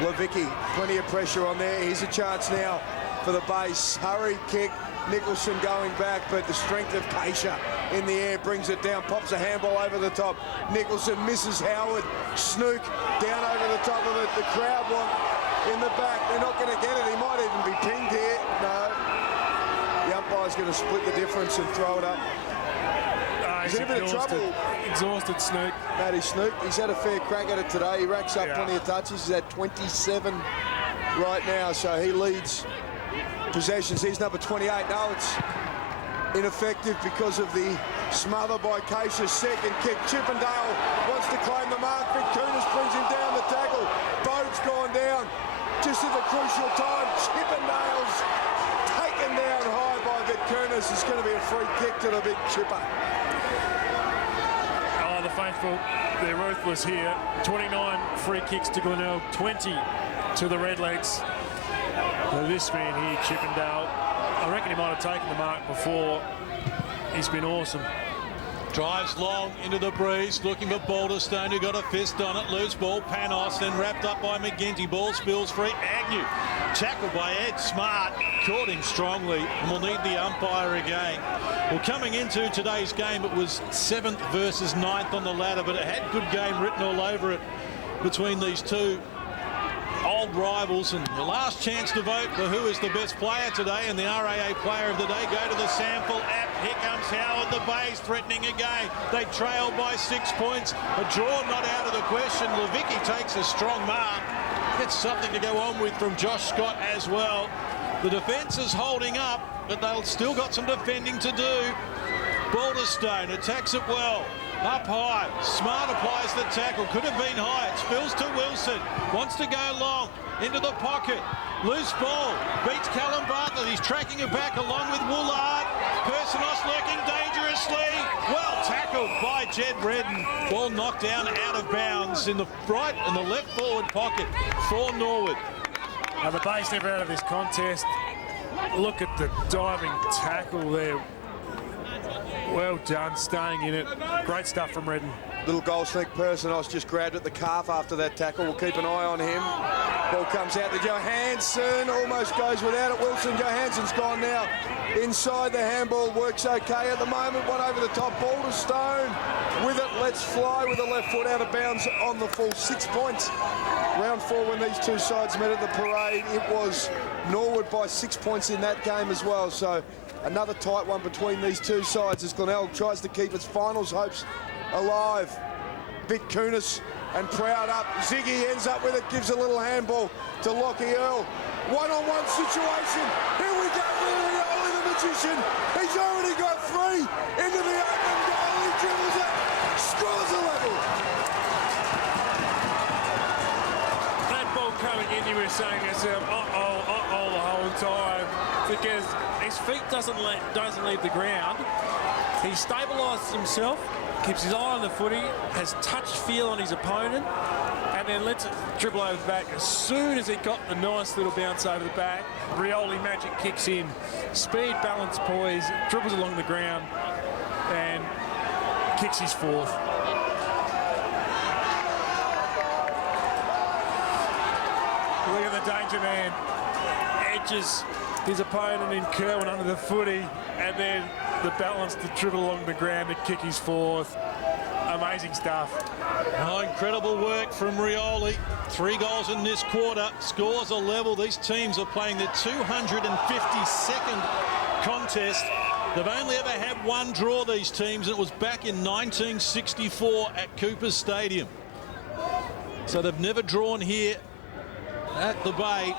Levicki, plenty of pressure on there. Here's a chance now for the base. Hurry kick. Nicholson going back, but the strength of Keisha in the air brings it down. Pops a handball over the top. Nicholson misses Howard. Snook down over the top of it. The crowd want in the back. They're not going to get it. He might even be pinged here. No. The umpire's going to split the difference and throw it up. He's in a bit of trouble. Exhausted Snook. Matty Snook. He's had a fair crack at it today. He racks up plenty of touches. He's had 27 right now, so he leads possessions. He's number 28. No, it's ineffective because of the smother by Keisha's 2nd kick. Chippendale wants to claim the mark. Fitkunis brings him down the tackle. Boat's gone down just at the crucial time. Chippendale's taken down high by Fitkunis. It's going to be a free kick to the big chipper. Oh, the faithful, they're ruthless here. 29 free kicks to Glenelg, 20 to the Redlegs. Now this man here, Chippendale, I reckon he might have taken the mark before. He's been awesome. Drives long into the breeze, looking for Balderstone, who got a fist on it. Loose ball, Panos, then wrapped up by McGinty. Ball spills free. Agnew, tackled by Ed Smart, caught him strongly, and we'll need the umpire again. Well, coming into today's game, it was 7th versus 9th on the ladder, but it had good game written all over it between these two old rivals. And your last chance to vote for who is the best player today and the RAA player of the day, go to the SANFL app. Here comes Howard, the base, threatening again. They trail by 6 points. A draw not out of the question. Levicki takes a strong mark. Gets something to go on with from Josh Scott as well. The defence is holding up, but they'll still got some defending to do. Balderstone attacks it well. Up high. Smart applies the tackle. Could have been high. It spills to Wilson. Wants to go long. Into the pocket. Loose ball. Beats Callum Bartlett. He's tracking it back along with Woolard. Personos lurking dangerously. Well tackled by Jed Redden. Ball knocked down out of bounds in the right and the left forward pocket for Norwood. Now the base never out of this contest. Look at the diving tackle there. Well done, staying in it. Great stuff from Redden. Little goal sneak. Personos just grabbed at the calf after that tackle. We'll keep an eye on him. Ball comes out to Johansson. Almost goes without it. Wilson. Johansson's gone now. Inside the handball. Works okay at the moment. One over the top. Balderstone with it lets fly with the left foot out of bounds on the full. 6 points. Round 4 when these two sides met at the parade. It was Norwood by 6 points in that game as well. So another tight one between these two sides as Glenelg tries to keep its finals hopes alive. Vic Kunis and Proud up. Ziggy ends up with it, gives a little handball to Lockie Earl. One-on-one situation. Here we go, Rioli the magician. He's already got 3 into the open goal. He dribbles it, scores a level. That ball coming in, you were saying to yourself, uh-oh the whole time, because his feet doesn't leave the ground. He stabilises himself, keeps his eye on the footy, has touch feel on his opponent, and then lets it dribble over the back. As soon as he got the nice little bounce over the back, Rioli magic kicks in. Speed, balance, poise, dribbles along the ground, and kicks his 4th. Look at the danger man. Edges his opponent in Kerwin under the footy, and then the balance to dribble along the ground to kick his 4th. Amazing stuff. Oh, incredible work from Rioli. 3 goals in this quarter. Scores a level. These teams are playing their 252nd contest. They've only ever had 1 draw, these teams, and it was back in 1964 at Coopers Stadium. So they've never drawn here at the Bay.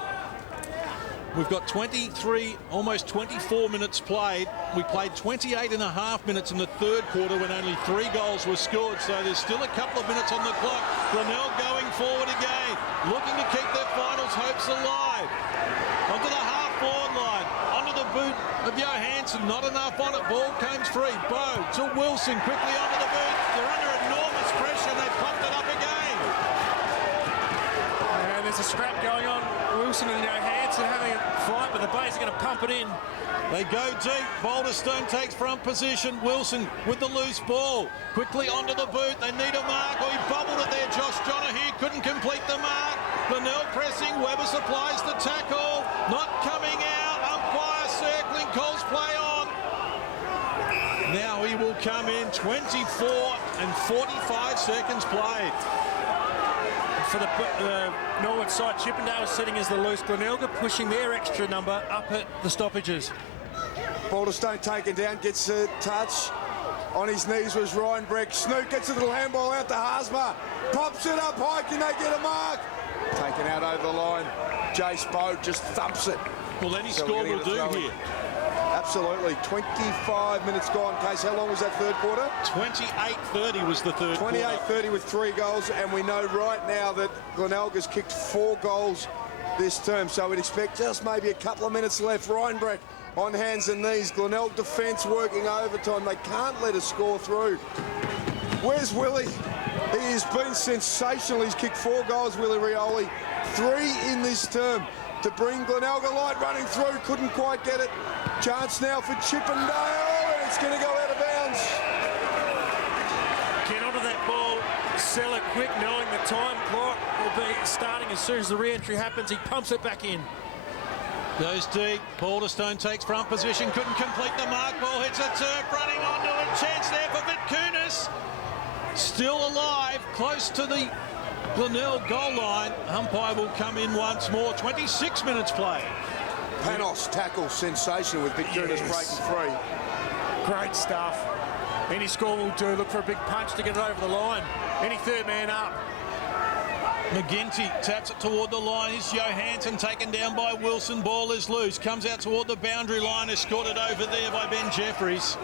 We've got 23, almost 24 minutes played. We played 28 and a half minutes in the 3rd quarter when only 3 goals were scored. So there's still a couple of minutes on the clock. Glenelg going forward again, looking to keep their finals hopes alive. Onto the half-forward line, onto the boot of Johansson. Not enough on it. Ball comes free. Bow to Wilson, quickly onto the boot. They're under enormous pressure. They popped it up again. And there's a scrap going on. Wilson and Johansson having a fight, but the Bays are going to pump it in. They go deep. Boulderstone takes front position. Wilson with the loose ball. Quickly onto the boot. They need a mark. Oh, he bubbled it there. Josh Donahue couldn't complete the mark. Glenelg pressing. Weber supplies the tackle. Not coming out. Umpire circling. Calls play on. Now he will come in. 24 and 45 seconds played. For the Norwood side, Chippendale is sitting as the loose. Glenelg pushing their extra number up at the stoppages. Boulderstone taken down, gets a touch. On his knees was Ryan Breck. Snook gets a little handball out to Haasma. Pops it up high. Can they get a mark? Taken out over the line. Jace Bogue just thumps it. Well, any score will do here. Absolutely. 25 minutes gone. Case, how long was that 3rd quarter? 28:30 was the 3rd quarter. 28:30 with 3 goals, and we know right now that Glenelg has kicked 4 goals this term, so we'd expect just maybe a couple of minutes left. Reinbrecht on hands and knees. Glenelg defence working overtime. They can't let a score through. Where's Willie? He has been sensational. He's kicked 4 goals, Willie Rioli. 3 in this term to bring Glenelg a light running through. Couldn't quite get it. Chance now for Chippendale, and it's going to go out of bounds. Get onto that ball, sell it quick, knowing the time clock will be starting as soon as the re-entry happens. He pumps it back in. Goes deep. Boulderstone takes front position. Couldn't complete the mark. Ball hits a turf. Running onto a chance there for Vitkunis. Still alive. Close to the Glenelg goal line. Umpire will come in once more. 26 minutes played. Panos tackle sensational with Vitkunis breaking free. Great stuff. Any score will do. Look for a big punch to get it over the line. Any 3rd man up. McGinty taps it toward the line. Is Johansson taken down by Wilson. Ball is loose. Comes out toward the boundary line. Escorted over there by Ben Jeffries.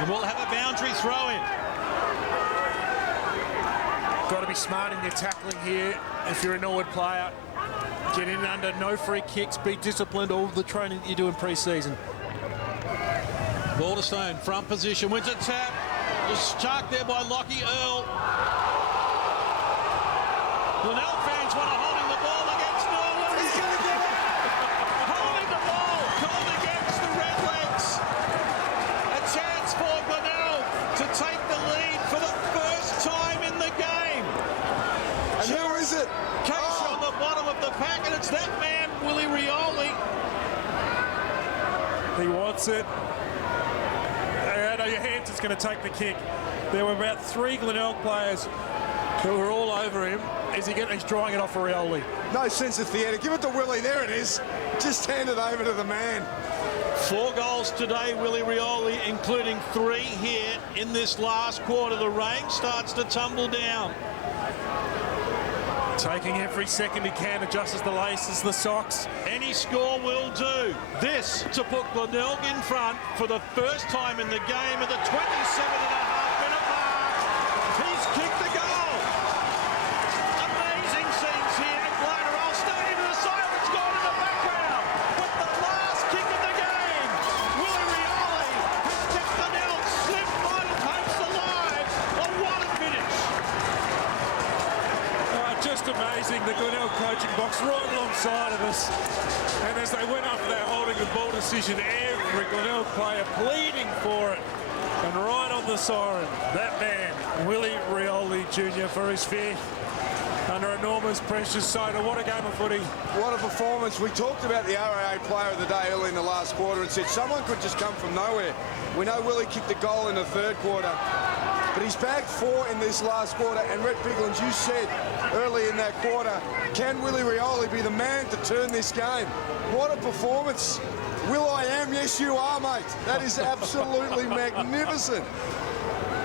And we'll have a boundary throw in. Got to be smart in your tackling here if you're a Norwood player. Get in under, no free kicks, be disciplined, all the training that you do in pre-season. Boulderstone, front position, wins a tap. Was chucked there by Lockie Earl. Glenelg fans want to hold him the ball against Norwood. He's going to get it! Holding the ball, called against the Redlegs. A chance for Glenelg to take the lead for the first time in the game. And who is it? Case on the bottom of the pack, and it's that man, Willie Rioli. He wants it. Johansson's going to take the kick. There were about 3 Glenelg players who were all over him. He's drawing it off for Rioli. No sense of theatre. Give it to Willie. There it is. Just hand it over to the man. 4 goals today, Willie Rioli, including 3 here in this last quarter. The rain starts to tumble down. Taking every second he can, adjusts the laces, the socks. Any score will do. This to put Glenelg in front for the first time in the game at the 27.5-minute mark. He's kicked the goal. Amazing scenes here at Glenelg. Staying to the side, it's gone in the background. With the last kick of the game, Willie Rioli has kept Glenelg slim-minded hopes alive. Oh, what a finish. Just amazing, the Glenelg coaching box right alongside of us. And as they went up there holding the ball decision, every Glenelg player pleading for it. And right on the siren, that man, Willie Rioli Jr. for his 5th. Under enormous pressure. Soda, what a game of footy. What a performance. We talked about the RAA player of the day early in the last quarter and said someone could just come from nowhere. We know Willie kicked a goal in the 3rd quarter. But he's bagged 4 in this last quarter, and Rhett Bigland, you said early in that quarter, can Willie Rioli be the man to turn this game? What a performance. Will I am? Yes, you are, mate. That is absolutely magnificent.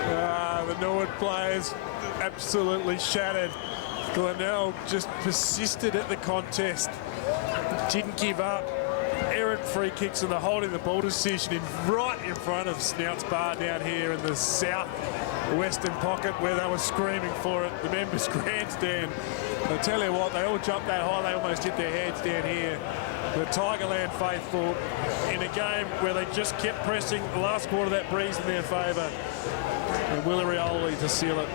The Norwood players absolutely shattered. Glenelg just persisted at the contest, didn't give up. Errant free kicks and the holding the ball decision right in front of Snouts Bar down here in the south western pocket where they were screaming for it, the members' grandstand. I tell you what, they all jumped that high, they almost hit their heads down here. The Tigerland faithful in a game where they just kept pressing the last quarter, that breeze in their favour. And Willie Rioli to seal it.